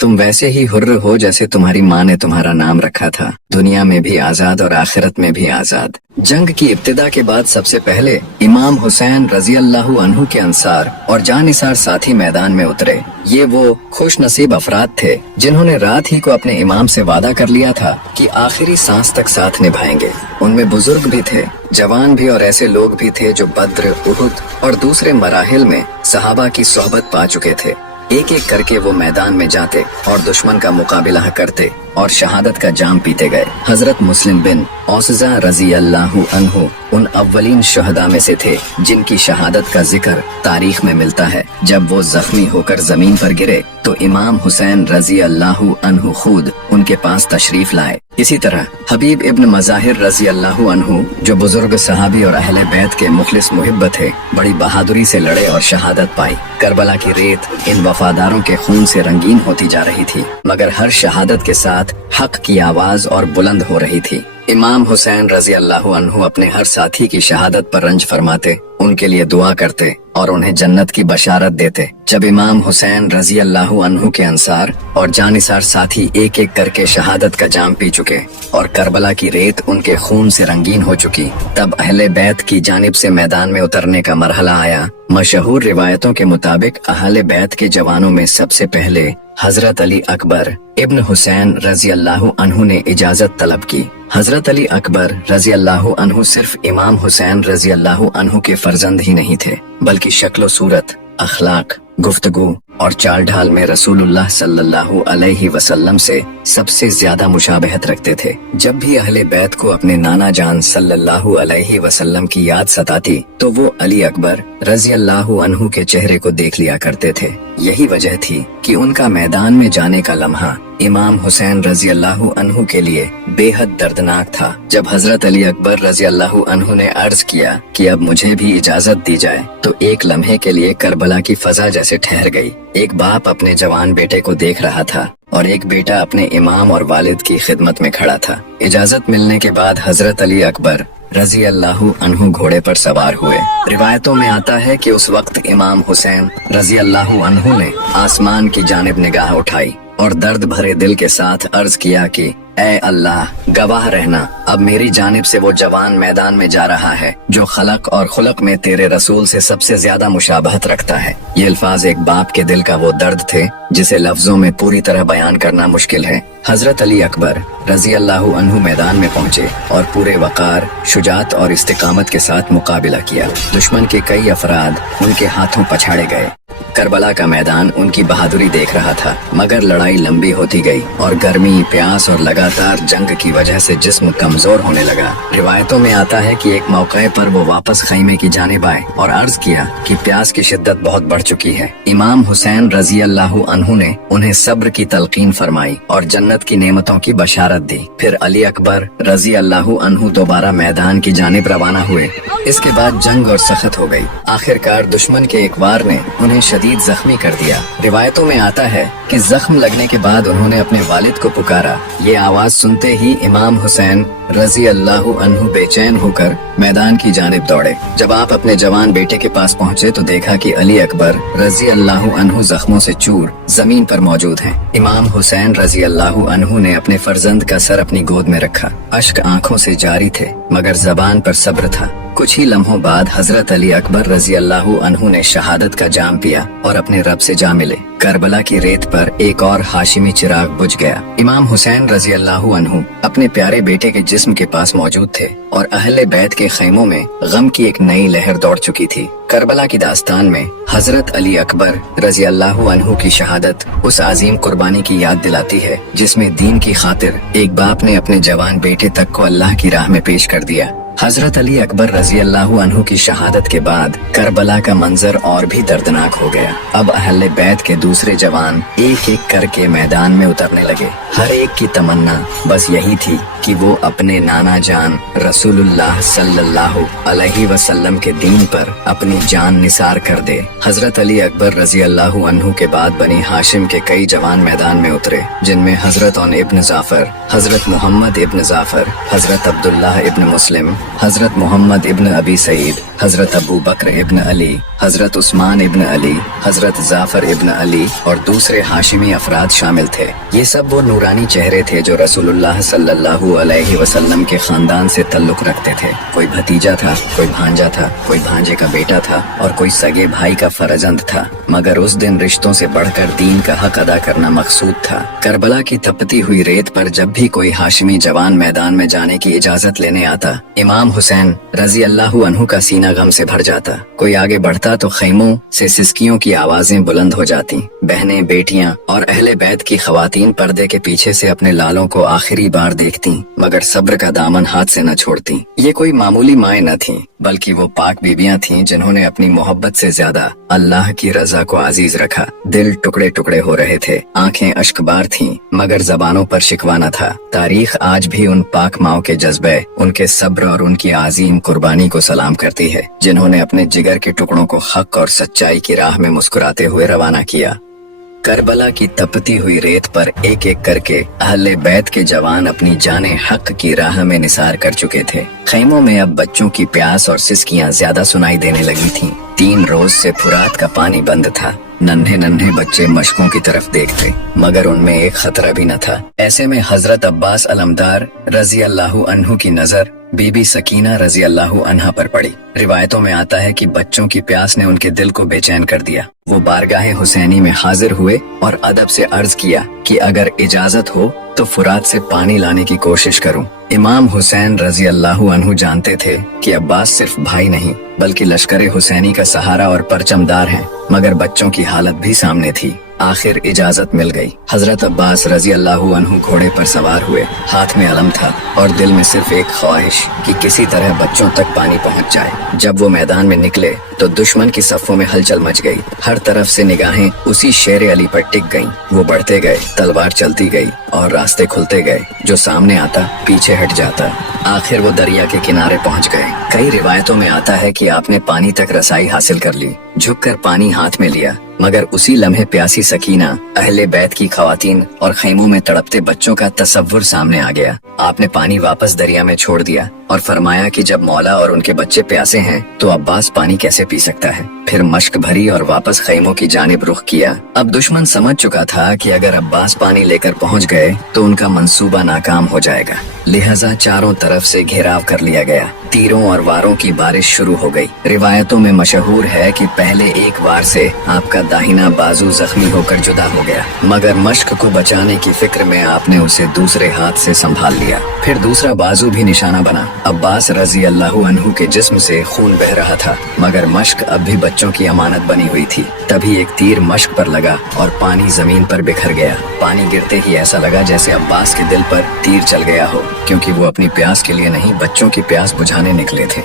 तुम वैसे ही हुर्र हो जैसे तुम्हारी माँ ने तुम्हारा नाम रखा था, दुनिया में भी आजाद और आखिरत में भी आजाद। जंग की इब्तिदा के बाद सबसे पहले इमाम हुसैन रजी अल्लाहु अन्हु के अंसार और जानिसार साथी मैदान में उतरे। ये वो खुश नसीब अफराद थे जिन्होंने रात ही को अपने इमाम से वादा कर लिया था कि आखिरी सांस तक साथ निभाएंगे। उनमें बुजुर्ग भी थे, जवान भी और ऐसे लोग भी थे जो बद्र, उहुद और दूसरे मराहिल में सहाबा की सोहबत पा चुके थे। एक एक करके वो मैदान में जाते और दुश्मन का मुकाबिला करते और शहादत का जाम पीते गए। हजरत मुस्लिम बिन औसजा रजी अल्लाहु अन्हु उन अव्वलीन शुहदा में से थे जिनकी शहादत का जिक्र तारीख में मिलता है। जब वो जख्मी होकर जमीन पर गिरे तो इमाम हुसैन रजी अल्लाहु अन्हु खुद उनके पास तशरीफ लाए। इसी तरह हबीब इब्न मज़ाहिर रजी अल्लाहु अन्हु जो बुजुर्ग सहाबी और अहले बैत के मुखलिस मुहिब्ब थे, बड़ी बहादुरी से लड़े और शहादत पाई। करबला की रेत इन वफादारों के खून से रंगीन होती जा रही थी, मगर हर शहादत के साथ हक की आवाज और बुलंद हो रही थी। इमाम हुसैन रजी अल्लाहु अन्हु अपने हर साथी की शहादत पर रंज फरमाते, उनके लिए दुआ करते और उन्हें जन्नत की बशारत देते। जब इमाम हुसैन रजी अल्लाहु अन्हु के अंसार और जानिसार साथी एक एक करके शहादत का जाम पी चुके और करबला की रेत उनके खून से रंगीन हो चुकी, तब अहले बैत की जानिब से मैदान में उतरने का मरहला आया। मशहूर रिवायतों के मुताबिक अहले बैत के जवानों में सबसे पहले हजरत अली अकबर इब्न हुसैन रजी अल्लाहु अन्हु ने इजाजत तलब की। हजरत अली अकबर रजी अल्लाहु अन्हु सिर्फ इमाम हुसैन रजी अल्लाहु अन्हु के फर्जंद ही नहीं थे, बल्कि शक्ल सूरत, अखलाक, गुफ्तगू और चाल ढाल में रसूलुल्लाह सल्लल्लाहु अलैहि वसल्लम से सबसे ज्यादा मुशाबहत रखते थे। जब भी अहले बैत को अपने नाना जान सल्लल्लाहु अलैहि वसल्लम की याद सताती तो वो अली अकबर रजी अल्लाहु अन्हु के चेहरे को देख लिया करते थे। यही वजह थी कि उनका मैदान में जाने का लम्हा इमाम हुसैन रजी अल्लाहु अन्हु के लिए बेहद दर्दनाक था। जब हजरत अली अकबर रजी अल्लाहु अन्हु ने अर्ज किया कि अब मुझे भी इजाजत दी जाए, तो एक लम्हे के लिए करबला की फजा जैसे ठहर गई। एक बाप अपने जवान बेटे को देख रहा था और एक बेटा अपने इमाम और वालिद की खिदमत में खड़ा था। इजाजत मिलने के बाद हजरत अली अकबर रजी अल्लाहु अन्हु घोड़े पर सवार हुए। रिवायतों में आता है कि उस वक्त इमाम हुसैन रजी अल्लाहु अन्हु ने आसमान की जानिब निगाह उठाई और दर्द भरे दिल के साथ अर्ज किया कि ऐ अल्लाह, गवाह रहना, अब मेरी जानिब से वो जवान मैदान में जा रहा है जो खलक और खुलक में तेरे रसूल से सबसे ज्यादा मुशाबहत रखता है। ये अल्फाज एक बाप के दिल का वो दर्द थे जिसे लफ्जों में पूरी तरह बयान करना मुश्किल है। हजरत अली अकबर रजी अल्लाहु अन्हु मैदान में पहुँचे और पूरे वकार, शुजात और इस्तिकामत के साथ मुकाबिला किया। दुश्मन के कई अफराद उनके हाथों पछाड़े गए। करबला का मैदान उनकी बहादुरी देख रहा था, मगर लड़ाई लंबी होती गई और गर्मी, प्यास और लगातार जंग की वजह से जिस्म कमजोर होने लगा। रिवायतों में आता है कि एक मौके पर वो वापस खैमे की जानिब आए और अर्ज किया कि प्यास की शिद्दत बहुत बढ़ चुकी है। इमाम हुसैन रजी अल्लाहु अन्हु ने उन्हें सब्र की तलकीन फरमाई और जन्नत की नेमतों की बशारत दी। फिर अली अकबर रजी अल्लाहु अन्हु दोबारा मैदान की जानिब रवाना हुए। इसके बाद जंग और सख्त हो गई। आखिरकार दुश्मन के एक वार ने उन्हें शदीद जख्मी कर दिया। रिवायतों में आता है कि जख्म लगने के बाद उन्होंने अपने वालिद को पुकारा। ये आवाज सुनते ही इमाम हुसैन रजी अल्लाहु अन्हु बेचैन होकर मैदान की जानिब दौड़े। जब आप अपने जवान बेटे के पास पहुँचे तो देखा कि अली अकबर रजी अल्लाहु अन्हु जख्मों से चूर जमीन पर मौजूद हैं। इमाम हुसैन रजी अल्लाहु अन्हु ने अपने फर्जंद का सर अपनी गोद में रखा। अश्क आंखों से जारी थे, मगर जबान पर सब्र था। कुछ ही लम्हों बाद हजरत अली अकबर रजी अल्लाहु अन्हु ने शहादत का जाम पिया और अपने रब से जा मिले। करबला की रेत पर एक और हाशिमी चिराग बुझ गया। इमाम हुसैन रजी अल्लाहु अन्हु अपने प्यारे बेटे के जिस्म के पास मौजूद थे और अहले बैत के खैमों में गम की एक नई लहर दौड़ चुकी थी। करबला की दास्तान में हजरत अली अकबर रजी अल्लाहु अन्हु की शहादत उस अजीम कुर्बानी की याद दिलाती है जिसमें दीन की खातिर एक बाप ने अपने जवान बेटे तक को अल्लाह की राह में पेश कर दिया। हजरत अली अकबर रजी अल्लाहु अन्हु की शहादत के बाद करबला का मंजर और भी दर्दनाक हो गया। अब अहले बैत के दूसरे जवान एक एक करके मैदान में उतरने लगे। हर एक की तमन्ना बस यही थी कि वो अपने नाना जान रसूलुल्लाह सल्लल्लाहु अलैहि वसल्लम के दीन पर अपनी जान निसार कर दे। हजरत अली अकबर रजी अल्लाहु अन्हु के बाद बनी हाशिम के कई जवान मैदान में उतरे, जिनमें हजरत ओन इब्न जाफर, हजरत मोहम्मद इब्न जाफर, हजरत अब्दुल्लाह इब्न मुस्लिम, हजरत मोहम्मद इब्न अबी सईद, हजरत अबू बकर इब्न अली, हजरत उस्मान इब्न अली, हजरत जाफर इब्न अली और दूसरे हाशिमी अफराद शामिल थे। ये सब वो नूरानी चेहरे थे जो रसूलुल्लाह सल्लल्लाहु अलैहि वसल्लम के खानदान से तल्लुक रखते थे। कोई भतीजा था, कोई भांजा था, कोई भांजे का बेटा था और कोई सगे भाई का फर्जंद था। मगर उस दिन रिश्तों से बढ़कर दीन का हक अदा करना मकसूद था। करबला की तपती हुई रेत पर जब भी कोई हाशिमी जवान मैदान में जाने की इजाजत लेने आता, इमाम हुसैन रजी अल्लाहु अन्हु का सीना गम से भर जाता। कोई आगे बढ़ता तो खैमों से सिसकियों की आवाजें बुलंद हो जाती। बहनें, बेटियां और अहले बैत की खवातीन पर्दे के पीछे से अपने लालों को आखिरी बार देखती, मगर सब्र का दामन हाथ से न छोड़ती। ये कोई मामूली माएँ न थीं, बल्कि वो पाक बीबियां थीं जिन्होंने अपनी मोहब्बत से ज्यादा अल्लाह की रजा को अजीज रखा। दिल टुकड़े टुकड़े हो रहे थे, आंखें अश्कबार थीं, मगर जबानों पर शिकवा न था। तारीख आज भी उन पाक माओं के जज्बे, उनके सब्र और उनकी आजीम कुर्बानी को सलाम करती है, जिन्होंने अपने जिगर के टुकड़ों को हक और सच्चाई की राह में मुस्कुराते हुए रवाना किया। करबला की तपती हुई रेत पर एक एक करके अहले बैत के जवान अपनी जाने हक की राह में निसार कर चुके थे। खैमों में अब बच्चों की प्यास और सिसकियां ज्यादा सुनाई देने लगी थीं। 3 रोज से फुरात का पानी बंद था। नन्हे नन्हे बच्चे मशकों की तरफ देखते, मगर उनमें एक खतरा भी न था। ऐसे में हजरत अब्बास अलमदार रजी अल्लाहु अन्हु की नजर बीबी सकीना रजी अल्लाहु अन्हा पर पड़ी। रिवायतों में आता है कि बच्चों की प्यास ने उनके दिल को बेचैन कर दिया। वो बारगाहे हुसैनी में हाजिर हुए और अदब से अर्ज किया कि अगर इजाजत हो तो फुरात से पानी लाने की कोशिश करूं। इमाम हुसैन रजी अल्लाहु अन्हु जानते थे कि अब्बास सिर्फ भाई नहीं बल्कि लश्कर हुसैनी का सहारा और परचमदार हैं, मगर बच्चों की हालत भी सामने थी। आखिर इजाजत मिल गई। हजरत अब्बास रजी अल्लाहु अन्हु घोड़े पर सवार हुए। हाथ में अलम था और दिल में सिर्फ एक ख्वाहिश कि किसी तरह बच्चों तक पानी पहुंच जाए। जब वो मैदान में निकले तो दुश्मन की सफ़ों में हलचल मच गई। हर तरफ से निगाहें उसी शेर अली पर टिक गईं। वो बढ़ते गए, तलवार चलती गई और रास्ते खुलते गए। जो सामने आता पीछे हट जाता। आखिर वो दरिया के किनारे पहुंच गए। कई रिवायतों में आता है कि आपने पानी तक रसाई हासिल कर ली। झुककर पानी हाथ में लिया, मगर उसी लम्हे प्यासी सकीना, अहले बैत की खवातीन और खैमों में तड़पते बच्चों का तस्वुर सामने आ गया। आपने पानी वापस दरिया में छोड़ दिया और फरमाया कि जब मौला और उनके बच्चे प्यासे हैं तो अब्बास पानी कैसे पी सकता है। फिर मश्क भरी और वापस खैमों की जानिब रुख किया। अब दुश्मन समझ चुका था कि अगर अब्बास पानी लेकर पहुंच गए तो उनका मंसूबा नाकाम हो जाएगा। लिहाजा चारों तरफ से घेराव कर लिया गया। तीरों और वारों की बारिश शुरू हो गई। रिवायतों में मशहूर है कि पहले एक वार से आपका दाहिना बाजू जख्मी होकर जुदा हो गया, मगर मश्क को बचाने की फिक्र में आपने उसे दूसरे हाथ से संभाल लिया। फिर दूसरा बाजू भी निशाना बना। अब्बास रजी अल्लाहु अन्हु के जिस्म से खून बह रहा था, मगर मश्क अब भी बच्चों की अमानत बनी हुई थी। तभी एक तीर मश्क पर लगा और पानी जमीन पर बिखर गया। पानी गिरते ही ऐसा लगा जैसे अब्बास के दिल पर तीर चल गया हो, क्योंकि वो अपनी प्यास के लिए नहीं बच्चों की प्यास बुझाने निकले थे।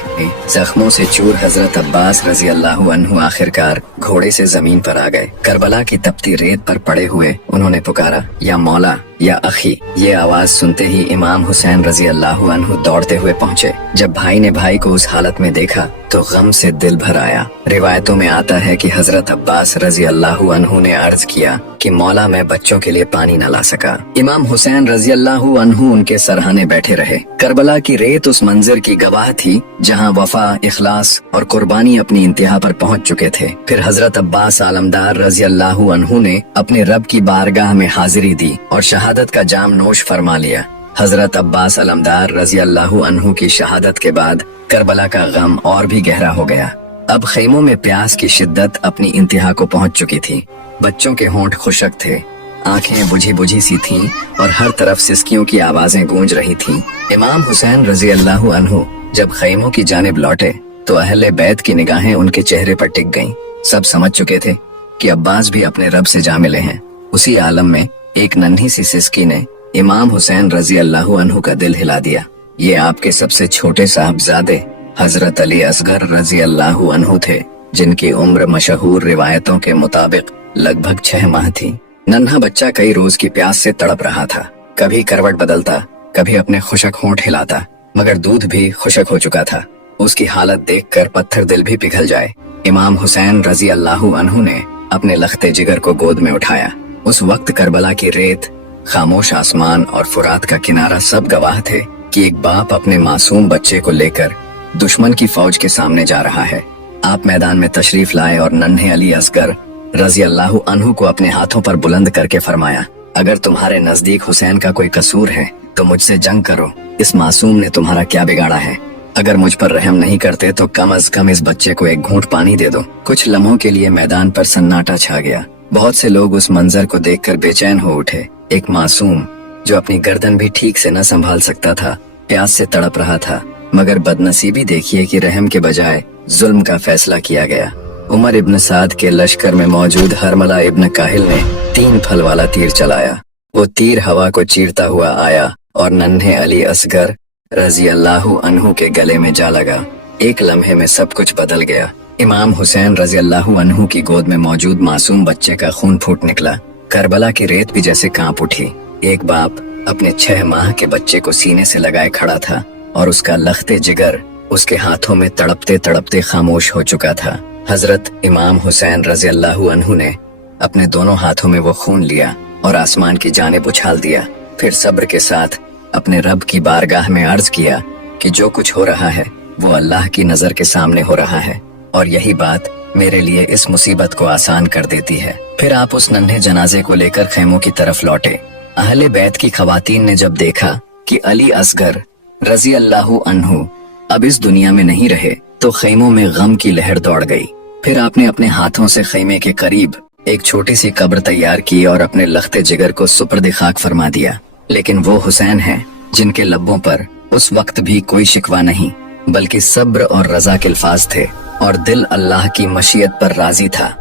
जख्मों से चूर हजरत अब्बास रजी अल्लाहु अन्हु आखिरकार घोड़े से जमीन पर आ गए। करबला की तपती रेत पर पड़े हुए उन्होंने पुकारा, या मौला या अखी। ये आवाज सुनते ही इमाम हुसैन रजी अल्लाहु अन्हु दौड़ते हुए पहुंचे। जब भाई ने भाई को उस हालत में देखा तो गम से दिल भर आया। रिवायतों में आता है कि हजरत अब्बास रजी अल्लाहु अन्हु ने अर्ज किया कि मौला मैं बच्चों के लिए पानी न ला सका। इमाम हुसैन रजी अल्लाहु अन्हु उनके सरहाने बैठे रहे। करबला की रेत उस मंजर की गवाह थी जहां वफा, इखलास और कुर्बानी अपनी इंतहा पर पहुंच चुके थे। फिर हजरत अब्बास आलमदार रजी अल्लाहु अन्हु ने अपने रब की बारगाह में हाजिरी दी और शहादत का जाम नोश फरमा लिया। हजरत अब्बास अलमदार रजी अल्लाहु अन्हु की शहादत के बाद करबला का गम और भी गहरा हो गया। अब खैमों में प्यास की शिद्दत अपनी इंतहा को पहुंच चुकी थी। बच्चों के होंठ खुशक थे, आंखें बुझी बुझी सी थीं और हर तरफ सिसकियों की आवाजें गूंज रही थीं। इमाम हुसैन रजी अल्लाहु अन्हु जब खैमों की जानिब लौटे तो अहले बैत की निगाहें उनके चेहरे पर टिक गईं। सब समझ चुके थे कि अब्बास भी अपने रब से जा मिले हैं। उसी आलम में एक नन्ही सी सिसकी ने इमाम हुसैन रजी अल्लाहु अन्हु का दिल हिला दिया। ये आपके सबसे छोटे साहबजादे हजरत अली असगर रजी अल्लाहु अन्हु थे, जिनकी उम्र मशहूर रिवायतों के मुताबिक लगभग 6 माह थी। नन्हा बच्चा कई रोज की प्यास से तड़प रहा था। कभी करवट बदलता, कभी अपने खुशक होंठ हिलाता, मगर दूध भी खुशक हो चुका था। उसकी हालत देखकर पत्थर दिल भी पिघल जाए। इमाम हुसैन रजी अल्लाहु अन्हु ने अपने लख्ते जिगर को गोद में उठाया। उस वक्त करबला की रेत, खामोश आसमान और फुरात का किनारा सब गवाह थे कि एक बाप अपने मासूम बच्चे को लेकर दुश्मन की फौज के सामने जा रहा है। आप मैदान में तशरीफ लाए और नन्हे अली असगर रजी अल्लाहु अन्हु को अपने हाथों पर बुलंद करके फरमाया, अगर तुम्हारे नजदीक हुसैन का कोई कसूर है तो मुझसे जंग करो। इस मासूम ने तुम्हारा क्या बिगाड़ा है? अगर मुझ पर रहम नहीं करते तो कम अज कम इस बच्चे को एक घूंट पानी दे दो। कुछ लम्हों के लिए मैदान पर सन्नाटा छा गया। बहुत से लोग उस मंजर को देखकर बेचैन हो उठे। एक मासूम जो अपनी गर्दन भी ठीक से न संभाल सकता था, प्यास से तड़प रहा था। मगर बदनसीबी देखिए कि रहम के बजाय जुल्म का फैसला किया गया। उमर इब्न साद के लश्कर में मौजूद हरमला इब्न काहिल ने 3 फल वाला तीर चलाया। वो तीर हवा को चीरता हुआ आया और नन्हे अली असगर रजी अल्लाहु अन्हु के गले में जा लगा। एक लम्हे में सब कुछ बदल गया। इमाम हुसैन रजी अल्लाहु अन्हु की गोद में मौजूद मासूम बच्चे का खून फूट निकला। करबला की रेत भी जैसे कांप उठी। एक बाप अपने 6 माह के बच्चे को सीने से लगाए खड़ा था और उसका लख्ते जिगर उसके हाथों में तड़पते तड़पते खामोश हो चुका था। हजरत इमाम हुसैन रजी अल्लाहु अन्हु ने अपने दोनों हाथों में वो खून लिया और आसमान की जानिब उछाल दिया। फिर सब्र के साथ अपने रब की बारगाह में अर्ज किया कि जो कुछ हो रहा है वो अल्लाह की नजर के सामने हो रहा है और यही बात मेरे लिए इस मुसीबत को आसान कर देती है। फिर आप उस नन्हे जनाजे को लेकर खैमों की तरफ लौटे। अहले बैत की खवातीन ने जब देखा कि अली असगर रजी अल्लाहु अन्हु अब इस दुनिया में नहीं रहे तो खैमों में गम की लहर दौड़ गई। फिर आपने अपने हाथों से खैमे के करीब एक छोटी सी कब्र तैयार की और अपने लख्ते जिगर को सुपर्द खाक फरमा दिया। लेकिन वो हुसैन हैं जिनके लब्बों पर उस वक्त भी कोई शिकवा नहीं, बल्कि सब्र और रजा के अल्फाज थे और दिल अल्लाह की मशीयत पर राजी था।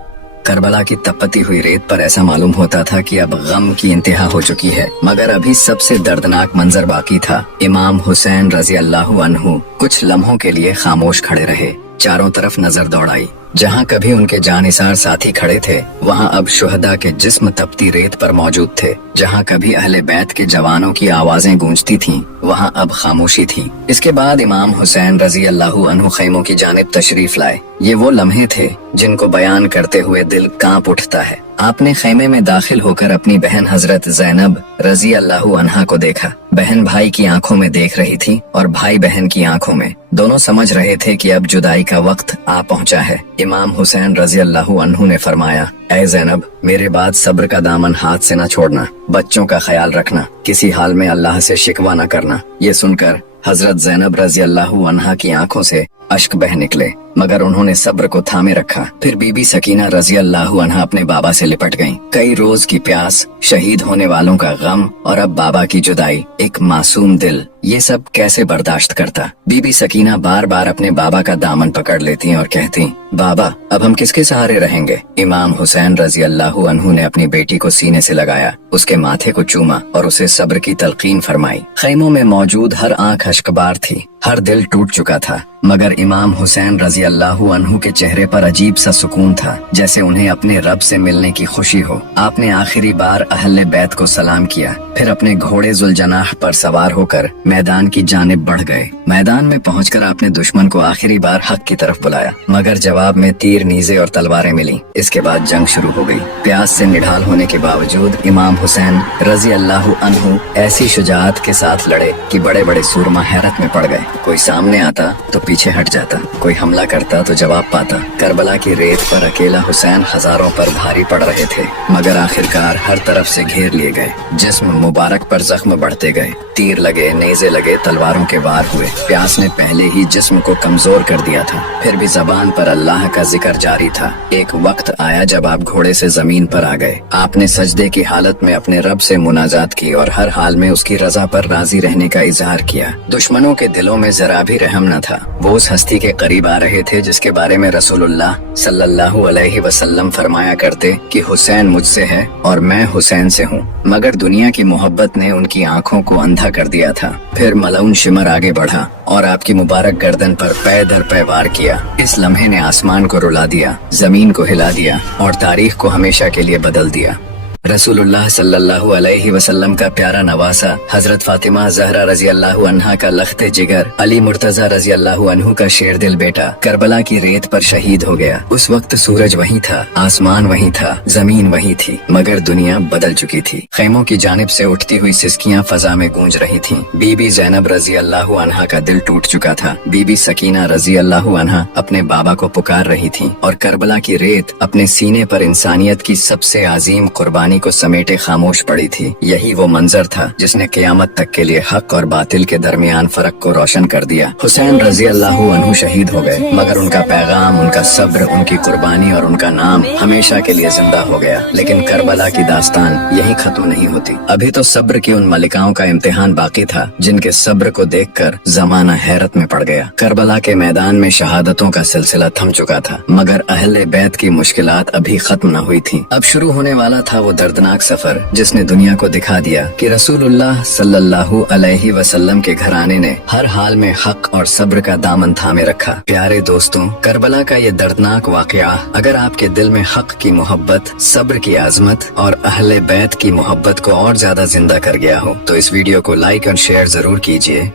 करबला की तपती हुई रेत पर ऐसा मालूम होता था कि अब गम की इंतहा हो चुकी है, मगर अभी सबसे दर्दनाक मंजर बाकी था। इमाम हुसैन रजी अल्लाहु अन्हु कुछ लम्हों के लिए खामोश खड़े रहे। चारों तरफ नजर दौड़ाई। जहाँ कभी उनके जानिसार साथी खड़े थे वहाँ अब शुहदा के जिस्म तपती रेत पर मौजूद थे। जहाँ कभी अहले बैत के जवानों की आवाजें गूंजती थीं, वहाँ अब खामोशी थी। इसके बाद इमाम हुसैन रजी अल्लाहु अन्हु खैमों की जानिब तशरीफ लाए। ये वो लम्हे थे जिनको बयान करते हुए दिल कांप उठता है। आपने खैमे में दाखिल होकर अपनी बहन हजरत ज़ैनब रजी अल्लाहु अन्हा को देखा। बहन भाई की आंखों में देख रही थी और भाई बहन की आंखों में। दोनों समझ रहे थे कि अब जुदाई का वक्त आ पहुंचा है। इमाम हुसैन रजी अल्लाहु अन्हु ने फरमाया, ऐ ज़ैनब, मेरे बाद सब्र का दामन हाथ से न छोड़ना, बच्चों का ख्याल रखना, किसी हाल में अल्लाह से शिकवा न करना। ये सुनकर हजरत ज़ैनब रजी अल्लाहु अन्हा की आंखों से अश्क बह निकले, मगर उन्होंने सब्र को थामे रखा। फिर बीबी सकीना रजी अल्लाहु अन्हा अपने बाबा से लिपट गईं। कई रोज की प्यास, शहीद होने वालों का गम और अब बाबा की जुदाई, एक मासूम दिल, ये सब कैसे बर्दाश्त करता। बीबी सकीना बार बार अपने बाबा का दामन पकड़ लेती और कहती, बाबा अब हम किसके सहारे रहेंगे। इमाम हुसैन रजी अल्लाहु अन्हु ने अपनी बेटी को सीने से लगाया, उसके माथे को चूमा और उसे सब्र की तलकीन फरमाई। खैमों में मौजूद हर आंख अश्कबार थी, हर दिल टूट चुका था, मगर इमाम हुसैन रजी अल्लाहु अन्हु के चेहरे पर अजीब सा सुकून था, जैसे उन्हें अपने रब से मिलने की खुशी हो। आपने आखिरी बार अहले बैत को सलाम किया, फिर अपने घोड़े जुलजनाह पर सवार होकर मैदान की जानिब बढ़ गए। मैदान में पहुंचकर आपने दुश्मन को आखिरी बार हक की तरफ बुलाया, मगर जवाब में तीर, नीज़े और तलवारें मिली। इसके बाद जंग शुरू हो गई। प्यास से निढाल होने के बावजूद इमाम हुसैन रजी अल्लाहु अन्हु ऐसी शुजाअत के साथ लड़े कि बड़े बड़े सूरमा हैरत में पड़ गए। कोई सामने आता तो पीछे हट जाता, कोई हमला करता तो जवाब पाता। करबला की रेत पर अकेला हुसैन हजारों पर भारी पड़ रहे थे, मगर आखिरकार हर तरफ से घेर लिए गए। जिस्म मुबारक पर जख्म बढ़ते गए, तीर लगे, नेज़े लगे, तलवारों के वार हुए। प्यास ने पहले ही जिस्म को कमजोर कर दिया था, फिर भी जबान पर अल्लाह का जिक्र जारी था। एक वक्त आया जब आप घोड़े से जमीन पर आ गए। आपने सजदे की हालत में अपने रब से मुनाजात की और हर हाल में उसकी रजा पर राजी रहने का इजहार किया। दुश्मनों के दिलों में जरा भी रहम न था। वो उस हस्ती के करीब आ रहे थे जिसके बारे में रसूलुल्लाह सल्लल्लाहु अलैहि वसल्लम फरमाया करते कि हुसैन मुझसे है और मैं हुसैन से हूँ। मगर दुनिया की मोहब्बत ने उनकी आंखों को अंधा कर दिया था। फिर मलऊन शिमर आगे बढ़ा और आपकी मुबारक गर्दन पर पै दर पै वार किया। इस लम्हे ने आसमान को रुला दिया, जमीन को हिला दिया और तारीख को हमेशा के लिए बदल दिया। रसूलुल्लाह सल्लल्लाहु अलैहि वसल्लम का प्यारा नवासा हजरत फातिमा ज़हरा रजी अल्लाहु अन्हा का लख्ते जिगर अली मुर्तजा रजी अल्लाहु अन्हु का शेर दिल बेटा करबला की रेत पर शहीद हो गया। उस वक्त सूरज वहीं था, आसमान वहीं था, जमीन वहीं थी, मगर दुनिया बदल चुकी थी। खैमों की जानिब से उठती हुई सिसकियां फजा में गूंज रही थीं। बीबी ज़ैनब रजी अल्लाहु अन्हा का दिल टूट चुका था। बीबी सकीना रजी अल्लाहु अन्हा अपने बाबा को पुकार रही थी और करबला की रेत अपने सीने पर इंसानियत की सबसे अजीम कुर्बानी को समेटे खामोश पड़ी थी। यही वो मंजर था जिसने क़यामत तक के लिए हक और बातिल के दरमियान फर्क को रोशन कर दिया। हुसैन रजी अल्लाहु अन्हु शहीद हो गए, मगर उनका पैगाम, उनका सब्र, उनकी कुर्बानी और उनका नाम हमेशा के लिए जिंदा हो गया। लेकिन करबला की दास्तान यही खत्म नहीं होती। अभी तो सब्र की उन मलिकाओं का इम्तिहान बाकी था जिनके सब्र को देखकर जमाना हैरत में पड़ गया। करबला के मैदान में शहादतों का सिलसिला थम चुका था, मगर अहले बैत की मुश्किलात अभी खत्म न हुई थी। अब शुरू होने वाला था वो दर्दनाक सफर जिसने दुनिया को दिखा दिया कि रसूलुल्लाह सल्लल्लाहु अलैहि वसल्लम के घराने ने हर हाल में हक और सब्र का दामन थामे रखा। प्यारे दोस्तों, करबला का ये दर्दनाक वाकया अगर आपके दिल में हक की मोहब्बत, सब्र की आजमत और अहले बैत की मोहब्बत को और ज्यादा जिंदा कर गया हो तो इस वीडियो को लाइक और शेयर जरूर कीजिए